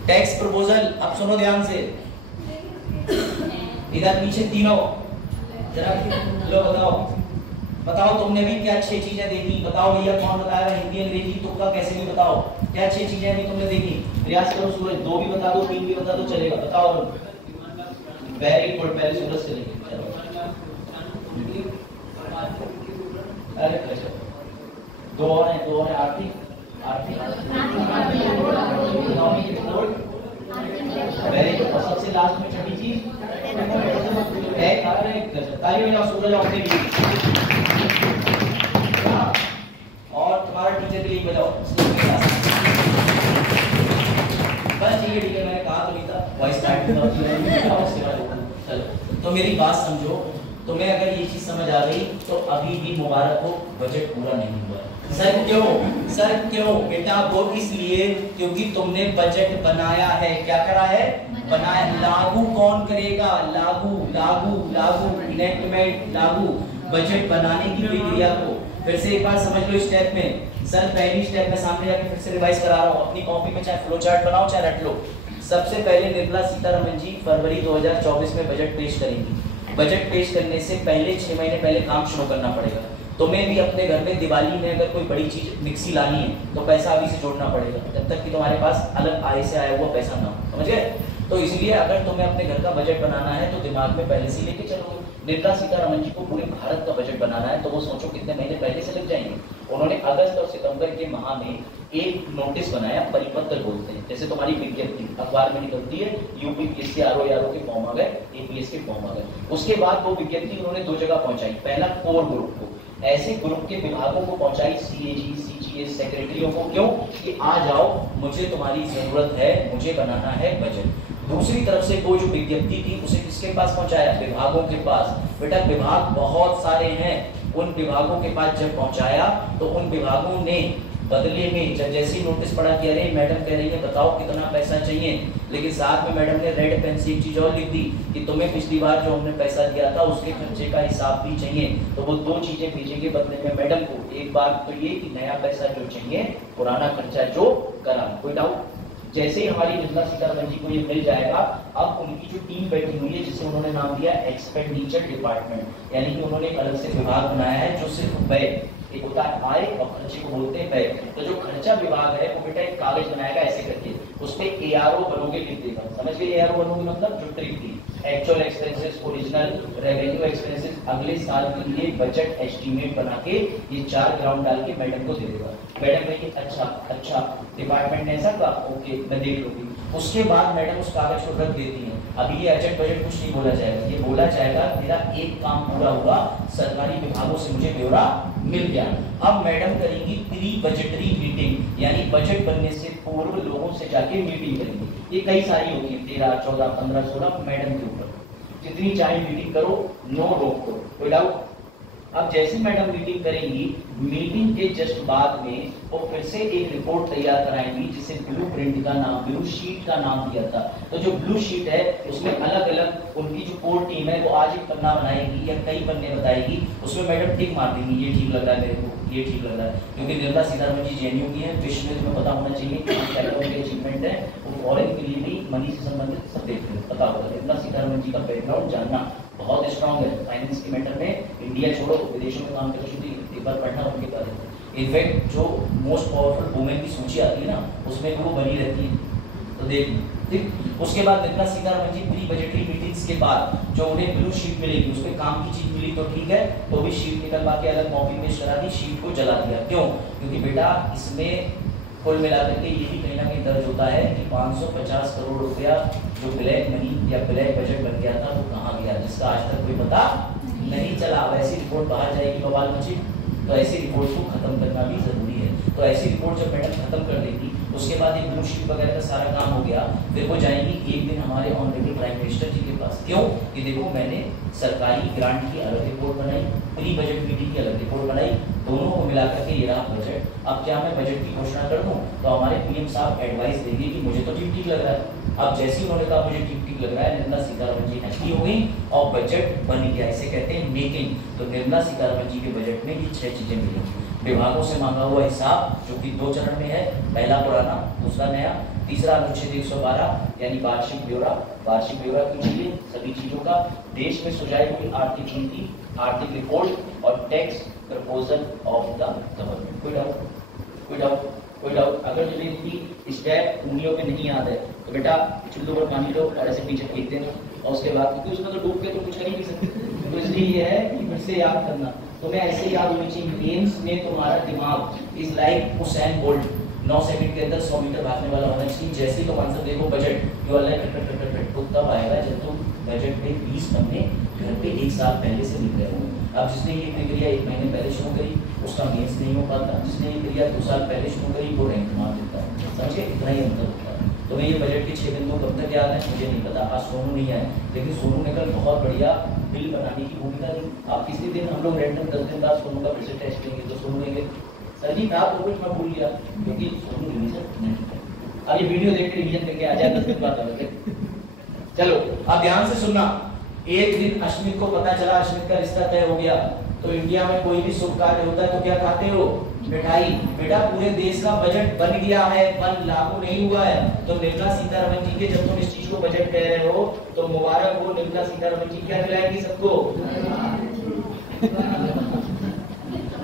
टैक्स प्रपोजल, अब सुनो ध्यान से। इधर पीछे तीनों जरा लो, बताओ बताओ तुमने भी क्या 6 चीजें देखी? बताओ भैया, कौन बताएगा? हिंदी अंग्रेजी तुक्का कैसे भी बताओ, क्या 6 चीजें भी तुमने देखी? प्रयास करो सूरज, 2 भी बता दो, 3 भी बता दो, चलेगा। बताओ। वेरी गुड, पहले सूरज से लेके चलो। अरे अच्छा, 2 और है आर्थिक, इकोनॉमी की रिपोर्ट, वेरी गुड। और सबसे लास्ट में छठी चीज ताली बजाओ सूरज अपने लिए, और तुम्हारा टीचर के लिए बजाओ। बस ठीक है, मैंने कहा तो नहीं था वॉइस चलो। तो मेरी बात समझो, तुम्हें अगर ये चीज समझ आ गई तो अभी भी मुबारक हो, बजट पूरा नहीं हुआ। सर क्यों? सर क्यों बेटा? वो इसलिए क्योंकि तुमने बजट बनाया है। क्या करा है? बनाया। लागू कौन करेगा? लागू लागू लागू इनेक्टमेंट, लागू बजट बनाने की प्रक्रिया को फिर से एक बार समझ लो स्टेप में। सर पहली स्टेप में सामने जाके फिर से रिवाइज करा रहा हूँ, अपनी कॉपी में चाहे फ्लो चार्ट बनाओ चाहे रट लो। सबसे पहले निर्मला सीतारमण जी फरवरी 2024 में बजट पेश करेंगी। बजट पेश करने से पहले 6 महीने पहले काम शुरू करना पड़ेगा। तुम्हें भी अपने घर में दिवाली में अगर कोई बड़ी चीज मिक्सी लानी है तो पैसा अभी से जोड़ना पड़ेगा, जब तक कि तुम्हारे पास अलग आय से आया हुआ पैसा ना हो, समझ गए? तो इसलिए अगर तुम्हें अपने घर का बजट बनाना है तो दिमाग में पहले से लेके चलो। निर्मला सीतारमण जी को पूरे भारत का बजट बनाना है तो वो सोचो कितने महीने पहले से लग जाएंगे। उन्होंने अगस्त और सितंबर के माह में एक नोटिस बनाया, परिपत्र बोलते हैं, जैसे तुम्हारी विज्ञप्ति अखबार में निकलती है, यूपीएससी आरओ के फॉर्म आ गए, एपीएस के फॉर्म आ गए। उसके बाद वो विज्ञप्ति उन्होंने 2 जगह पहुंचाई। पहला कोर ग्रुप को, ऐसे ग्रुप के विभागों को पहुंचाई, सीएजी सीजीएस सेक्रेटरियों को, क्यों? कि आ जाओ, मुझे तुम्हारी जरूरत है, मुझे बनाना है बजट। दूसरी तरफ से वो जो विज्ञप्ति थी उसे किसके पास पहुंचाया? विभागों के पास। बेटा विभाग बहुत सारे हैं, उन विभागों के पास जब पहुंचाया तो उन विभागों ने बदले में जब जैसी नोटिस पढ़ा कि अरे मैडम कह रही है बताओ कितना पैसा चाहिए, लेकिन साथ में मैडम ने रेड पेन से एक चीज और लिख दी कि तुम्हें पिछली बार जो हमने पैसा दिया था उसके खर्चे का हिसाब भी चाहिए। तो वो 2 चीजें भेजेंगे बदले में मैडम को। एक बात तो ये कि नया पैसा जो चाहिए, पुराना खर्चा जो करा। कोई डाउट? जैसे ही हमारी निर्मला सीतारमण जी को ये मिल जाएगा, अब उनकी जो टीम बैठी हुई है जिसे उन्होंने नाम दिया एक्सपेंडिचर डिपार्टमेंट, यानी कि उन्होंने एक अलग से विभाग बनाया है जो सिर्फ व्यय, एक होता है आय और खर्चे को बोलते हैं व्यय। तो जो खर्चा विभाग है वो बेटा एक कागज बनाएगा ऐसे करके, उस पे एआरओ बनोगे लिख देगा। समझ गए? एआरओ बनोगे मतलब जो ट्रिक थी, actual expenses, original revenue expenses, अगले साल के लिए बजट एस्टीमेट बना के ये 4 ग्राउंड डाल के मैडम को दे देगा। मैडम कहेगी अच्छा डिपार्टमेंट ने ऐसा कहा, ओके मैं देख लूंगी। उसके बाद मैडम उस कागज को रख देती है। अभी ये बजट कुछ नहीं बोला जाएगा, ये बोला जाएगा मेरा एक काम पूरा हुआ, सरकारी विभागों से मुझे ब्यौरा मिल गया। अब मैडम करेंगी प्री बजटरी मीटिंग, यानी बजट बनने से पूर्व लोगों से जाके मीटिंग करेंगे। ये कई सारी होती है, 13, 14, 15, 16 मैडम के ऊपर, जितनी चाहे मीटिंग करो, नो रोक करो, कोई डाउट? अब जैसे मैडम मीटिंग करेंगी, मीटिंग के जस्ट बाद में वो फिर से एक रिपोर्ट तैयार कराएंगी जिसे ब्लू प्रिंट का नाम, ब्लू शीट का नाम दिया था। तो जो ब्लू शीट है उसमें अलग अलग उनकी जो कोर टीम है वो आज एक पन्ना बनाएगी या कई पन्ने बताएगी, उसमें मैडम टिक मार देंगी, ये ठीक लग रहा है मेरे को, ये ठीक लग रहा है, क्योंकि निर्मला सीतारमण जी जेएनयू की है, विश्व में तुम्हें पता होना चाहिए कि क्या उनके अचीवमेंट है, वो फॉरेन के लिए भी मनी से संबंधित सब देखते हैं, पता होगा। निर्मला सीतारमण जी का बैकग्राउंड जानना बहुत स्ट्रॉन्ग है, फाइनेंस के मैटर में इंडिया छोड़ो विदेशों में काम कर चुकी थी, एक बार पढ़ना उनके बारे में। इनफैक्ट जो मोस्ट पावरफुल वुमेन की सूची आती है ना, उसमें भी वो बनी रहती है, तो देख ठीक। उसके बाद निर्मला सीतारमण जी प्री बजटरी मीटिंग्स के बाद जो उन्हें ब्लू शीट मिलेगी, उसमें काम की चीज मिली तो ठीक है, तो भी शीट निकलवा के अलग कॉपी पेस्ट करा दी, शीट को जला दिया। क्यों? क्योंकि बेटा इसमें कुल मिलाकर के ये भी कहीं ना कहीं दर्ज होता है कि 550 करोड़ रुपया जो ब्लैक मनी या ब्लैक बजट बन गया था वो कहाँ गया, जिसका आज तक कोई पता नहीं चला। वैसी रिपोर्ट बाहर जाएगी बवाल मची, तो ऐसी रिपोर्ट को खत्म करना भी जरूरी है। तो ऐसी रिपोर्ट जब मैडम खत्म कर देगी, उसके बाद एक ब्लू शीट वगैरह का सारा काम हो गया, फिर वो जाएंगी एक दिन हमारे ऑनरेबल प्राइम मिनिस्टर जी के पास। क्यों? कि देखो मैंने सरकारी ग्रांट की अलग रिपोर्ट बनाई, प्री बजट मीटिंग की अलग रिपोर्ट बनाई, दोनों को मिलाकर के ये रहा बजट। अब क्या मैं बजट की घोषणा कर दूं तो हमारे पीएम साहब एडवाइस देंगे कि मुझे तो ठीक ठीक लग रहा है। अब जैसे ही उन्होंने कहा मुझे ठीक ठीक लग रहा है, निर्मला सीतारमण जी हैप्पी हो गई और बजट बन गया। इसे कहते हैं मेकिंग। तो निर्मला सीतारमण जी के बजट में ये 6 चीजें मिली। विभागों से मांगा हुआ हिसाब जो कि 2 चरण में है, पहला पुराना, दूसरा नया, तीसरा अनुच्छेद 112 यानी वार्षिक ब्यौरा कीजिए सभी चीजों का, देश में सुझाई हुई आर्थिक नीति, आर्थिक रिपोर्ट और tax proposal of the government. कोई डाउट? अगर तुम्हें स्टेप उंगलियों पे नहीं याद है तो बेटा चुल्लू पर पानी लो और ऐसे पीछे फेंक देना, और उसके बाद क्योंकि उसमें तो डूब के तो कुछ कर ही नहीं सकते, तो इसलिए ये है कि फिर से याद करना। तुम्हें ऐसे याद होनी चाहिए, गेम्स में तुम्हारा दिमाग is like Usain bolt, 9 second के अंदर 100 मीटर भागने वाला होना चाहिए। जैसे ही तुम आंसर देखो बजट, यू आर लाइक तो तब आएगा जब तुम बजट में 20 पन्ने घर पे 1 साल पहले से लिख रहे हो। अब जिसने ये प्रक्रिया 1 महीने पहले शुरू करी उसका गेम्स नहीं हो पाता, जिसने ये प्रक्रिया 2 साल पहले शुरू करी वो रैंक मार देता है। समझे? इतना ही अंतर होता है। तुम्हें ये बजट के 6 बिंदु कब तक याद है मुझे नहीं पता। आज सोनू नहीं आए, लेकिन सोनू ने कल बहुत बढ़िया बिल बनाने की भूमिका दी। आप किसी दिन हम लोग रैंडम 10 दिन बाद सोनू का फिर से टेस्ट लेंगे, तो सोनू लेंगे सर जी आप तो कुछ मैं भूल गया, क्योंकि सोनू रिवीजन नहीं है। अब ये वीडियो देख के रिवीजन करके आ जाए 10 दिन बाद। चलो अब ध्यान से सुनना। एक दिन अश्मित को पता चला अश्मित का रिश्ता तय हो गया, तो इंडिया में कोई भी शुभ कार्य होता है तो क्या खाते हो? मिठाई। बेटा पूरे देश का बजट बन गया है, बन लागू नहीं हुआ है। तो निर्मला सीतारमण जी के जब तुम इस चीज को बजट कह रहे हो तो मुबारक हो, निर्मला सीतारमण जी क्या खिलाएंगी सबको?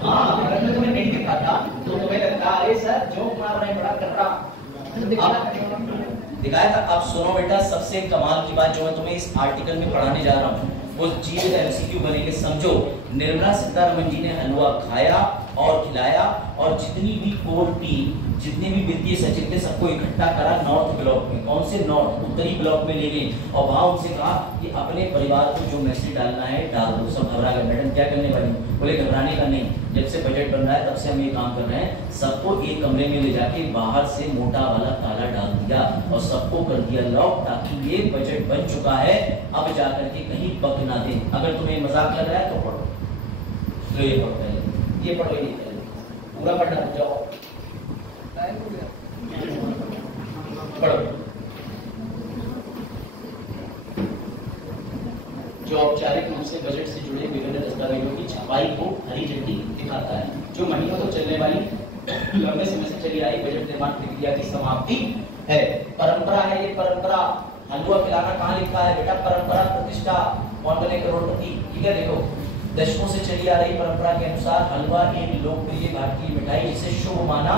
हाँ, अगर मैं तुम्हें नहीं दिखाता तो तुम्हें लगता अरे सर जो मार रहे बड़ा कर रहा दिखाया था। अब सुनो बेटा, सबसे कमाल की बात जो मैं तुम्हें इस आर्टिकल में पढ़ाने जा रहा हूँ वो चीज एमसीक्यू बनेंगे। समझो, निर्मला सीतारमण जी ने हलवा खाया और खिलाया और जितनी भी कोर टीम, जितने भी वित्तीय सचिव थे सबको इकट्ठा करा नॉर्थ ब्लॉक में। कौन से नॉर्थ? उत्तरी ब्लॉक में ले गए और वहां उनसे कहा कि अपने परिवार को जो मैसेज डालना है डाल दो। सब घबरा गए, मैडम क्या करने वाली? बोले घबराने का नहीं, जब से बजट बन रहा है तब से हम ये काम कर रहे हैं। सबको एक कमरे में ले जाके बाहर से मोटा वाला ताला डाल दिया और सबको कर दिया लॉक, ताकि ये बजट बन चुका है, अब जाकर के कहीं बक ना दे। अगर तुम्हें मजाक लग रहा है तो पढ़ो, तो ये पढ़ो पहले, ये पढ़ो, ये पूरा पढ़ना जाओ, पढ़ो। जो औपचारिक रूप से बजट से जुड़े विभिन्न दस्तावेजों की छपाई को हरी झंडी दिखाता है, जो महीनों तक चलने वाली लंबे समय से चली आई बजट निर्माण प्रक्रिया की समाप्ति है। परंपरा है ये परंपरा। हलवा खिलाना कहाँ लिखा है बेटा? परंपरा प्रतिष्ठा, कौन बने करोड़पति? ठीक है, देखो दशकों से चली आ रही परंपरा के अनुसार हलवा एक लोकप्रिय भारतीय मिठाई जिसे शुभ माना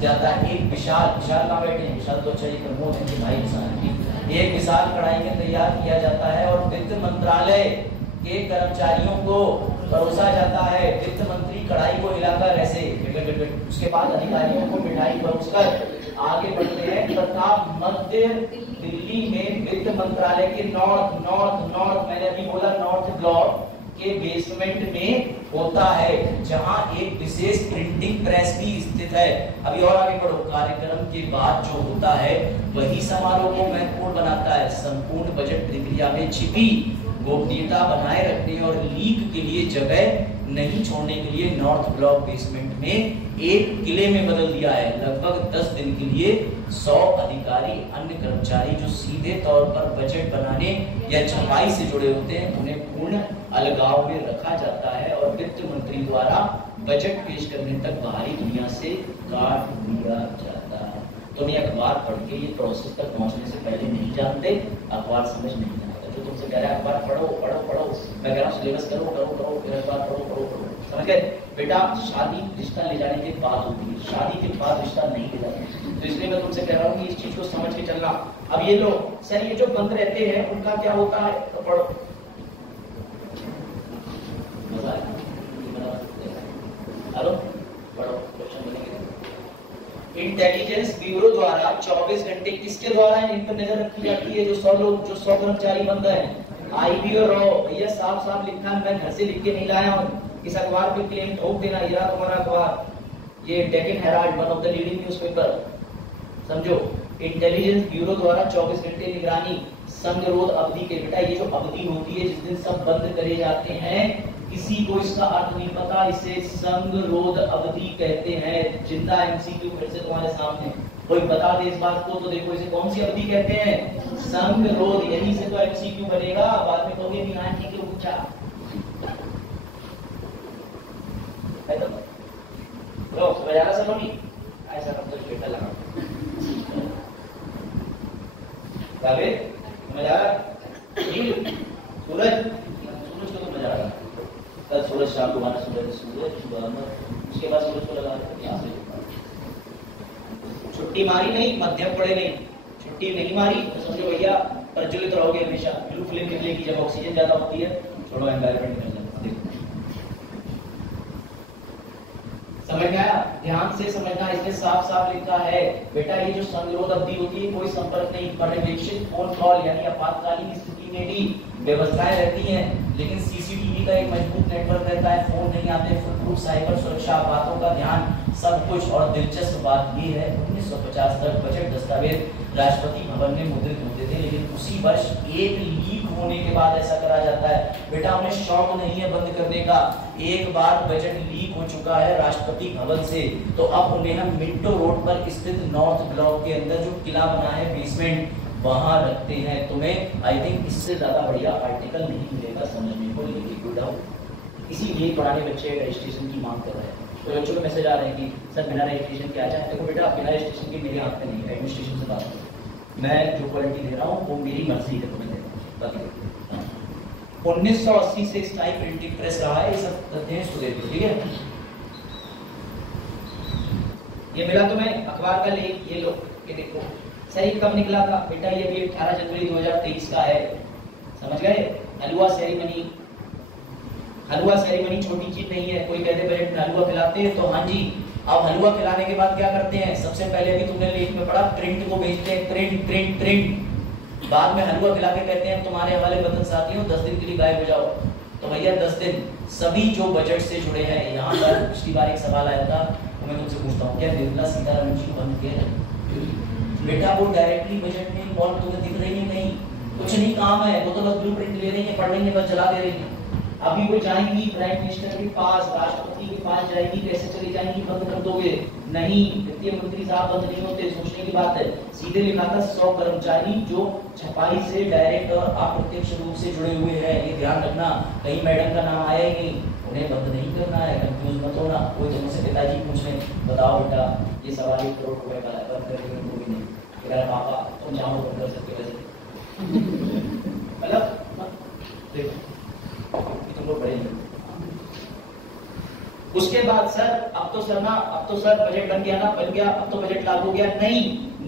जाता है। एक विशाल का बैठे हैं, विशाल तो अच्छा ये प्रमोद है कि भाई विशाल की एक विशाल कढ़ाई में तैयार किया जाता है और वित्त मंत्रालय के कर्मचारियों को परोसा जाता है। वित्त मंत्री कढ़ाई को हिलाकर ऐसे, उसके बाद अधिकारियों को मिठाई परोसकर आगे बढ़ते हैं तथा मध्य दिल्ली में वित्त मंत्रालय के नॉर्थ मैंने अभी बोला नॉर्थ ब्लॉक के बेसमेंट में होता है, जहां एक विशेष प्रिंटिंग प्रेस भी स्थित है। अभी और आगे बढ़ो। कार्यक्रम के बाद जो होता है वही समारोह को महत्वपूर्ण बनाता है। संपूर्ण बजट प्रक्रिया में छिपी गोपनीयता बनाए रखने और लीक के लिए जगह नहीं छोड़ने के लिए नॉर्थ ब्लॉक बेसमेंट में एक किले में बदल दिया है। लगभग 10 दिन के लिए 100 अधिकारी, अन्य कर्मचारी जो सीधे तौर पर बजट बनाने या छपाई से जुड़े होते हैं, उन्हें पूर्ण अलगाव में रखा जाता है और वित्त मंत्री द्वारा बजट पेश करने तक बाहरी दुनिया से काट दिया जाता है। तुम ये अखबार पढ़ के ये प्रोसेस तक पहुंचने से पहले नहीं जानते, अखबार समझ नहीं आता। जो तुमसे कह रहा है अखबार पढ़ो पढ़ो पढ़ो, मैं कह रहा हूँ सिलेबस करो करो करो, फिर अखबार पढ़ो पढ़ो पढ़ो, समझ गए बेटा? शादी रिश्ता ले जाने के बाद होती है, शादी के बाद रिश्ता नहीं ले जाते। तो इसलिए मैं तुमसे कह रहा हूँ कि इस चीज को समझ के चलना। अब ये लो सर, ये जो बंद रहते हैं उनका क्या होता है, तो पढ़ो। हेलो पढ़ो, क्वेश्चन बनेंगे। इंटेलिजेंस ब्यूरो द्वारा 24 घंटे किसके द्वारा इन पर नजर रखी जाती है? जो 100 लोग, जो 100 कर्मचारी बंद है, आईबी और रॉ। भैया साफ साफ लिखा है, मैं घर से लिख के नहीं लाया हूँ। इस अखबार पे क्लेम ठोक देना, ये रहा तुम्हारा अखबार, ये Deccan Herald, one of the leading newspaper, समझो। इंटेलिजेंस ब्यूरो द्वारा 24 घंटे निगरानी, संगरोध अवधि के। बेटा ये जो अवधि होती है जिस दिन सब बंद करे जाते हैं, किसी को इसका अर्थ नहीं पता, इसे संगरोध अवधि कहते हैं। जिंदा एमसीक्यू फिर से तुम्हारे सामने, कोई बता दे इस बात को तो देखो, इसे कौन सी अवधि कहते हैं? संगरोध। यहीं से तो एमसीक्यू बनेगा, बाद में कहोगे नहीं हाँ ठीक है पूछा। तो बजाना सब नहीं ऐसा कब तक बेटा लगा कावे मजा सूरज, सूरज को तो मजा आ रहा। कल सूरज शाम को आना, सूरज उसके बाद सूरज को लगा यहाँ से छुट्टी मारी नहीं, मध्यम पड़े नहीं, छुट्टी नहीं मारी तो समझो भैया प्रज्वलित रहोगे हमेशा। ब्लू फिल्म निकलेगी जब ऑक्सीजन ज्यादा होती है। छोड़ो एनवायरमेंट में समझ में आया? ध्यान से समझना, इसमें साफ साफ लिखा है बेटा ये जो संगरोध अवधि होती है, कोई संपर्क नहीं, पर्यवेक्षित फोन कॉल यानी आपातकालीन स्थिति में भी व्यवस्थाएं रहती हैं, लेकिन सीसीटीवी का एक मजबूत नेटवर्क रहता है, फोन नहीं आते, फुलप्रूफ साइबर सुरक्षा, बातों का ध्यान, सब कुछ। और दिलचस्प बात ये है 1950 तक बजट दस्तावेज राष्ट्रपति भवन में मुद्रित होते थे, लेकिन उसी वर्ष एक लीक होने के बाद ऐसा करा जाता है। बेटा उन्हें शौक नहीं है बंद करने का, एक बार बजट लीक हो चुका है राष्ट्रपति भवन से, तो अब उन्हें हम मिंटो रोड पर स्थित नॉर्थ ब्लॉक के अंदर जो किला बना है बेसमेंट, वहां रखते हैं। तुम्हें आई थिंक इससे ज्यादा बढ़िया आर्टिकल नहीं मिलेगा समझने को, लेकिन इसीलिए पुराने बच्चे रजिस्ट्रेशन की मांग कर रहे हैं। तो बच्चों को मैसेज आ रहे हैं कि सर बिना रजिस्ट्रेशन के आ जाए। देखो बेटा बिना रजिस्ट्रेशन के मेरे हाथ में नहीं है, एडमिनिस्ट्रेशन से बात करो, मैं जो क्वालिटी दे रहा हूँ वो मेरी मर्जी है तुम्हें देना। 1980 से स्टाइल प्रिंटिंग प्रेस रहा है, ये सब तथ्य स्टूडेंट, ठीक है? ये मिला तुम्हें अखबार का लिंक, ये लो, ये देखो सही कब निकला था बेटा? ये भी 18 जनवरी 2023 का है, समझ गए? हलवा सेरेमनी, हलवा सेरेमनी छोटी चीज नहीं है। कोई कहते बजट में हलवा खिलाते हैं, तो हाँ जी। अब हलवा खिलाने के बाद क्या करते हैं? सबसे पहले भी तुमने लेख में पढ़ा, प्रिंट को भेजते हैं, प्रिंट प्रिंट प्रिंट। बाद में हलवा खिला के कहते हैं तुम्हारे हवाले वतन साथियों 10 दिन के लिए गायब हो जाओ। तो भैया 10 दिन सभी जो बजट से जुड़े हैं। यहाँ पर पिछली बार एक सवाल आया था, तो मैं तुमसे पूछता हूँ, क्या निर्मला सीतारमण जी बंद किया? बेटा वो डायरेक्टली बजट में इन्वॉल्व तुम्हें दिख रही है नहीं, कुछ नहीं काम है, वो तो बस ब्लू प्रिंट ले रही है, पढ़ रही है, बस चला दे रही है। अभी वो जाएंगी प्राइम मिनिस्टर के पास, राष्ट्रपति के पास जाएगी, कैसे चली जाएंगी? बंद कर दोगे? नहीं, वित्तीय मंत्री साहब बंद नहीं होते, सोचने की बात है। सीधे लिखा था 100 कर्मचारी जो छपाई से डायरेक्ट और अप्रत्यक्ष रूप से जुड़े हुए हैं, ये ध्यान रखना। कहीं मैडम का नाम आया ही नहीं, उन्हें बंद नहीं करना है, कंफ्यूज मत होना। कोई तुमसे पिताजी पूछे बताओ बेटा ये सवाल 1 करोड़ रुपए का है, बंद कर देंगे तो भी नहीं। अगर पापा तुम चाहो बंद कर सकते वैसे मतलब देखो तुम लोग बड़े। उसके बाद सर अब तो सर ना, अब तो सर बजट बन गया ना, बन गया, अब तो बजट लागू हो गया। नहीं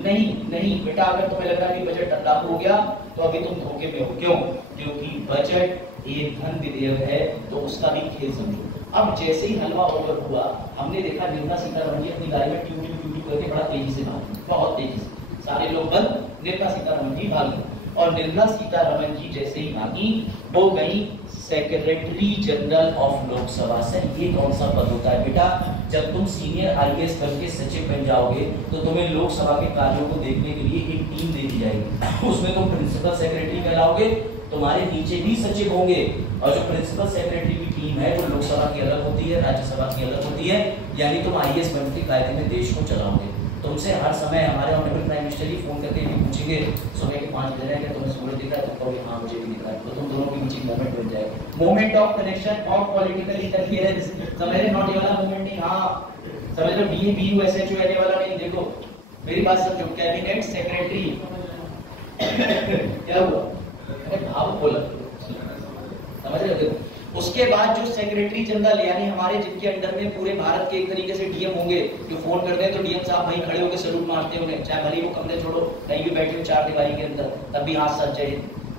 नहीं नहीं बेटा, अगर तुम्हें लग रहा है कि बजट लागू हो गया तो अभी तुम धोखे में हो। क्यों? क्योंकि बजट एक धन विधेयक है, तो उसका भी खेल समझो। अब जैसे ही हलवा ओवर हुआ, हमने देखा निर्मला सीतारमण जी अपनी गाड़ी में ट्यूब ट्यूब ट्यूब करके बड़ा तेजी से भागी, बहुत तेजी से। सारे लोग बंद, निर्मला सीतारमण जी भागी। और निर्मला सीतारमण जी जैसे ही भागी, वो गई secretary general of Lok Sabha. Sir ये कौन सा पद होता है बेटा? जब तुम सीनियर आईएएस करके सचिव बन जाओगे तो तुम्हें लोकसभा के कार्यों को देखने के लिए एक टीम दे दी जाएगी, उसमें तुम प्रिंसिपल सेक्रेटरी कहलाओगे तुम्हारे नीचे भी सचिव होंगे, और जो प्रिंसिपल सेक्रेटरी की टीम है वो लोकसभा की अलग होती है, राज्यसभा की अलग होती है। यानी तुम IAS बनने के कायदे में देश को चलाओगे। तुमसे हर समय हमारे ऑनरेबल प्राइम मिनिस्टर ही फोन करके भी पूछेंगे सुबह के 5 बजे क्या तुम्हें सूरज दिख रहा है, तो कहोगे हाँ मुझे भी दिख रहा है, तो तुम दोनों के बीच एक मोमेंट बन जाएगा। Moment of connection of politically interference, समझ रहे? नॉट ये वाला मोमेंट नहीं, हाँ समझ लो DBUSHOLA वाला नहीं। देखो मेरी बात समझो, कैबिनेट सेक्रेटरी क्या हुआ, अरे भाव बोला, समझ रहे हो? उसके बाद जो सेक्रेटरी जनरल यानी हमारे जिनके अंडर में पूरे भारत के एक तरीके से DM होंगे, जो फोन करते हैं तो DM साहब वहीं खड़े होकर सैल्यूट मारते हैं उन्हें, चाहे भले वो कमरे छोड़ो कहीं भी बैठे हो 4 दीवारी के अंदर, तब भी हाथ सच जाए।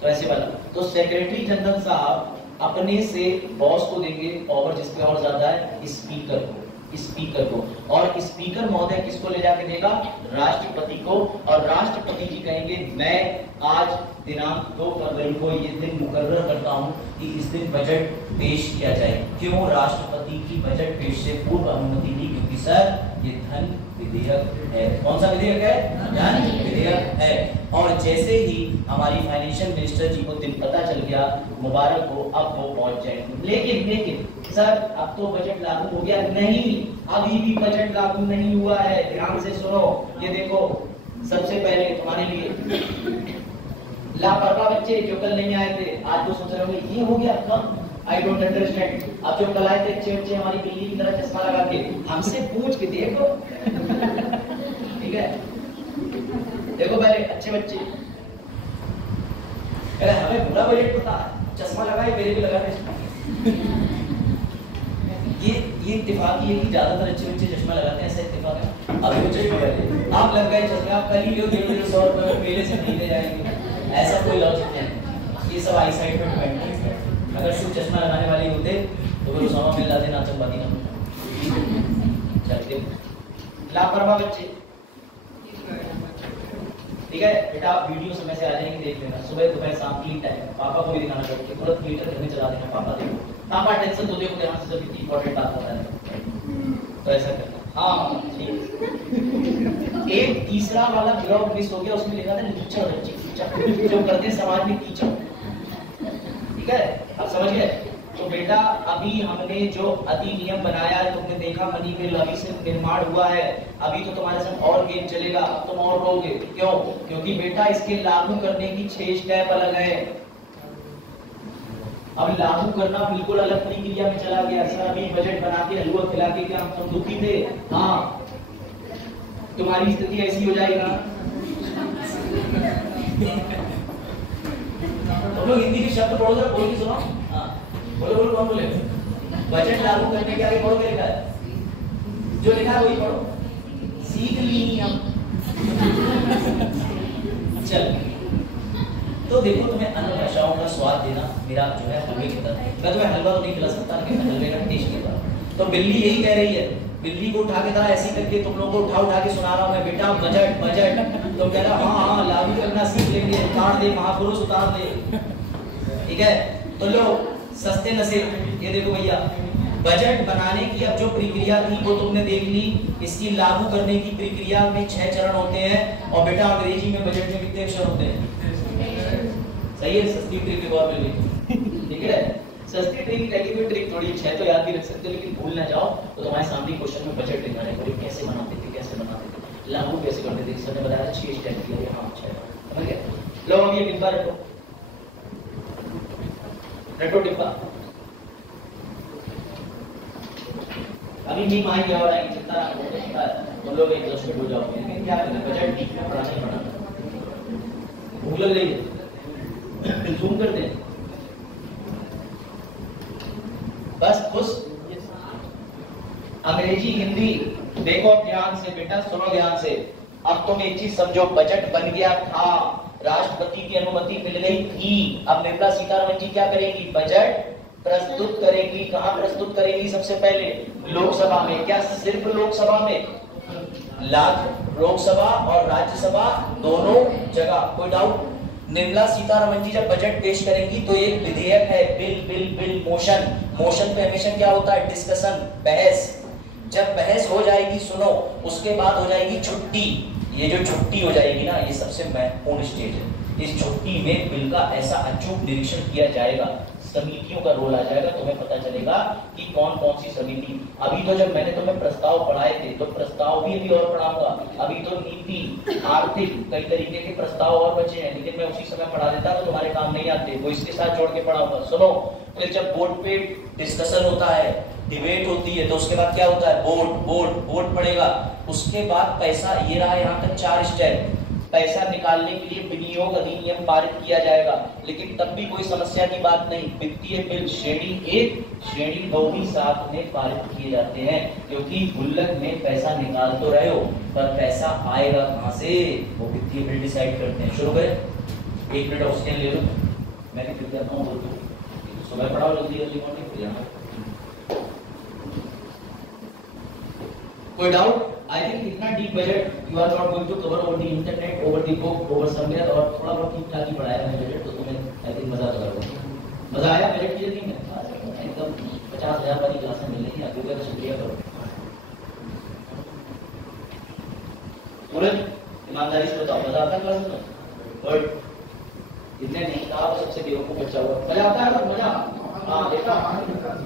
तो ऐसे वाला तो सेक्रेटरी जनरल साहब अपने से बॉस को देंगे पावर, जिसपे और ज्यादा है स्पीकर को, स्पीकर को, और स्पीकर महोदय किसको ले जाके देगा, राष्ट्रपति को, और राष्ट्रपति जी कहेंगे मैं आज दिनांक 2 फरवरी को ये दिन मुकर्रर करता हूं कि इस दिन बजट पेश किया जाए। क्यों राष्ट्रपति की बजट पेश से पूर्व अनुमति ली? क्योंकि सर ये धन विधेयक है। कौन सा विधेयक है? धन विधेयक है। और जैसे ही हमारी फाइनेंशियल मिनिस्टर जी को दिन पता चल गया, मुबारक हो, अब वो पहुंच जाएंगे। लेकिन सर अब तो बजट लागू हो गया, नहीं अभी भी बजट लागू नहीं हुआ है। ध्यान से सुनो, ये देखो सबसे पहले तुम्हारे लिए लापरवाह बच्चे जो कल नहीं आए थे, आज तो सोच रहे होंगे ये हो गया कम, आई डोंट अंडरस्टैंड। अब जो कल आए थे अच्छे बच्चे हमारी बिल्ली की तरह चश्मा लगा के, हमसे पूछ के देखो ठीक है, देखो पहले अच्छे बच्चे, अरे हमें पूरा बजट पता है, चश्मा लगाए मेरे भी लगा ये इत्तेफाक ये कि ज्यादातर अच्छे बच्चे चश्मा लगाते हैं, ऐसा इत्तेफाक है। अभी बच्चे आप लग गए चश्मे, आप कल ही लो 150 रुपए में मेले से खरीदे जाएंगे, ऐसा कोई लॉजिक नहीं। ये सब आई साइड पे डिपेंड है। अगर सिर्फ चश्मा लगाने वाले होते तो वो उसामा बिन लादेन आतंकवादी ना चलते। लापरवाह बच्चे, ठीक है बेटा, वीडियो समय से आ जाएंगे, देख लेना, सुबह दोपहर शाम की टाइम, पापा को भी दिखाना चाहिए, तुरंत मीटर घर में चला देना, पापा देखो, पापा टेंशन तो देखो ध्यान से, जब इतनी इंपॉर्टेंट बात होता है तो ऐसा करना। हाँ ठीक। एक तीसरा वाला ब्लॉग मिस हो गया, उसमें लिखा था कीचड़ बच्चे, कीचड़ जो करते हैं समाज में कीचड़, ठीक है अब समझ गए? तो बेटा अभी हमने जो अधिनियम बनाया है, तुमने देखा मनी बिल अभी से निर्माण हुआ है, अभी तो तुम्हारे साथ और गेम चलेगा, अब तुम और रोगे। क्यों? क्योंकि बेटा इसके लागू करने की 6 स्टेप अलग है। अब लागू करना बिल्कुल अलग प्रक्रिया में चला गया। सर अभी बजट बना के हलवा खिला के क्या हम दुखी थे? हाँ तुम्हारी स्थिति ऐसी हो जाएगी। तुम लोग हिंदी के शब्द पढ़ो, बोल के सुनो। हाँ बोलो बोलो, कौन बोले? बजट लागू करने के आगे पढ़ो, क्या लिखा है? जो लिखा है वही पढ़ो, सीख ली हम। चल तो देखो, तुम्हें अन्य भाषाओं का स्वाद देना मेरा जो है हलवे की तरह। मैं तुम्हें हलवा तो नहीं खिला सकता, लेकिन हलवे का टेस्ट देता। तो बिल्ली यही कह रही है, बिल्ली को उठा के तरह ऐसी करके तुम लोगों को उठा के सुना रहा हूँ मैं, बेटा बजट बजट। तुम कह रहा हाँ हाँ लागू करना सीख लेंगे, उतार दे महापुरुष उतार दे, ठीक है? तो लो सस्ते नसीब, ये देखो भैया, बजट बनाने की अब जो प्रक्रिया थी वो तुमने देख ली। इसकी लागू करने की प्रक्रिया में 6 चरण होते हैं। और बेटा अंग्रेजी में बजट में कितने अक्षर होते हैं? सही है, सस्ती ट्रिक एक और मिल गई, ठीक है? सस्ती ट्रिक लगी हुई ट्रिक थोड़ी 6 तो याद भी रख सकते हो, लेकिन भूल ना जाओ तो तुम्हारे सामने क्वेश्चन में बजट लिखा है, बोले कैसे बनाते थे, कैसे बनाते थे, लागू कैसे करते थे। सर ने बताया 6 स्टेप दिया, हाँ 6, समझ गए? लो अब ये डिब्बा रखो, रखो डिब्बा। अभी नीम आई गया और आएगी, चिंता ना तुम लोग एग्जॉस्टेड हो जाओगे, लेकिन क्या करें, बजट ठीक में पढ़ाना ही पड़ना। भूल लग रही है, जूम कर दे बस खुश। अंग्रेजी हिंदी देखो ध्यान से बेटा, सुनो ध्यान से। अब तुम एक चीज समझो, बजट बन गया था, राष्ट्रपति की अनुमति मिल गई थी। अब निर्मला सीतारमण जी क्या करेगी? बजट प्रस्तुत करेगी। कहां प्रस्तुत करेगी? सबसे पहले लोकसभा में। क्या सिर्फ लोकसभा में? लोकसभा और राज्यसभा दोनों जगह, कोई डाउट? निर्मला सीतारमण जी जब बजट पेश करेंगी तो एक विधेयक है, bill bill bill motion. Motion पे हमेशा क्या होता है? डिस्कशन, बहस। जब बहस हो जाएगी, सुनो, उसके बाद हो जाएगी छुट्टी। ये जो छुट्टी हो जाएगी ना, ये सबसे महत्वपूर्ण स्टेज है। इस छुट्टी में बिल का ऐसा अचूक निरीक्षण किया जाएगा, समितियों का रोल आ जाएगा, तुम्हें पता चलेगा कि कौन कौन सी समिति। अभी तो जब मैंने तुम्हें प्रस्ताव पढ़ाए थे तो प्रस्ताव भी अभी और पढ़ाऊंगा। अभी तो नीति, आर्थिक, कई तरीके के प्रस्ताव और बचे हैं, लेकिन मैं उसी समय पढ़ा देता तो तुम्हारे काम नहीं आते, वो इसके साथ जोड़ के पढ़ाऊंगा। सुनो, फिर जब बोर्ड पे डिस्कशन होता है, डिबेट होती है, तो उसके बाद क्या होता है, बोर्ड पड़ेगा। उसके बाद पैसा, ये रहा यहाँ तक 4 स्टेप। पैसा निकालने के लिए विनियोग अधिनियम पारित किया जाएगा, लेकिन तब भी कोई समस्या की बात नहीं। वित्तीय बिल श्रेणी 1, श्रेणी 2 भी साथ में पारित किए जाते हैं, क्योंकि गुल्लक में पैसा निकाल तो रहे हो, पर पैसा आएगा कहाँ से, वो वित्तीय बिल डिसाइड करते हैं। शुरू करें, 1 मिनट ऑक्सीजन ले लो, मैं लिख देता हूँ, सुबह पढ़ाओ जल्दी मॉर्निंग। कोई डाउट? आई थिंक इतना deep budget you are not going to cover over the internet, over the book, over somewhere, और थोड़ा बहुत ठीक ठाक ही पढ़ाया मैंने बजट, तो तुम्हें आई थिंक मजा आ रहा होगा। मजा आया बजट की जर्नी में? एकदम 50,000 वाली क्लासें मिल रही हैं, आप लोगों का शुक्रिया करो। सूरज, ईमानदारी से बताओ, मजा आता है क्लास में? बट इतने नहीं कहा, सबसे बेवकूफ बच्चा हुआ। मजा आता है? मजा, हाँ देखा,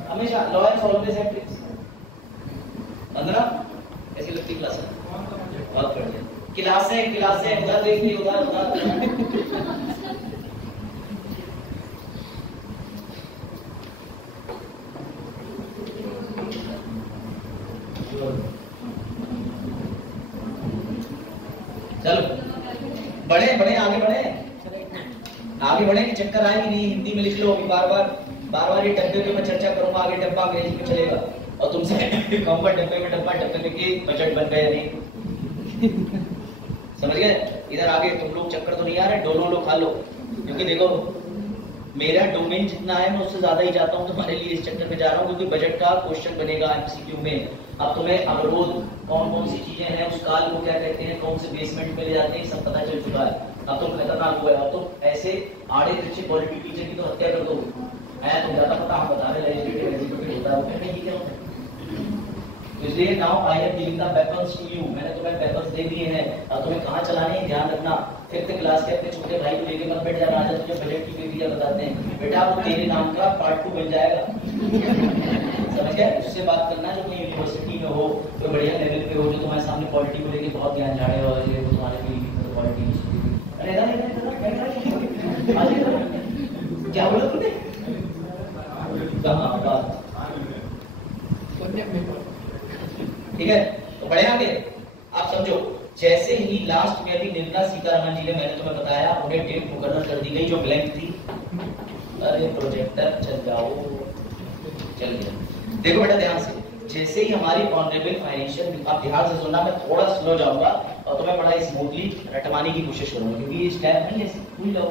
हमेशा law and always have tricks. 15 ऐसी लगती क्लास है, बहुत बढ़िया क्लास है, उधर देख ली, उधर चलो बढ़े आगे बढ़े कि चक्कर आएगी नहीं। हिंदी में लिख लो, अभी बार-बार ये डब्बे पे मैं चर्चा करूंगा, आगे डब्बा अंग्रेजी में चलेगा और तुमसे कहूंगा डब्बे में डब्बे के बजट बन गए नहीं। समझ गए? इधर आगे तुम लोग चक्कर तो नहीं आ रहे, डोलो लो खा लो, क्योंकि देखो मेरा डोमेन जितना है मैं उससे ज्यादा ही जाता हूँ तुम्हारे लिए, इस चक्कर में जा रहा हूँ, क्योंकि बजट का क्वेश्चन बनेगा एमसीक्यू में। अब तुम्हें अवरोध कौन कौन सी चीजें हैं, उस काल को क्या कहते हैं, कौन से बेसमेंट में ले जाते हैं, सब पता चल चुका है। अब तो खतरनाक हुआ है, अब तो ऐसे आड़े तिरछे पॉलिटिक टीचर की तो हत्या कर दो। मैं तुम ज्यादा पता, हम बता रहे लेजिस्लेटिव होता है, ये क्या होता है। इसलिए now I am giving the weapons to you, मैंने तुम्हें वेपन्स दे दिए हैं, अब तुम्हें कहाँ चलाने हैं ध्यान रखना। 5th क्लास के अपने छोटे भाई को लेके मत बैठ जाना, आज तुझे बजट की प्रक्रिया बताते हैं बेटा, वो तेरे नाम का पार्ट 2 बन जाएगा। समझ गए? उससे बात करना जो कोई यूनिवर्सिटी में हो, कोई बढ़िया लेवल पे हो, जो तुम्हारे सामने पॉलिटी को लेके बहुत ज्ञान झाड़े और ये तुम्हारे लिए पॉलिटी क्या बोला तुमने? ठीक है, तो बढ़े आगे। आप समझो, जैसे ही लास्ट में अभी निर्मला सीतारमण जी ने, मैंने तुम्हें बताया, उन्हें डेट मुकर्रर कर दी गई जो ब्लैंक थी। अरे प्रोजेक्टर चल जाओ, चल गया। देखो बेटा ध्यान से, जैसे ही हमारी ऑनरेबल फाइनेंशियल, आप ध्यान से सुनना, मैं थोड़ा स्लो जाऊंगा और तुम्हें बड़ा स्मूथली रटवाने की कोशिश करूंगा, क्योंकि ये स्टेप नहीं है, भूल जाओ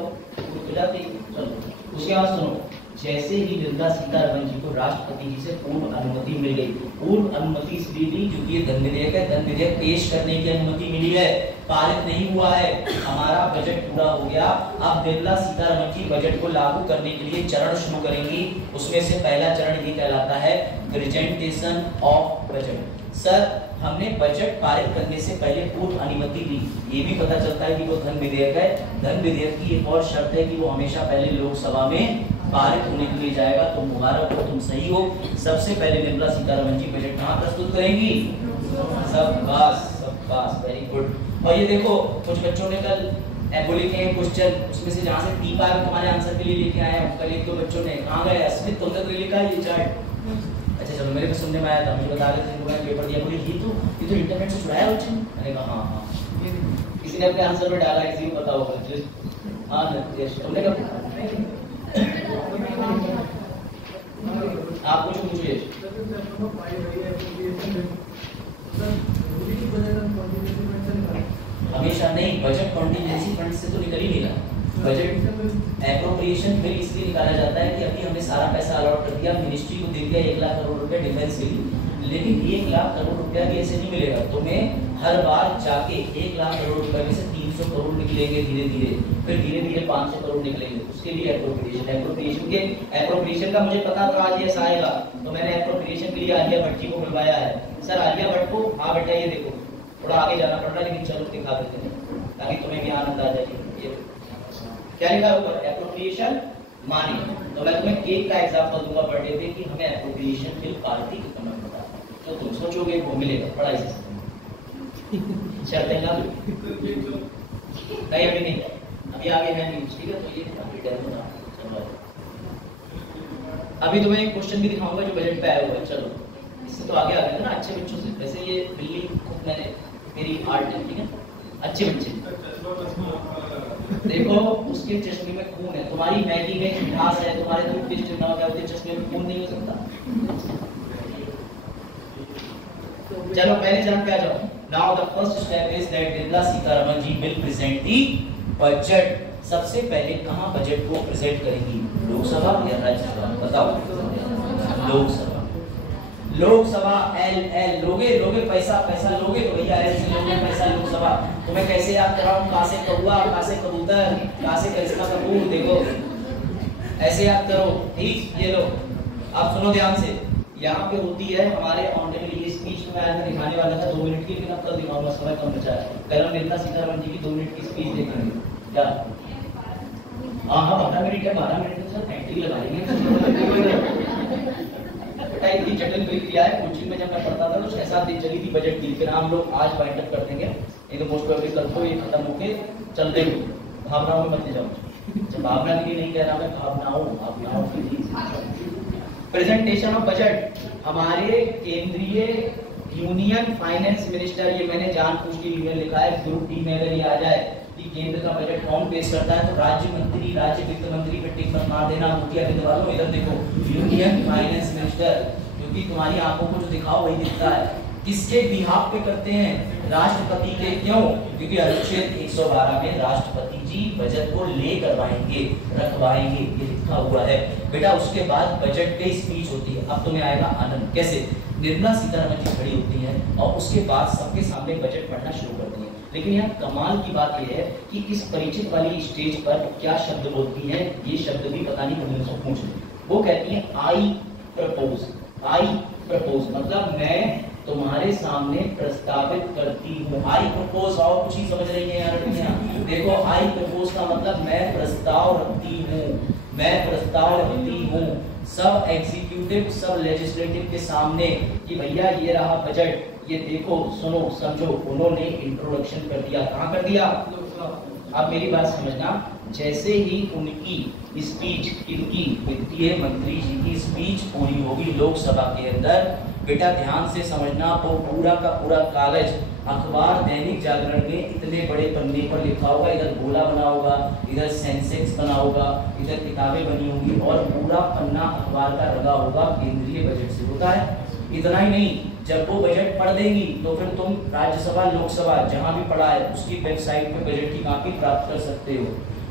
चलो। उसके बाद सुनो, जैसे ही निर्मला सीतारमण जी को राष्ट्रपति जी से पूर्व अनुमति मिल गई, पूर्व अनुमति इसलिए दी क्योंकि ये धन विधेयक है, धन विधेयक पेश करने की अनुमति मिली है, पारित नहीं हुआ है, हमारा बजट पूरा हो गया। अब निर्मला सीतारमण जी बजट को लागू करने के लिए चरण शुरू करेंगी। उसमें से पहला चरण ये कहलाता है प्रेजेंटेशन ऑफ बजट। सर, हमने बजट पारित करने से पहले पूर्व अनुमति दी, ये भी पता चलता है कि वो धन विधेयक है। धन विधेयक की एक और शर्त है कि वो हमेशा पहले लोकसभा में पारित होने के लिए जाएगा। तो मुबारक हो, तुम सही हो। सबसे पहले निर्मला सीतारमण जी बजट कहाँ प्रस्तुत करेंगी? शाबाश, वेरी गुड। और ये देखो, कुछ बच्चों ने कल बोले के क्वेश्चन, उसमें से जहाँ से टी पार तुम्हारे आंसर के लिए लेके आए हैं, कल 1-2 बच्चों ने, कहाँ गए अस्मित, तुमने तो लिखा है ये चार्ट। अच्छा चलो, मेरे को सुनने में आया था, मुझे बता रहे थे, पेपर दिया, बोले ये तो इंटरनेट से छुड़ाया बच्चे। मैंने कहा हाँ, किसी ने अपने आंसर में डाला, किसी को पता होगा। हाँ तुमने कहा, आप कुछ पूछिए। हमेशा नहीं, बजट कॉन्टिजेंसी फंड से तो निकल ही नहीं रहा। बजट एप्रोप्रिएशन बिल इसलिए निकाला जाता है कि अभी हमने सारा पैसा अलॉट कर दिया, मिनिस्ट्री को दे दिया 1 लाख करोड़ रुपए डिफेंस के लिए, लेकिन 1 लाख करोड़ रुपया भी ऐसे नहीं मिलेगा तुम्हें। हर बार जाके 1 लाख करोड़ रुपए में से 300 करोड़ निकलेंगे धीरे धीरे, फिर धीरे धीरे 500 करोड़ निकलेंगे। उसके लिए एप्रोप्रिएशन का मुझे पता था आज ऐसा आएगा, तो मैंने एप्रोप्रिएशन के लिए आलिया भट्ट जी को बुलवाया है। सर आलिया भट्ट को, हाँ बेटा ये देखो थोड़ा आगे जाना पड़ रहा है, लेकिन चलो दिखा देते हैं ताकि तुम्हें भी आनंद आ जाए। ये क्या लिखा है ऊपर? एप्रोप्रिएशन मानी। तो मैं तुम्हें केक का एग्जांपल दूंगा बर्थडे पे कि हमें एप्रोप्रिएशन बिल पार्टी कितना पता है, तो तुम सोचोगे वो मिलेगा पढ़ाई से चलते ना नहीं, अभी नहीं, अभी आगे है नहीं, ठीक है। तो ये डेमो था, चलो अभी तुम्हें एक क्वेश्चन भी दिखाऊंगा जो बजट पे आया हुआ है। चलो इससे तो आगे आ गए ना अच्छे बच्चों से। वैसे ये बिल्ली खुद मैंने मेरी आर्ट है, ठीक है, अच्छे बच्चे देखो उसके चश्मे में खून है, तुम्हारी मैगी में मिठास है, तुम्हारे दूध के चश्मे में क्या होते हैं, चश्मे में खून नहीं हो सकता। चलो पहले जान पे आ जाओ। Now the first step is that Nirmala Sitharaman ji will present the budget. सबसे पहले कहां बजट को प्रेजेंट करेंगी, लोकसभा या राज्यसभा? बताओ। लोकसभा। लोकसभा एल लोगे पैसा लोगे तो भैया एल से लोगे पैसा लोकसभा। तुम्हें कैसे याद कराऊं, कहां से कौवा, कहां से कबूतर, कहां से करिश्मा कपूर, देखो ऐसे याद करो, ठीक। ये लो आप सुनो ध्यान से, यहाँ पे होती है हमारे ऑनरेबल, ये स्पीच में आज मैं दिखाने वाला था 2 मिनट की, लेकिन अब कल दिखाऊंगा, समय कम बचा है। कल हम निर्मला सीतारमण जी की 2 मिनट की स्पीच देखेंगे। क्या हाँ 12 मिनट है, 12 मिनट में सर एंट्री लगाएंगे। इतनी जटिल प्रक्रिया है, कोचिंग में जब मैं पढ़ता था तो 6-7 दिन चली थी बजट की, फिर हम लोग आज वाइंड अप कर देंगे। ये तो मोस्ट प्रोबेबली कल को ये खत्म होके चल देंगे। भावनाओं में मत ले जाओ, भावना के लिए नहीं कह रहा मैं, भावनाओं के लिए। Presentation of budget. हमारे केंद्रीय यूनियन फाइनेंस मिनिस्टर, ये मैंने जानबूझ के ईमेल लिखा है ग्रुप डी में, अगर ये आ जाए कि केंद्र का बजट कौन पेश करता है तो राज्य मंत्री, राज्य वित्त मंत्री पे टिक मत मार देना, मुखिया बिंदु वालों इधर देखो यूनियन फाइनेंस मिनिस्टर, क्योंकि तुम्हारी आंखों को जो दिखाओ वही दिखता है। किसके बिहाफ पे करते हैं, राष्ट्रपति के। क्यों? क्योंकि अनुच्छेद 112 में राष्ट्रपति जी बजट को ले करवाएंगे, रखवाएंगे, ये लिखा हुआ है बेटा। उसके बाद बजट पे स्पीच होती है। अब तुम्हें आएगा आनंद। कैसे? निर्मला सीतारमण जी खड़ी होती हैं और उसके बाद सबके सामने बजट पढ़ना शुरू करती हैं। लेकिन यहाँ कमाल की बात यह है कि इस परिचित वाली स्टेज पर क्या शब्द बोलती हैं, ये शब्द भी पता नहीं कभी उनसे पूछ लें। वो कहती हैं आई प्रपोज, मतलब मैं तुम्हारे सामने प्रस्तावित करती हूँ। आई प्रपोज, और कुछ ही समझ रही है यार? देखो आई प्रपोज का मतलब मैं प्रस्ताव रखती हूँ, सब एग्जीक्यूटिव सब लेजिस्लेटिव के सामने कि भैया ये रहा बजट, ये देखो सुनो समझो। उन्होंने इंट्रोडक्शन कर दिया। कहाँ कर दिया? अब मेरी बात समझना, जैसे ही उनकी स्पीच, इनकी वित्तीय मंत्री जी की स्पीच पूरी होगी लोकसभा के अंदर, बेटा ध्यान से समझना, तो पूरा का पूरा कागज अखबार दैनिक जागरण में इतने बड़े पन्ने पर लिखा होगा, इधर गोला बना होगा, इधर सेंसेक्स बना होगा, इधर किताबें बनी होंगी और पूरा पन्ना अखबार का रंगा होगा केंद्रीय बजट से। होता है। इतना ही नहीं, जब वो बजट पढ़ देंगी तो फिर तुम राज्यसभा लोकसभा जहां भी पढ़ा है उसकी वेबसाइट पे बजट की कॉपी प्राप्त कर सकते हो।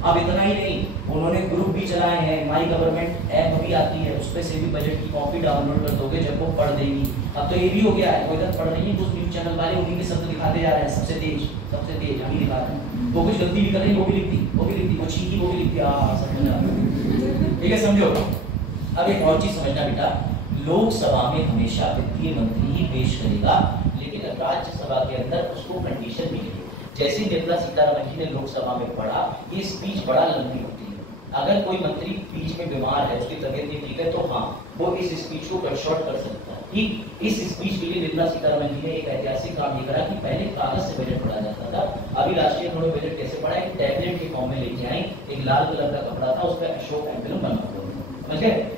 अब इतना ही नहीं, उन्होंने ग्रुप भी चलाए हैं, माई गवर्नमेंट ऐप भी आती है, उसपे से भी बजट की कॉपी डाउनलोड कर दोगे जब वो पढ़ देंगी। अब तो ये भी हो गया है, वो इधर पढ़ रही है, कुछ न्यूज चैनल वाले उन्हीं के शब्द दिखाते जा रहे हैं, सबसे तेज हम ही दिखा रहे हैं। वो कुछ गलती भी कर रही है, वो भी लिखती, वो चीखी, वो भी लिखती। समझना, ठीक है, समझो। अब एक और चीज समझना बेटा, लोकसभा में हमेशा वित्तीय मंत्री ही पेश करेगा, लेकिन राज्यसभा के अंदर उसको कंडीशन भी है। जैसे निर्मला सीतारमण जी ने लोकसभा में पढ़ा, ये स्पीच बड़ा लंबी होती है। अगर कोई मंत्री बीच में बीमार है, उसकी तबीयत नहीं ठीक है, तो हाँ वो इस स्पीच को कट शॉर्ट कर सकता है। ठीक इस स्पीच के लिए निर्मला सीतारमण जी ने एक ऐतिहासिक काम ये करा कि पहले कागज से बजट पढ़ा जाता था। अभी राष्ट्रीय खंडों में बजट कैसे पढ़ा है, टैबलेट के फॉर्म में लेके आए, एक लाल कलर का कपड़ा था, उस पर अशोक एम्बलम बना हुआ, समझ गए?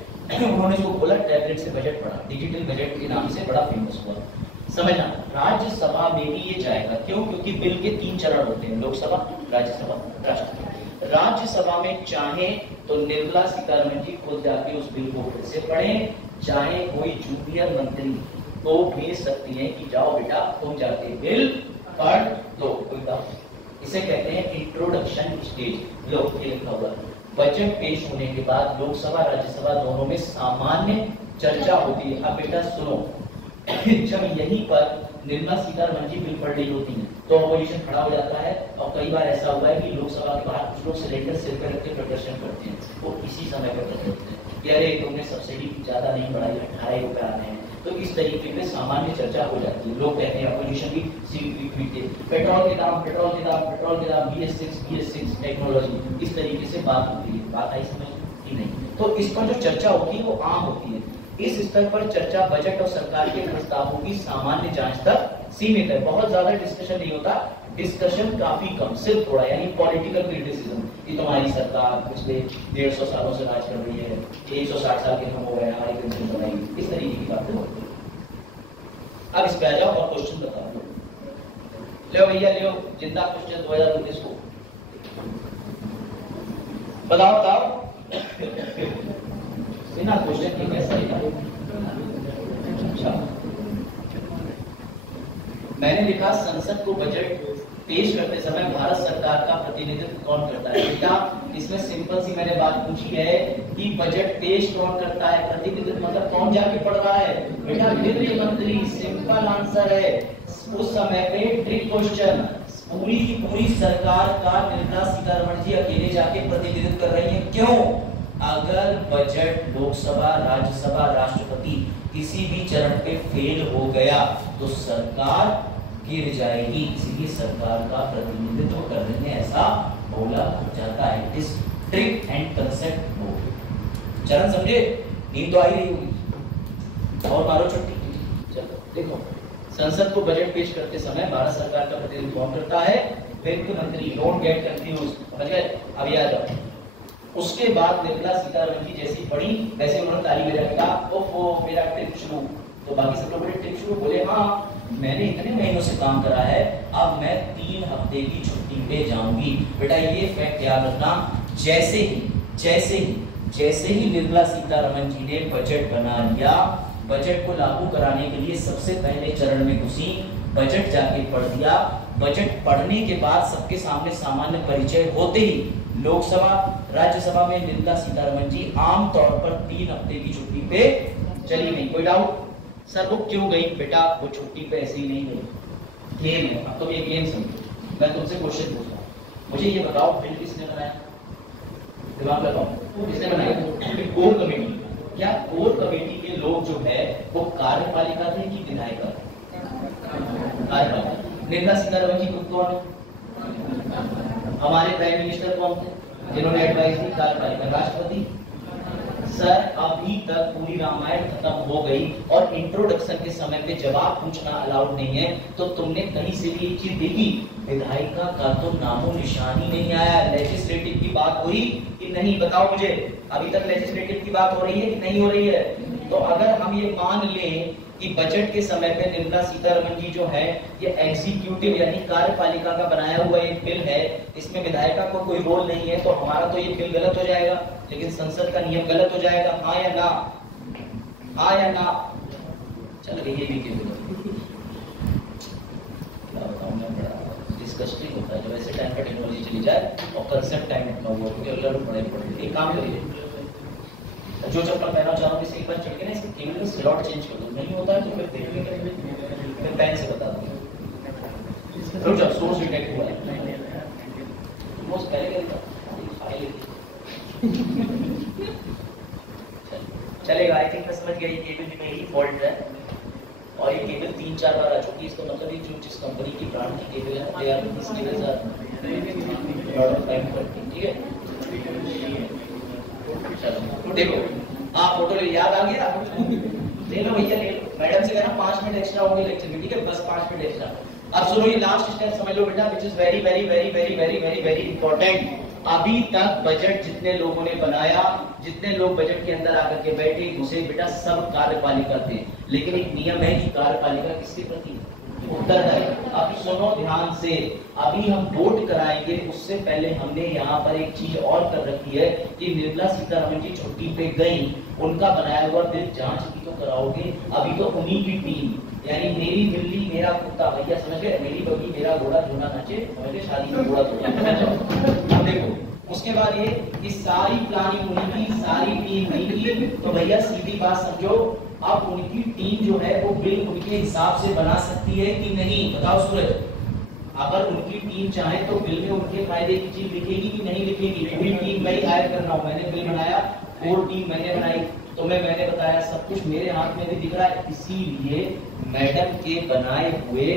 उन्होंने इसको खोला, टैबलेट से बजट पढ़ा, डिजिटल बजट के नाम से बड़ा फेमस हुआ। समझना, राज्यसभा में भी ये जाएगा। क्यों? क्योंकि बिल के 3 चरण होते हैं, लोकसभा, राज्यसभा, राष्ट्रपति। राज्यसभा में चाहे तो निर्मला सीतारमण जी खुद जाके उस बिल को फिर से पढ़ें, चाहे कोई जूनियर मंत्री तो भेज सकती हैं कि जाओ बेटा तुम जाके बिल पढ़ दो। इसे कहते हैं इंट्रोडक्शन स्टेज। लो ये लिखा हुआ, बजट पेश होने के बाद लोकसभा राज्यसभा दोनों में सामान्य चर्चा होती है। अब बेटा सुनो, जब यहीं पर निर्मला सीतारमण जी बिल पढ़ रही होती है तो अपोजिशन खड़ा हो जाता है, और कई बार ऐसा हुआ है कि लोकसभा के बाहर कुछ लोग सिलेंडर सिर पर रख के प्रदर्शन करते हैं, वो इसी समय पर कर देते हैं। कि अरे तुमने सब्सिडी ज्यादा नहीं बढ़ाई, 18 रुपए आने हैं, तो इस तरीके में सामान्य चर्चा हो जाती है। लोग कहते हैं अपोजिशन भी पेट्रोल के दाम BS6 टेक्नोलॉजी, इस तरीके से बात होती है। बात आई समझ कि नहीं? तो इस पर जो चर्चा होती है वो आम होती है। इस स्तर पर चर्चा बजट और सरकार के प्रस्तावों की सामान्य जांच तक सीमित है। बहुत ज्यादा डिस्कशन नहीं होता, डिस्कशन काफी कम, सिर्फ थोड़ा, यानी पॉलिटिकल क्रिटिसिज्म कि तुम्हारी सरकार पिछले 150 सालों से राज कर रही है, 160 साल के हम हो गए, हमारी पेंशन बढ़ाई, इस तरीके की बातें होती है। अब इस पे आ जाओ और क्वेश्चन बताओ। ले भैया ले, जिंदा क्वेश्चन 2019 को बताओ बिना क्वेश्चन के कैसा है? अच्छा, मैंने लिखा संसद को बजट पेश करते समय भारत सरकार का प्रतिनिधित्व कौन करता है? बेटा इसमें सिंपल सी मैंने बात पूछी है कि बजट पेश कौन करता है, प्रतिनिधित्व मतलब कौन जाके पढ़ रहा है? बेटा गृह मंत्री, सिंपल आंसर है। उस समय पे ट्रिक क्वेश्चन, पूरी की पूरी सरकार का निर्मला सीतारमण जी अकेले जाके प्रतिनिधित्व कर रही है। क्यों? अगर बजट लोकसभा, राज्यसभा, राष्ट्रपति किसी भी चरण पे फेल हो गया तो सरकार गिर जाएगी, इसलिए सरकार का प्रतिनिधित्व करने में ऐसा बोला जाता है। इस ट्रिक एंड कंसेप्ट बोर्ड चरण समझे? नींद तो आई रही होगी और मारो छुट्टी। चलो देखो, संसद को बजट पेश करते समय भारत सरकार का प्रतिनिधित्व कौन करता है? वित्त मंत्री। डोंट गेट कंफ्यूज, समझ गए? अब आ जाओ। उसके बाद निर्मला सीतारमण जी जैसी पढ़ी वैसे उन्होंने ताली बजा के ओफो मेरा ट्रिप शुरू। तो बाकी सब लोग बोले ट्रिप शुरू, बोले हाँ मैंने इतने महीनों से काम करा है, अब मैं 3 हफ्ते की छुट्टी पे जाऊंगी। बेटा ये फैक्ट याद रखना, जैसे ही निर्मला सीतारमण जी ने बजट बना लिया, बजट को लागू कराने के लिए सबसे पहले चरण में घुसी, बजट जाके पढ़ दिया। बजट पढ़ने के बाद सबके सामने सामान्य परिचय होते ही लोकसभा, राज्यसभा में निर्मला सीतारमण जी आमतौर पर 3 हफ्ते की छुट्टी पे चली गई। कोई डाउट? सर वो क्यों गई? बेटा वो छुट्टी पे ऐसे ही नहीं गई, गेम है। अब तो ये गेम समझो। मैं तुमसे क्वेश्चन पूछ रहा हूँ, मुझे ये बताओ बिल किसने बनाया? दिमाग लगाओ, किसने बनाया? Core committee. क्या कोर कमेटी के लोग जो है वो कार्यपालिका थे कि विधायिका? कार्यपालिका। निर्मला सीतारमण जी खुद कौन? हमारे प्राइम मिनिस्टर कौन थे जिन्होंने एडवाइस दी? कार्यपालिका। राष्ट्रपति। सर अभी तक पूरी रामायण खत्म हो गई और इंट्रोडक्शन के समय पे जवाब पूछना अलाउड नहीं है, तो तुमने कहीं से भी एक चीज देखी? विधायिका का तो नामो निशान ही नहीं आया। लेजिस्लेटिव की बात हुई कि नहीं? बताओ मुझे, अभी तक लेजिस्लेटिव की बात हो रही है कि नहीं हो रही है? तो अगर हम ये मान लें कि बजट के समय पे निर्मला सीतारमण जी जो है ये एग्जीक्यूटिव यानी कार्यपालिका का बनाया हुआ एक बिल है, इसमें विधायिका को कोई रोल नहीं है, तो हमारा तो ये बिल गलत हो जाएगा, लेकिन संसद का नियम गलत हो जाएगा। हाँ या ना? हाँ या ना? चल ये भी डिस्कस्टिंग होता है जब ऐसे टाइम पर टेक्नोलॉजी चली जाए और कंसेप्ट टाइम इतना हुआ, क्योंकि अगला लोग पढ़ाई पढ़े। एक काम करिए, जो चप्पल पहना चाहो इसे एक बार चढ़ के ना इसके केबल का स्लॉट चेंज कर दो, नहीं होता है तो फिर देखने के लिए फिर पेन से बता दूंगा। रुक जाओ, सोर्स डिटेक्ट हुआ है मोस्ट पहले करेगा फाइल चलेगा। आई थिंक मैं समझ गया ये केबल में ही फॉल्ट है और ये केबल 3-4 बार आ चुकी है। इसका मतलब ये जो जिस कंपनी की ब्रांड की केबल है they are this cables are lot of time working. ठीक है, चलो देखो आप फोटो ले, याद आ गया? ले लो भैया ले लो। मैडम से कहना 5 मिनट एक्स्ट्रा होंगे लेक्चर में, ठीक है? बस 5 मिनट एक्स्ट्रा। अब सुनो ये लास्ट स्टेप समझ लो बेटा, which is very very very very very very very important. अभी तक बजट जितने लोगों ने बनाया, जितने लोग बजट के अंदर आकर के बैठे घुसे बेटा, सब कार्यपालिका थे, लेकिन एक नियम है कि कार्यपालिका किसके प्रति उत्तरदायी। अब सुनो ध्यान से, अभी हम वोट कराएंगे उससे पहले हमने यहाँ पर एक चीज और कर रखी है कि निर्मला सीतारमण जी छुट्टी पे गई, उनका बनाया हुआ बिल जांच भी तो कराओगे। अभी तो उन्हीं की टीम यानी मेरी बिल्ली मेरा कुत्ता, भैया समझ गए? मेरी बग्गी मेरा घोड़ा झूला नाचे, समझे? शादी में घोड़ा झूला। देखो उसके बाद ये कि सारी प्लानिंग उन्हीं की, सारी टीम उन्हीं की। तो भैया सीधी बात समझो, अब उनकी टीम जो है वो बिल उनके हिसाब से बना सकती है कि नहीं? बताओ सूरज। अगर उनकी टीम चाहे तो बिल में उनके फायदे की चीज लिखेगी कि नहीं लिखेगी? पूरी टीम मैं ही हायर कर रहा हूँ, मैंने बिल बनाया, कोर टीम मैंने बनाई, मैंने बताया, सब कुछ मेरे हाथ में भी दिख रहा है। इसीलिए मैडम के बनाए हुए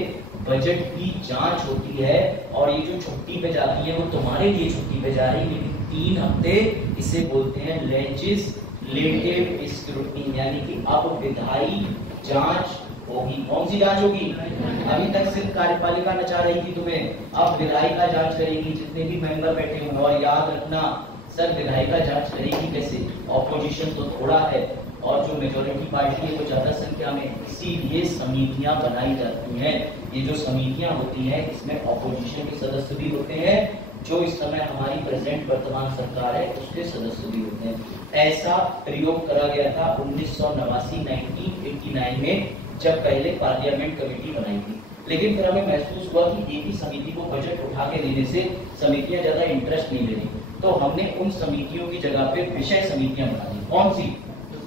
बजट की जांच होती है, और ये जो छुट्टी पे जाती है वो तुम्हारे लिए छुट्टी पे जा रही है, लेकिन 3 हफ्ते इसे बोलते हैं लेजिस्लेटिव स्क्रूटनी, यानी कि अब विधायी जांच होगी। कौन सी जांच होगी? अभी तक सिर्फ कार्यपालिका नचा रही थी तुम्हें, अब विधायिका जांच करेगी, जितने भी मेंबर बैठे हुए। और याद रखना सर, विधायिका जांच करेगी कैसे? ऑपोजिशन तो थोड़ा है और जो मेजोरिटी पार्टी है वो ज्यादा संख्या में, इसीलिए समितियां बनाई जाती हैं। ये जो समितियां होती हैं इसमें ऑपोजिशन के सदस्य भी होते हैं, जो इस समय हमारी प्रेजेंट वर्तमान सरकार है उसके सदस्य भी होते हैं। ऐसा प्रयोग करा गया था 1989 में, जब पहले पार्लियामेंट कमेटी बनाई थी। लेकिन फिर हमें महसूस हुआ कि एक ही समिति को बजट उठा के देने से समितियां ज्यादा इंटरेस्ट नहीं ले रही, तो हमने उन समितियों की जगह पे विषय समितियां बना दी। कौन सी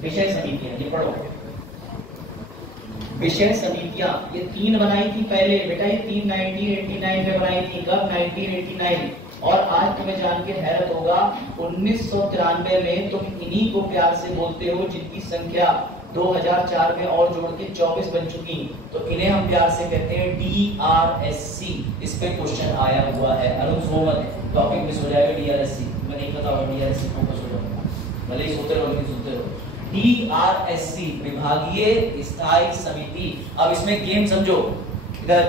विषय समितियां? ये पढ़ो, विषय समितियां ये 3 बनाई थी पहले बेटा, ये 3 1989 में बनाई थी। कब? 1989। और आज तुम्हें जान के हैरत होगा 1993 में तुम इन्हीं को प्यार से बोलते हो जिनकी संख्या 2004 में और जोड़ के 24 बन चुकी, तो इन्हें हम प्यार से कहते हैं DRSC। इस पे क्वेश्चन आया हुआ है, अरुण सोमत, टॉपिक मिस हो जाएगा DRSC, मैं नहीं पता होगा DRSC फोकस हो जाएगा, भले ही सोते रहो लेकिन सुनते रहो। DRSC विभागीय स्थायी समिति। अब इसमें गेम समझो, इधर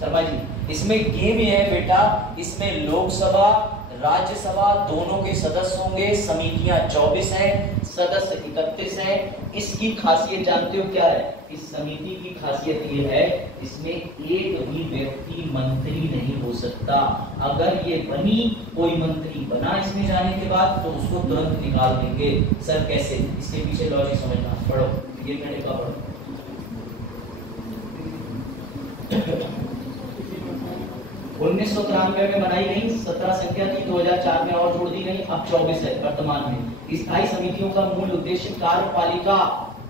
शर्मा जी, इसमें गेम ये है बेटा, इसमें लोकसभा राज्यसभा दोनों के सदस्य होंगे, समितियां 24 हैं, सदस्य 31 हैं। इसकी खासियत जानते हो क्या है? इस समिति की खासियत ये है, इसमें एक भी व्यक्ति मंत्री नहीं हो सकता। अगर ये बनी, कोई मंत्री बना इसमें जाने के बाद, तो उसको तुरंत निकाल देंगे। सर कैसे? इसके पीछे लॉजिक समझना, पढ़ो ये मैंने कहा, पढ़ो। 1993 में बनाई गई, 17 संख्या थी, 2004 में और जोड़ दी गई, अब 24 है वर्तमान में। स्थायी समितियों का मूल उद्देश्य कार्यपालिका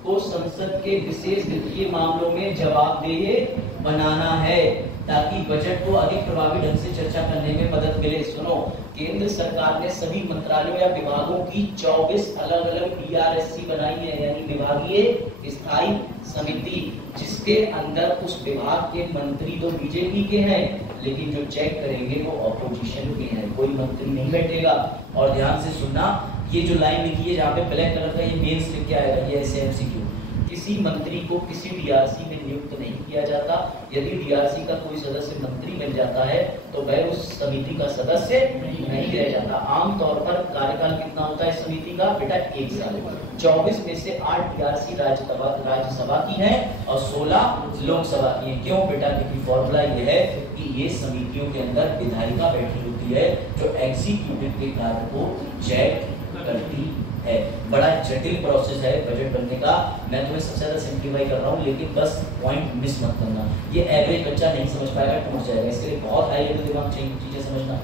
को संसद के विशेष वित्तीय मामलों में जवाबदेह बनाना है, ताकि बजट को अधिक प्रभावी ढंग से चर्चा करने में मदद मिले। सुनो, केंद्र सरकार ने सभी मंत्रालयों या विभागों की 24 अलग अलग DRSC बनाई है, यानी विभागीय स्थायी समिति, जिसके अंदर उस विभाग के मंत्री तो बीजेपी के हैं, लेकिन जो चेक करेंगे वो ऑपोजिशन के हैं, कोई मंत्री नहीं बैठेगा। और ध्यान से सुनना, ये जो लाइन लिखी है जहाँ पे ब्लैक कलर का, ये मेंस लिख के आएगा, ये ऐसे MCQ। किसी मंत्री को किसी DRC में नियुक्त नहीं किया जाता। यदि DRC का कोई सदस्य मंत्री बन जाता है तो वह उस समिति का सदस्य नहीं रह जाता। आमतौर पर कार्यकाल कितना होता है इस समिति का? बेटा 1 साल। 24 में से 8 DRC राज्यसभा की है और 16 लोकसभा की है। क्यों बेटा? क्योंकि फॉर्मूला ये है कि ये समितियों के अंदर विधायिका बैठी होती है जो एग्जीक्यूटिव के कार्य को चेक करती है। बड़ा जटिल प्रोसेस है बजट बनने का, मैं तुम्हें सबसे ज्यादा सिंप्लीफाई कर रहा हूँ, लेकिन बस पॉइंट मिस मत करना। ये एवरेज बच्चा नहीं समझ पाएगा, टूट जाएगा। इसके लिए बहुत हाई लेवल दिमाग चाहिए चीजें समझना,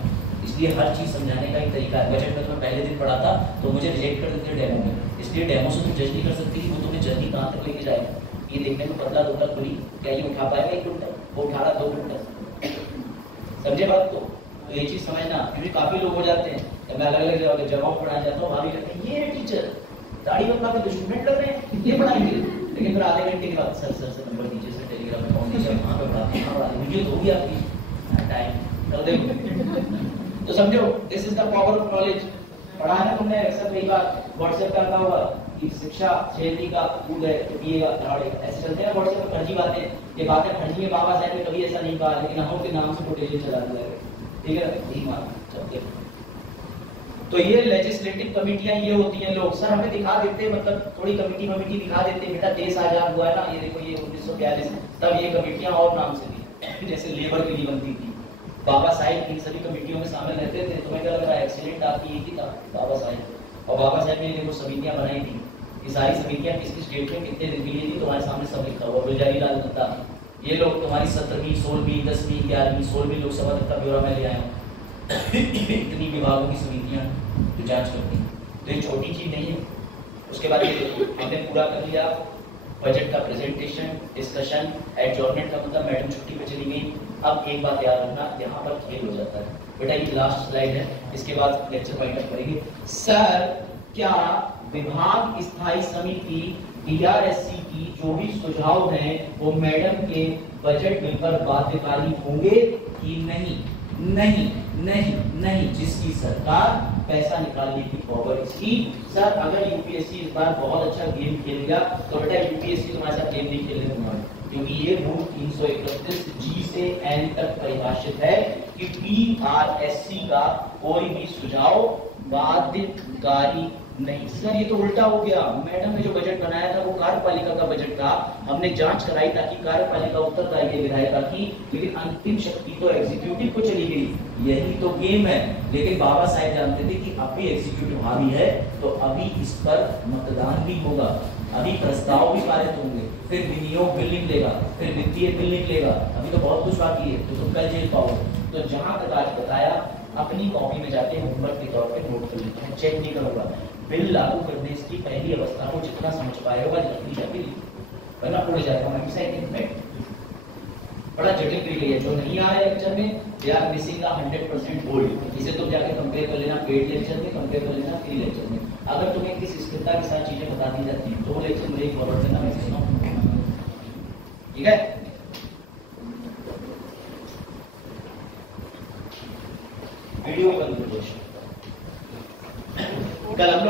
इसलिए हर चीज समझाने का एक तरीका है। बजट में तुम्हें पहले दिन पढ़ा था तो मुझे रिजेक्ट कर देते डेमो में, इसलिए डेमो से तुम जज नहीं कर सकती कि वो तुम्हें जल्दी कहाँ तक लेके जाएगा। ये देखने में पतला दुबला पूरी, क्या ये उठा पाएगा 1 कुंटल? वो उठा रहा 2 कुंटल। समझे बात को? तो ये चीज समझना, क्योंकि काफी लोग हो जाते हैं, मैं अलग अलग जगहों पर पढ़ाया जाता हूँ, वहां भी कहते हैं ये टीचर दाढ़ी बनवा के स्टूडेंट लग रहे हैं, ये पढ़ाएंगे। लेकिन फिर आधे घंटे के बाद सर नंबर दीजिए, सर टेलीग्राम में कौन टीचर वहाँ पे पढ़ाते हैं, वीडियो तो होगी आपकी, टाइम कर दे। तो समझो, this is the power of knowledge. पढ़ा है ना तुमने अक्सर कई बार व्हाट्सएप पे आता होगा कि शिक्षा शैली का कूद है तो पिएगा दहाड़ेगा, ऐसे चलते हैं व्हाट्सएप पे फर्जी बातें। ये बातें फर्जी है, बाबा साहब ने कभी ऐसा नहीं कहा, लेकिन हम के नाम से कोटेशन चला दिया है, ठीक है? यही बात चलते हैं। तो ये लेजिस्लेटिव कमिटियां ये होती हैं। लोग सर हमें दिखा देते, मतलब थोड़ी कमिटी दिखा देते, बेटा देश आजाद हुआ है ना, ये देखो ये 1942 तब ये कमिटियां और नाम से थी, जैसे लेबर के लिए बनती थी। बाबा साहेब इन सभी कमेटियों में शामिल रहते थे। तुम्हें क्या लग रहा है एक्सीडेंट आपकी एक ही था बाबा साहेब, और बाबा साहेब ने देखो समितियां बनाई थी। ये सारी समितियां किस डेट में कितने दिन के लिए थी तुम्हारे सामने सब लिखा हुआ, गुलजारी लाल नंदा। ये लोग तुम्हारी 17वीं 16वीं 10वीं 11वीं 16वीं लोकसभा तक का ब्यौरा मैं ले आया हूँ। इतनी विभागों की समितियां जो जांच करती हैं, तो ये छोटी चीज नहीं है। उसके बाद हमने पूरा कर लिया बजट का प्रेजेंटेशन, डिस्कशन, एडजॉर्नमेंट का मतलब मैडम छुट्टी पे चली गई, अब एक बात याद रखना, यहाँ पर खेल हो जाता है बेटा। ये लास्ट स्लाइड है, इसके बाद लेक्चर वाइंड अप करेंगे। सर क्या विभाग स्थायी समिति DRSC की जो भी सुझाव हैं वो मैडम के बजट बिल पर बाध्यकारी होंगे कि नहीं? नहीं नहीं नहीं। जिसकी सरकार पैसा निकालने की पावर इसकी। सर अगर यूपीएससी इस बार बहुत अच्छा गेम खेल गया तो बेटा यूपीएससी तुम्हारे साथ गेम नहीं खेलने तुम्हारे, क्योंकि ये रूल 331 G से N तक परिभाषित है कि DRSC का कोई भी सुझाव बाध्यकारी नहीं। सर ये तो उल्टा हो गया। मैडम ने जो बजट बनाया था वो कार्यपालिका का बजट था, हमने जांच कराई ताकि कार्यपालिका उत्तरदायी है विधायिका की, लेकिन अंतिम शक्ति तो एग्जीक्यूटिव को चली गई। यही तो गेम है। लेकिन बाबा साहब जानते थे कि अभी एग्जीक्यूटिव हावी है तो अभी इस पर मतदान भी होगा, अभी प्रस्ताव भी पारित होंगे, फिर विनियोग बिल निकलेगा, फिर वित्तीय बिल निकलेगा, अभी तो बहुत कुछ बाकी है। तो तुम कल जेल पाओगे। तो जहां तक आज बताया अपनी कॉपी में जाके होमवर्क के तौर पे नोट कर लेते हैं, चेक नहीं करूंगा। बिल लागू करने की पहली अवस्था को जितना समझ पाए होगा जल्दी जाके वरना उड़ जाएगा। बड़ा जटिल बिल है, जो नहीं आ रहा है लेक्चर में दे आर मिसिंग 100% गोल्ड। इसे तुम जाके कंपेयर कर लेना पेड लेक्चर में, कंपेयर कर लेना फ्री लेक्चर में। अगर तुम्हें किस स्थिरता के साथ चीजें बता दी जाती हैं तो वो लेक्चर मुझे फॉरवर्ड करना, मैं समझाऊं। ठीक है, वीडियो कल हम लोग